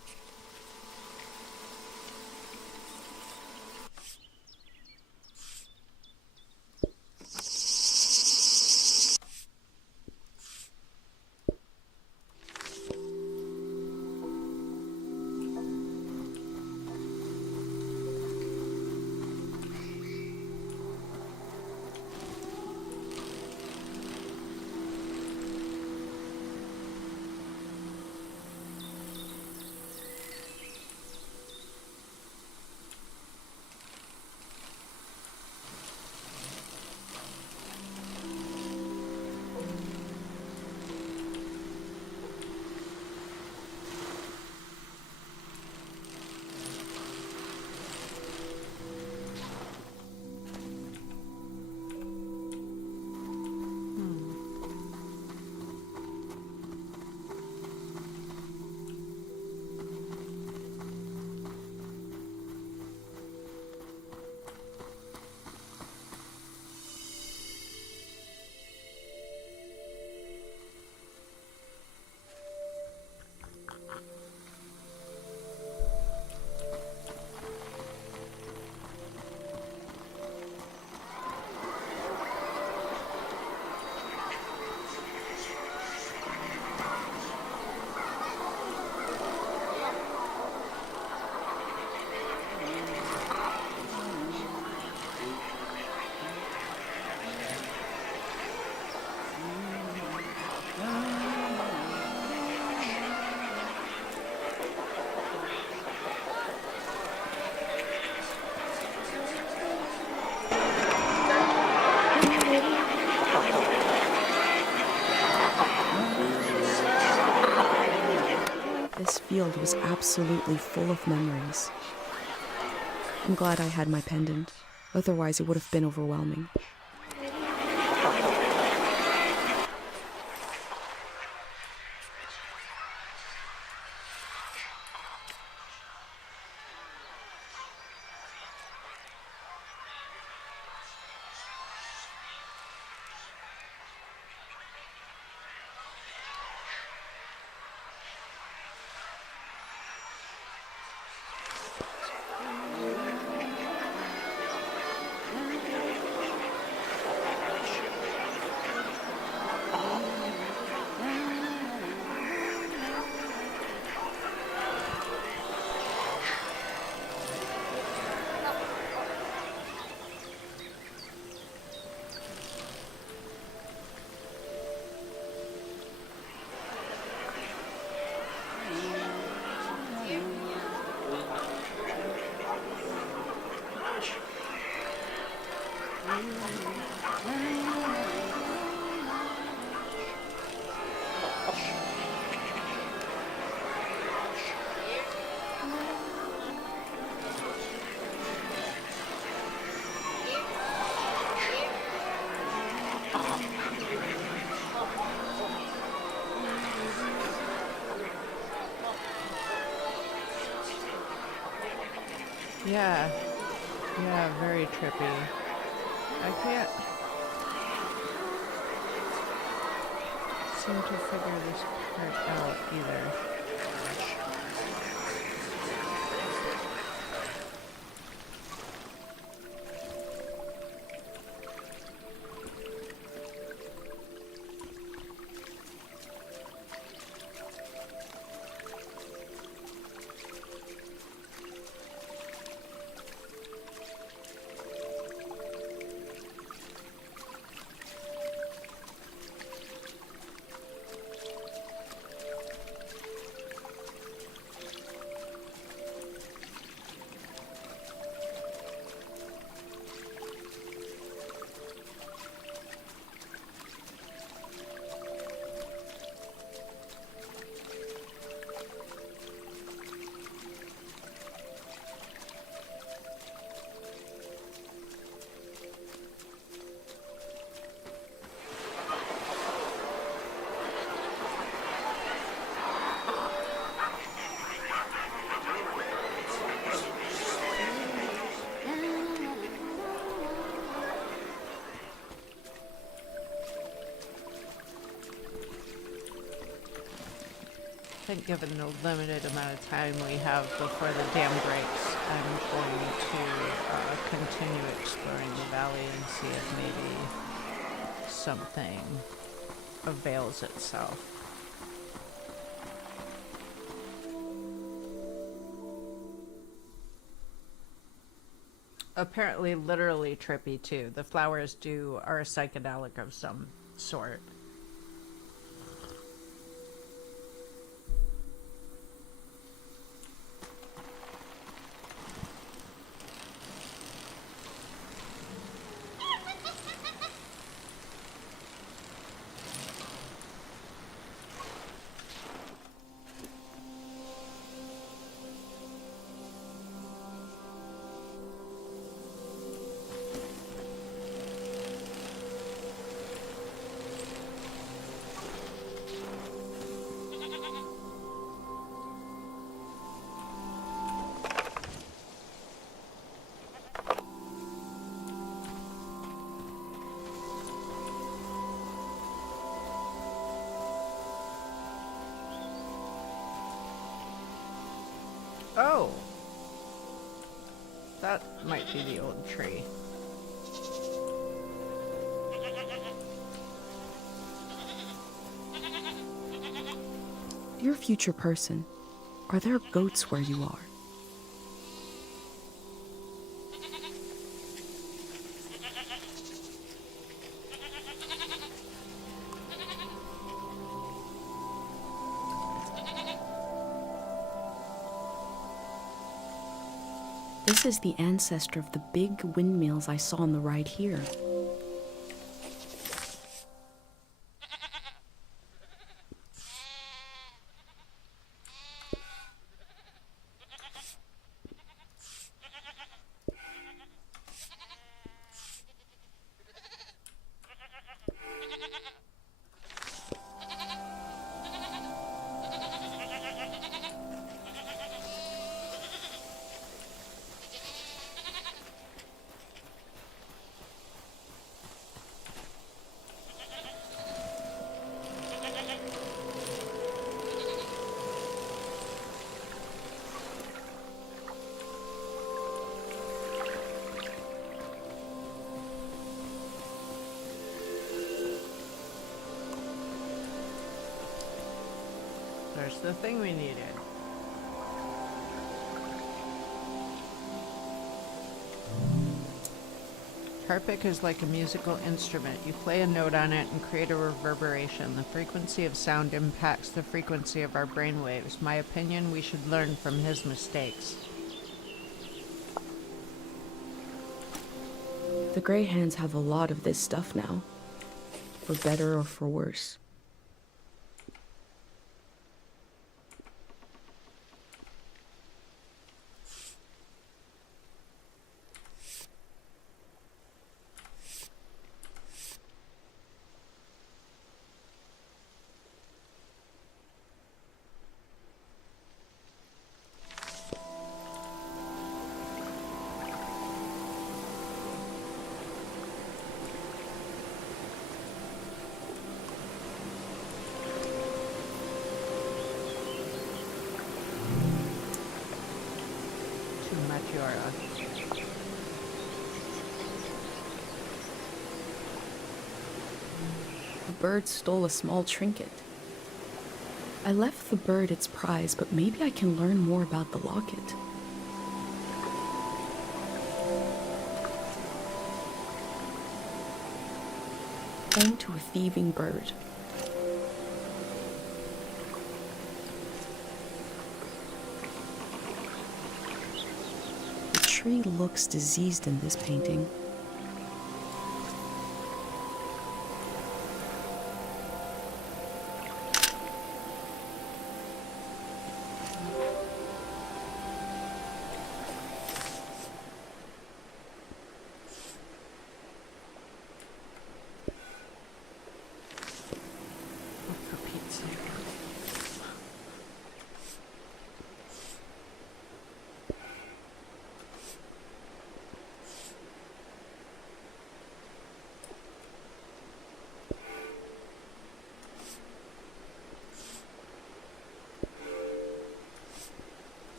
field was absolutely full of memories. I'm glad I had my pendant, otherwise it would have been overwhelming. Yeah, very trippy. I can't seem to figure this part out either. I think given the limited amount of time we have before the dam breaks, I'm going to continue exploring the valley and see if maybe something avails itself. Apparently literally trippy too. The flowers are psychedelic of some sort. Oh! That might be the old tree. Dear future person, are there goats where you are? This is the ancestor of the big windmills I saw on the ride here. just the thing we needed. Harpic is like a musical instrument. You play a note on it and create a reverberation. The frequency of sound impacts the frequency of our brainwaves. My opinion, we should learn from his mistakes. The Grey Hands have a lot of this stuff now, for better or for worse. The bird stole a small trinket. I left the bird its prize, but maybe I can learn more about the locket. Home to a thieving bird. The tree looks diseased in this painting.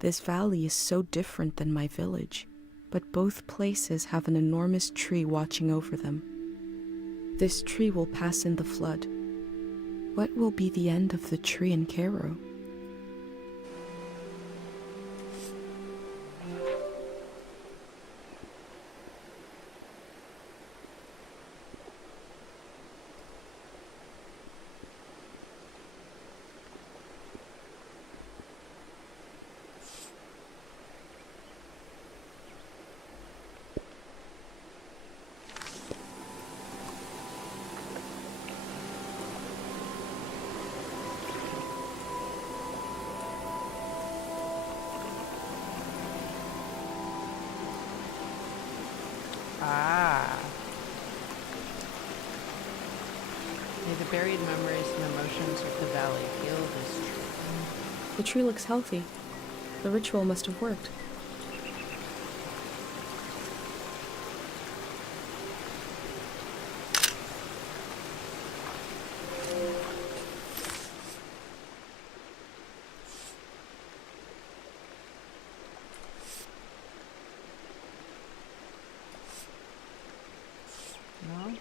This valley is so different than my village, but both places have an enormous tree watching over them. This tree will pass in the flood. What will be the end of the tree in Cairo? Ah. May the buried memories and emotions of the valley heal this tree. The tree looks healthy. The ritual must have worked. No?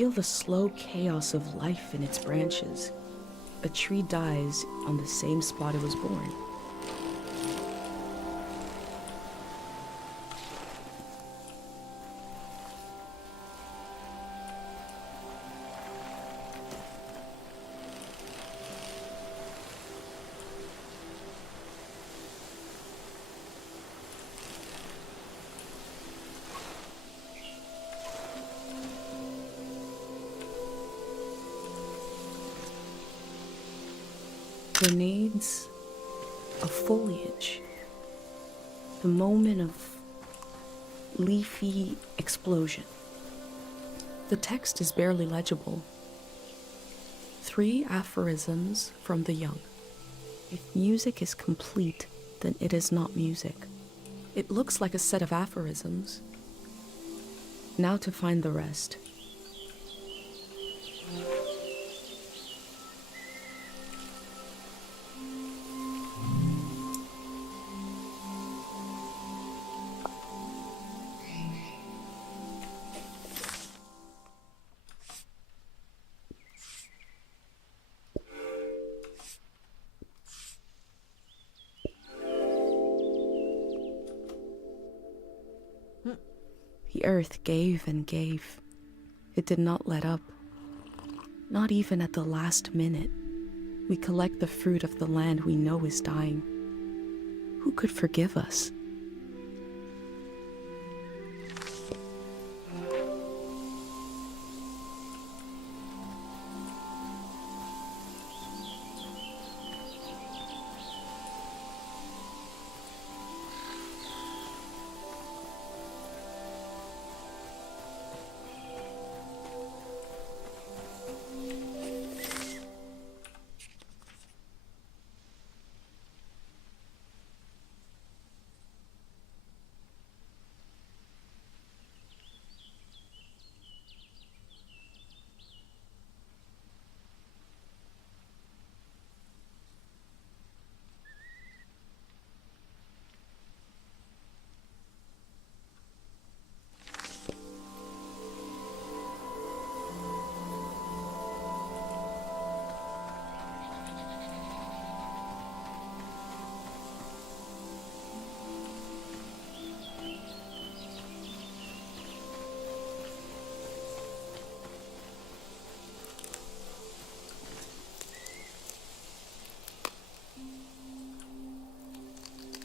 feel the slow chaos of life in its branches. A tree dies on the same spot it was born. Grenades of foliage. The moment of leafy explosion. The text is barely legible. 3 aphorisms from the young. If music is complete, then it is not music. It looks like a set of aphorisms. Now to find the rest. The earth gave and gave. It did not let up. Not even at the last minute. We collect the fruit of the land we know is dying. Who could forgive us?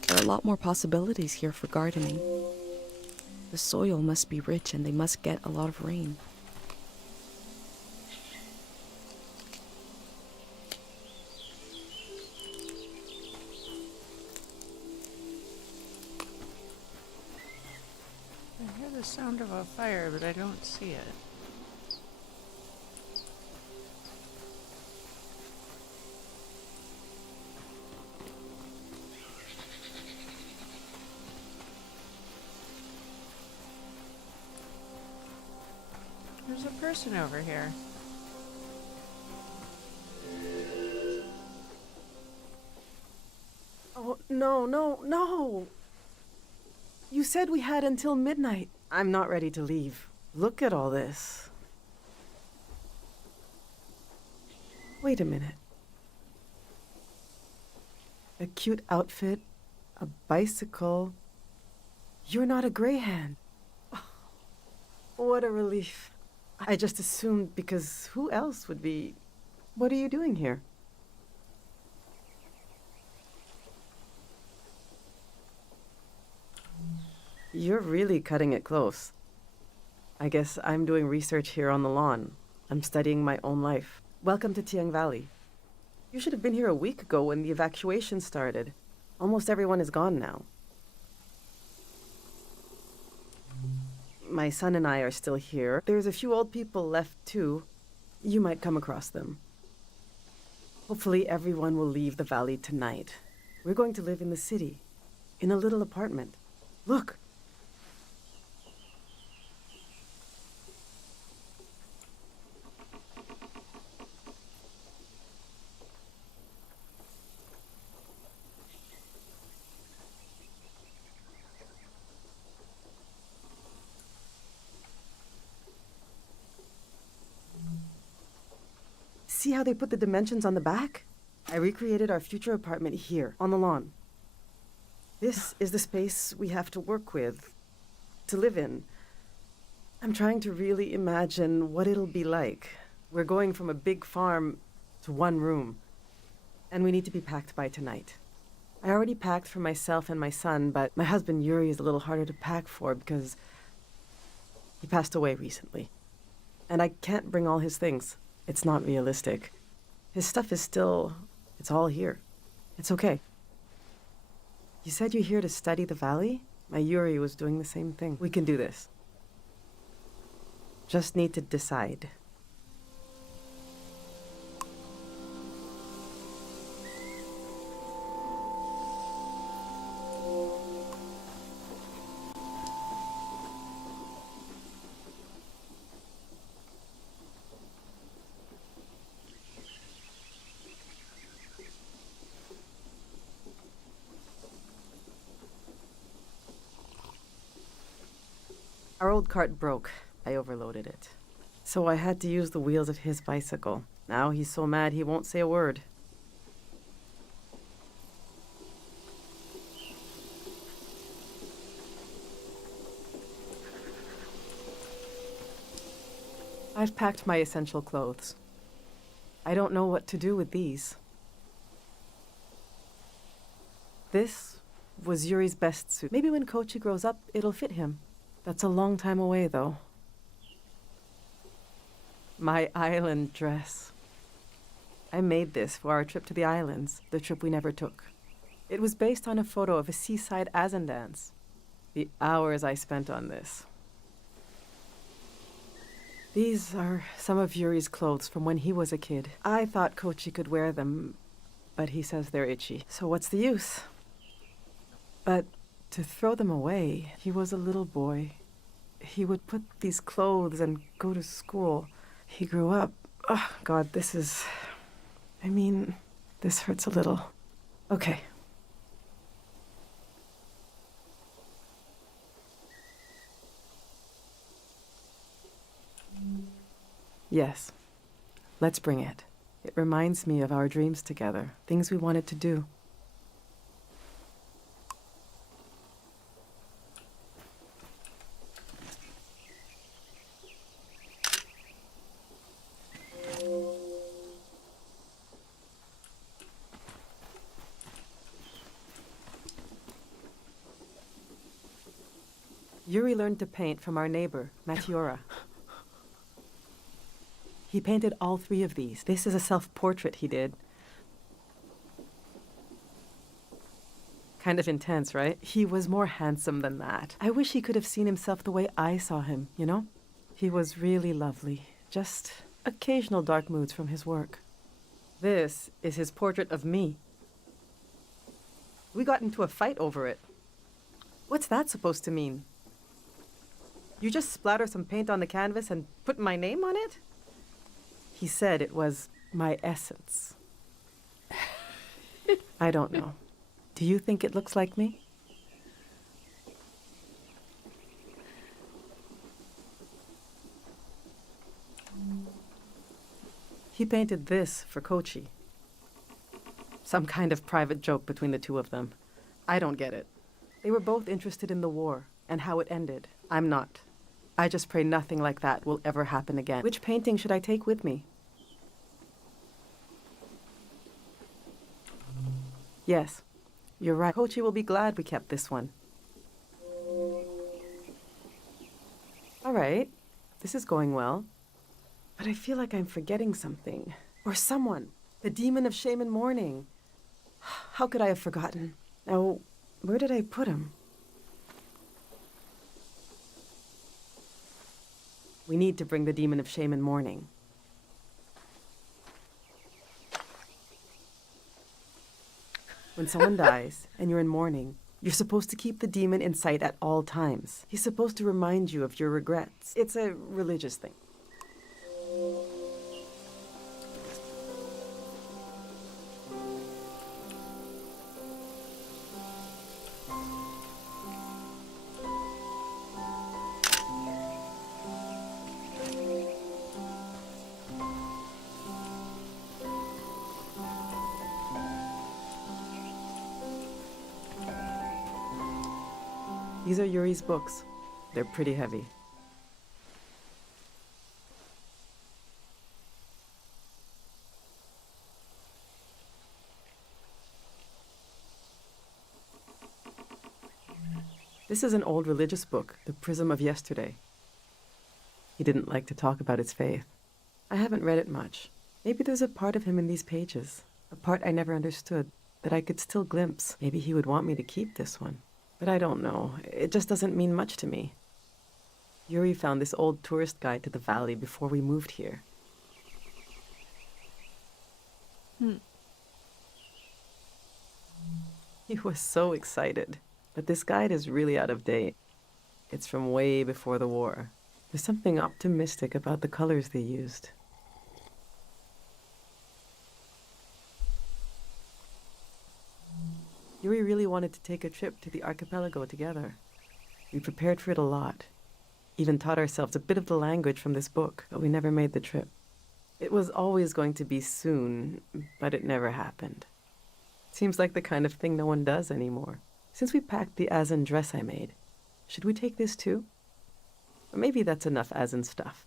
There are a lot more possibilities here for gardening. The soil must be rich and they must get a lot of rain. I hear the sound of a fire, but I don't see it. There's a person over here. Oh, no. You said we had until midnight. I'm not ready to leave. Look at all this. Wait a minute. A cute outfit, a bicycle. You're not a greyhound. Oh, what a relief. I just assumed because who else would be... What are you doing here? You're really cutting it close. I guess I'm doing research here on the lawn. I'm studying my own life. Welcome to Tiang Valley. You should have been here a week ago when the evacuation started. Almost everyone is gone now. My son and I are still here. There's a few old people left too. You might come across them. Hopefully everyone will leave the valley tonight. We're going to live in the city, in a little apartment. Look! See how they put the dimensions on the back? I recreated our future apartment here, on the lawn. This is the space we have to work with, to live in. I'm trying to really imagine what it'll be like. We're going from a big farm to one room, and we need to be packed by tonight. I already packed for myself and my son, but my husband Yuri is a little harder to pack for because he passed away recently. And I can't bring all his things. It's not realistic. His stuff is still... it's all here. It's okay. You said you're here to study the valley? My Yuri was doing the same thing. We can do this. Just need to decide. Our old cart broke. I overloaded it. So I had to use the wheels of his bicycle. Now he's so mad he won't say a word. I've packed my essential clothes. I don't know what to do with these. This was Yuri's best suit. Maybe when Kochi grows up, it'll fit him. That's a long time away, though. My island dress. I made this for our trip to the islands, the trip we never took. It was based on a photo of a seaside Azan dance. The hours I spent on this. These are some of Yuri's clothes from when he was a kid. I thought Kochi could wear them, but he says they're itchy. So what's the use? But to throw them away, he was a little boy. He would put these clothes and go to school. He grew up. Oh, God, this hurts a little. Okay. Yes. Let's bring it. It reminds me of our dreams together, things we wanted to do. Yuri learned to paint from our neighbor, Matiora. He painted all 3 of these. This is a self-portrait he did. Kind of intense, right? He was more handsome than that. I wish he could have seen himself the way I saw him, you know? He was really lovely. Just occasional dark moods from his work. This is his portrait of me. We got into a fight over it. What's that supposed to mean? You just splatter some paint on the canvas and put my name on it? He said it was my essence. I don't know. Do you think it looks like me? He painted this for Kochi. Some kind of private joke between the 2 of them. I don't get it. They were both interested in the war and how it ended. I'm not. I just pray nothing like that will ever happen again. Which painting should I take with me? Yes, you're right. Kochi will be glad we kept this one. All right, this is going well. But I feel like I'm forgetting something. Or someone. The demon of shame and mourning. How could I have forgotten? Now, where did I put him? We need to bring the demon of shame and mourning. When someone dies and you're in mourning, you're supposed to keep the demon in sight at all times. He's supposed to remind you of your regrets. It's a religious thing. These are Yuri's books. They're pretty heavy. This is an old religious book, The Prism of Yesterday. He didn't like to talk about his faith. I haven't read it much. Maybe there's a part of him in these pages, a part I never understood, that I could still glimpse. Maybe he would want me to keep this one. But I don't know. It just doesn't mean much to me. Yuri found this old tourist guide to the valley before we moved here. He was so excited. But this guide is really out of date. It's from way before the war. There's something optimistic about the colors they used. Yuri really wanted to take a trip to the archipelago together. We prepared for it a lot. Even taught ourselves a bit of the language from this book, but we never made the trip. It was always going to be soon, but it never happened. Seems like the kind of thing no one does anymore. Since we packed the Azan dress I made, should we take this too? Or maybe that's enough Azan stuff.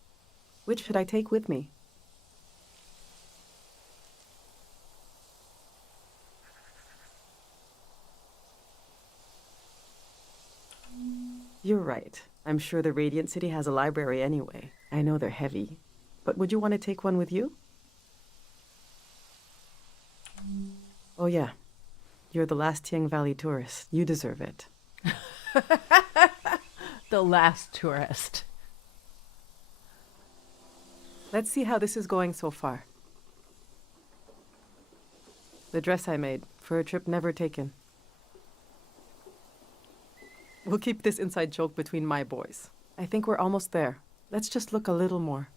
Which should I take with me? You're right. I'm sure the Radiant City has a library anyway. I know they're heavy. But would you want to take one with you? Oh yeah. You're the last Tiang Valley tourist. You deserve it. The last tourist. Let's see how this is going so far. The dress I made for a trip never taken. We'll keep this inside joke between my boys. I think we're almost there. Let's just look a little more.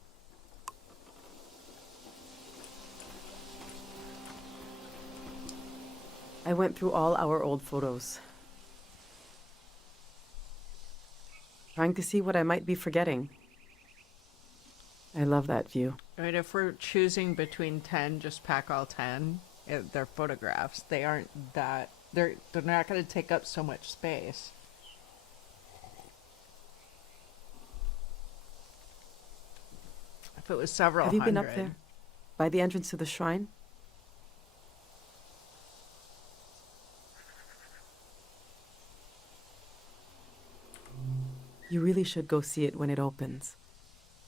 I went through all our old photos, trying to see what I might be forgetting. I love that view. I mean, if we're choosing between 10, just pack all 10. They're photographs. They aren't that... They're not going to take up so much space. If it was several Have you hundred. been up there? By the entrance to the shrine? You really should go see it when it opens.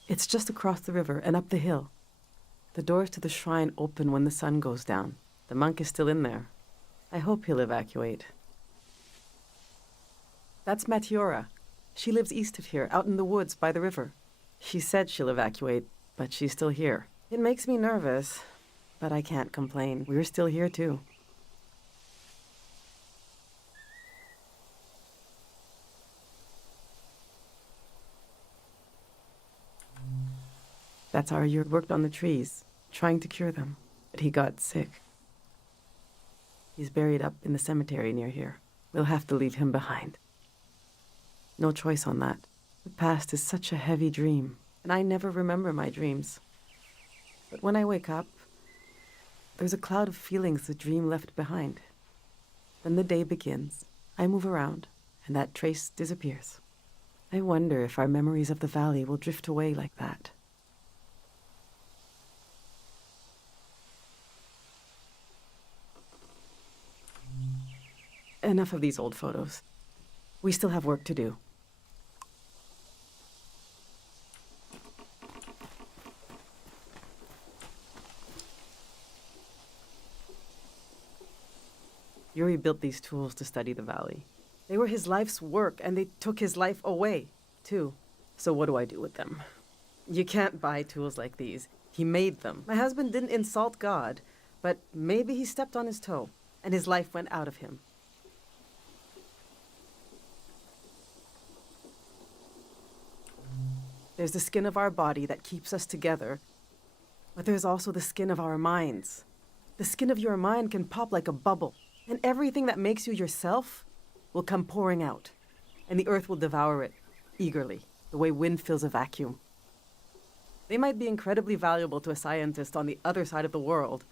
It's just across the river and up the hill. The doors to the shrine open when the sun goes down. The monk is still in there. I hope he'll evacuate. That's Matiora. She lives east of here, out in the woods by the river. She said she'll evacuate, but she's still here. It makes me nervous, but I can't complain. We're still here too. That's our year worked on the trees, trying to cure them, but he got sick. He's buried up in the cemetery near here. We'll have to leave him behind. No choice on that. The past is such a heavy dream, and I never remember my dreams. But when I wake up, there's a cloud of feelings the dream left behind. Then the day begins. I move around, and that trace disappears. I wonder if our memories of the valley will drift away like that. Enough of these old photos. We still have work to do. Yuri built these tools to study the valley. They were his life's work, and they took his life away, too. So what do I do with them? You can't buy tools like these. He made them. My husband didn't insult God, but maybe he stepped on his toe, and his life went out of him. There's the skin of our body that keeps us together, but there's also the skin of our minds. The skin of your mind can pop like a bubble, and everything that makes you yourself will come pouring out, and the earth will devour it eagerly, the way wind fills a vacuum. They might be incredibly valuable to a scientist on the other side of the world.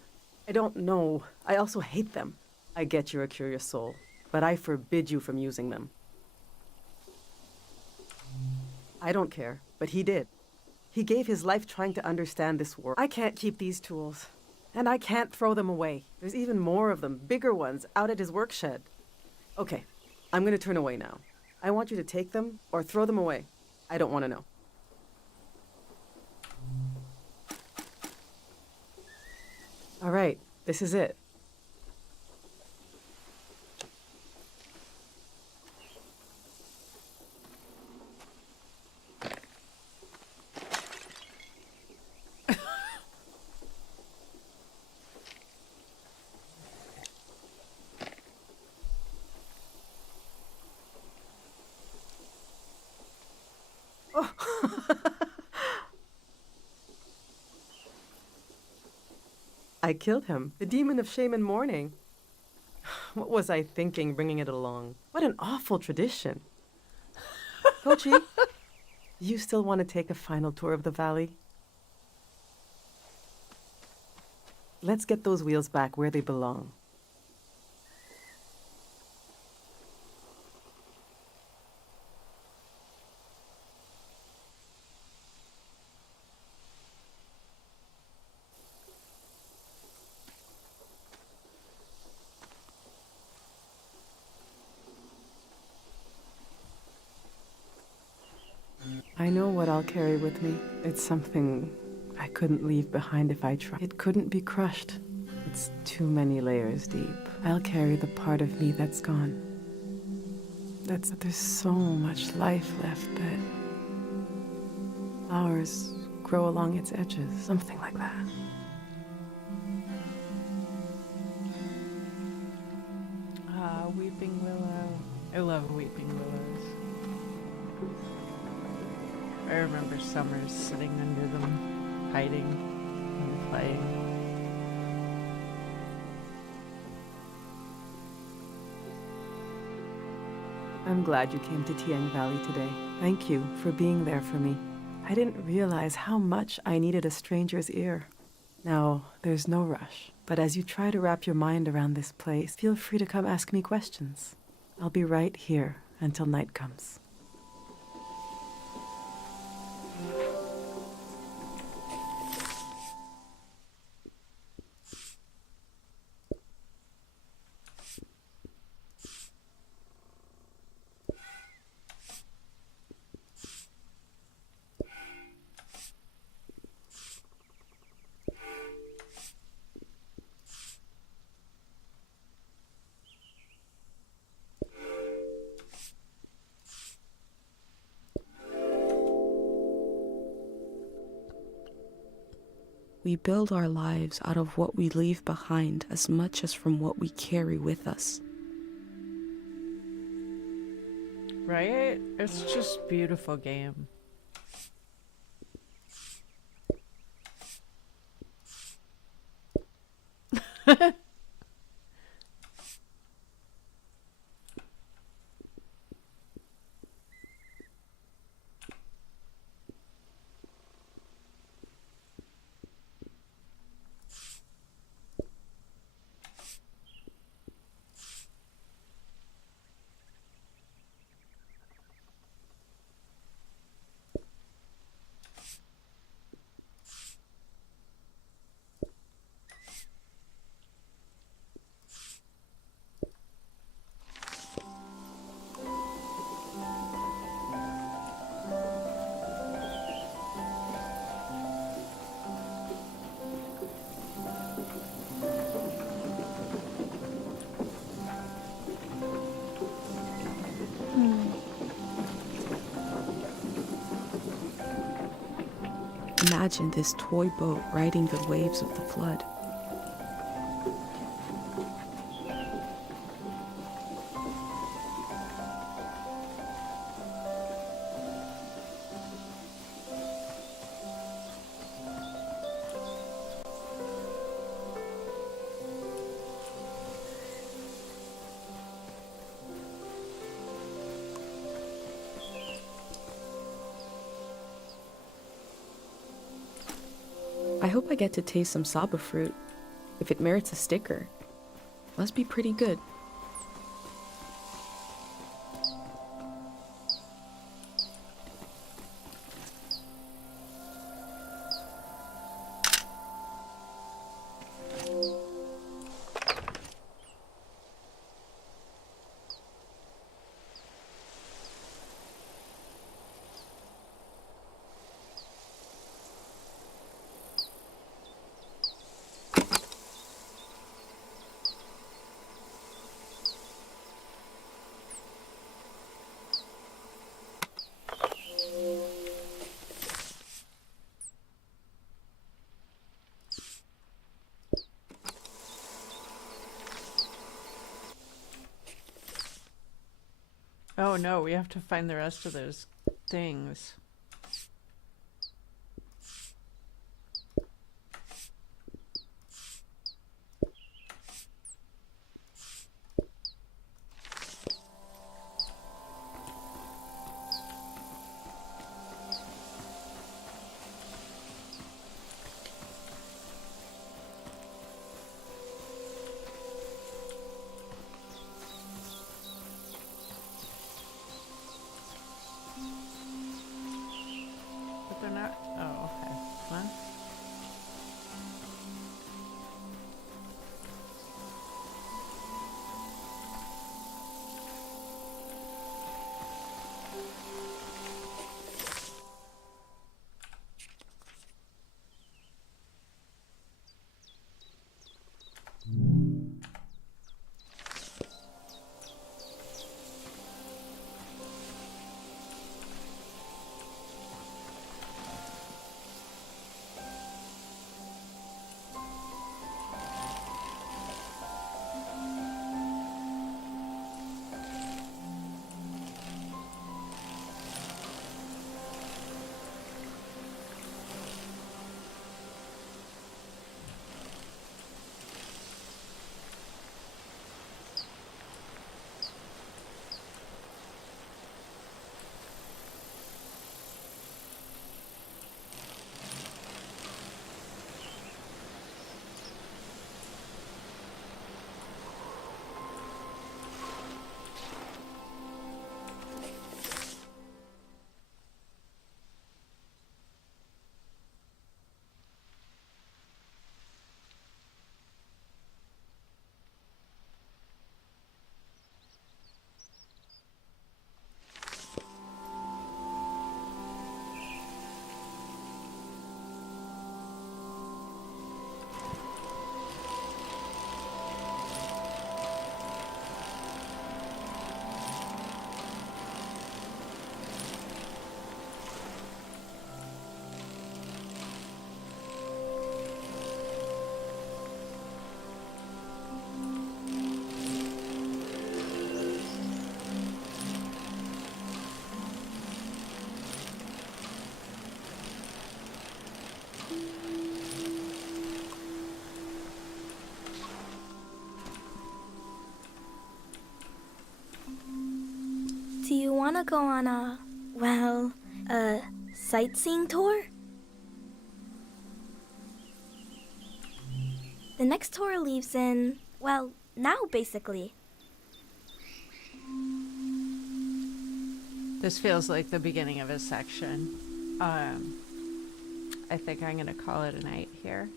I don't know. I also hate them. I get you're a curious soul, but I forbid you from using them. I don't care, but he did. He gave his life trying to understand this world. I can't keep these tools, and I can't throw them away. There's even more of them, bigger ones, out at his work shed. Okay, I'm gonna turn away now. I want you to take them or throw them away. I don't want to know. All right, this is it. I killed him, the demon of shame and mourning. What was I thinking bringing it along? What an awful tradition. Kochi, you still want to take a final tour of the valley? Let's get those wheels back where they belong. I know what I'll carry with me. It's something I couldn't leave behind if I tried. It couldn't be crushed. It's too many layers deep. I'll carry the part of me that's gone. There's so much life left that flowers grow along its edges. Something like that. Ah, weeping willow. I love weeping willows. I remember summers sitting under them, hiding and playing. I'm glad you came to Tiang Valley today. Thank you for being there for me. I didn't realize how much I needed a stranger's ear. Now, there's no rush, but as you try to wrap your mind around this place, feel free to come ask me questions. I'll be right here until night comes. We build our lives out of what we leave behind as much as from what we carry with us. Right? It's just beautiful game. Imagine this toy boat riding the waves of the flood. I hope I get to taste some saba fruit. If it merits a sticker, must be pretty good. Oh no, we have to find the rest of those things. But they're not. Oh, okay. Come on. Do you want to go on a sightseeing tour? The next tour leaves in, well, now basically. This feels like the beginning of a section. I think I'm going to call it a night here.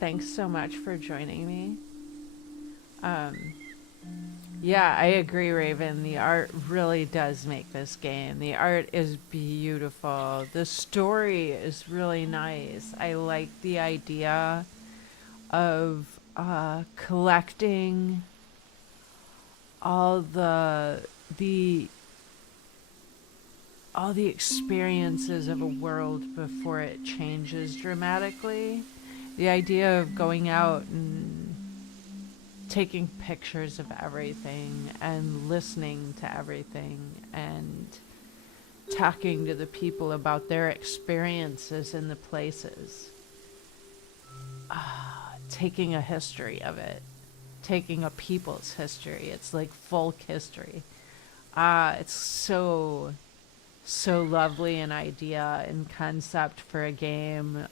Thanks so much for joining me. Yeah, I agree, Raven. The art really does make this game. The art is beautiful. The story is really nice. I like the idea of collecting all the experiences of a world before it changes dramatically. The idea of going out and taking pictures of everything and listening to everything and talking to the people about their experiences in the places. Taking a history of it. Taking a people's history. It's like folk history. It's so lovely an idea and concept for a game.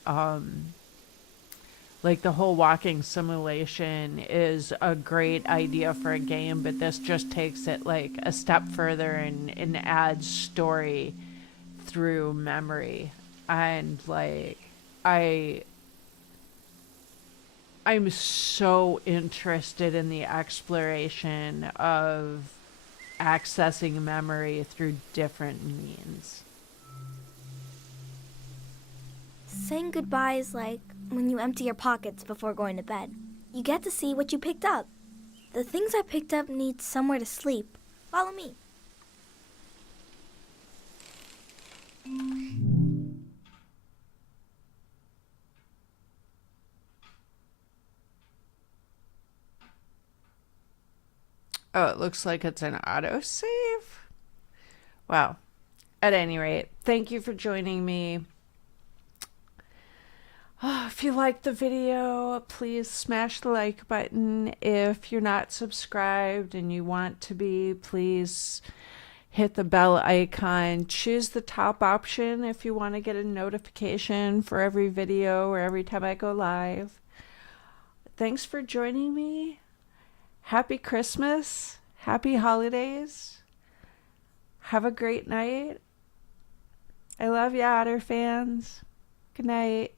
Like the whole walking simulation is a great idea for a game, but this just takes it like a step further and adds story through memory. And like I'm so interested in the exploration of accessing memory through different means. Saying goodbye is like when you empty your pockets before going to bed. You get to see what you picked up. The things I picked up need somewhere to sleep. Follow me. Oh, it looks like it's an autosave? Wow. At any rate, thank you for joining me. Oh, if you liked the video, please smash the like button. If you're not subscribed and you want to be, please hit the bell icon. Choose the top option if you want to get a notification for every video or every time I go live. Thanks for joining me. Happy Christmas. Happy holidays. Have a great night. I love you, Otter fans. Good night.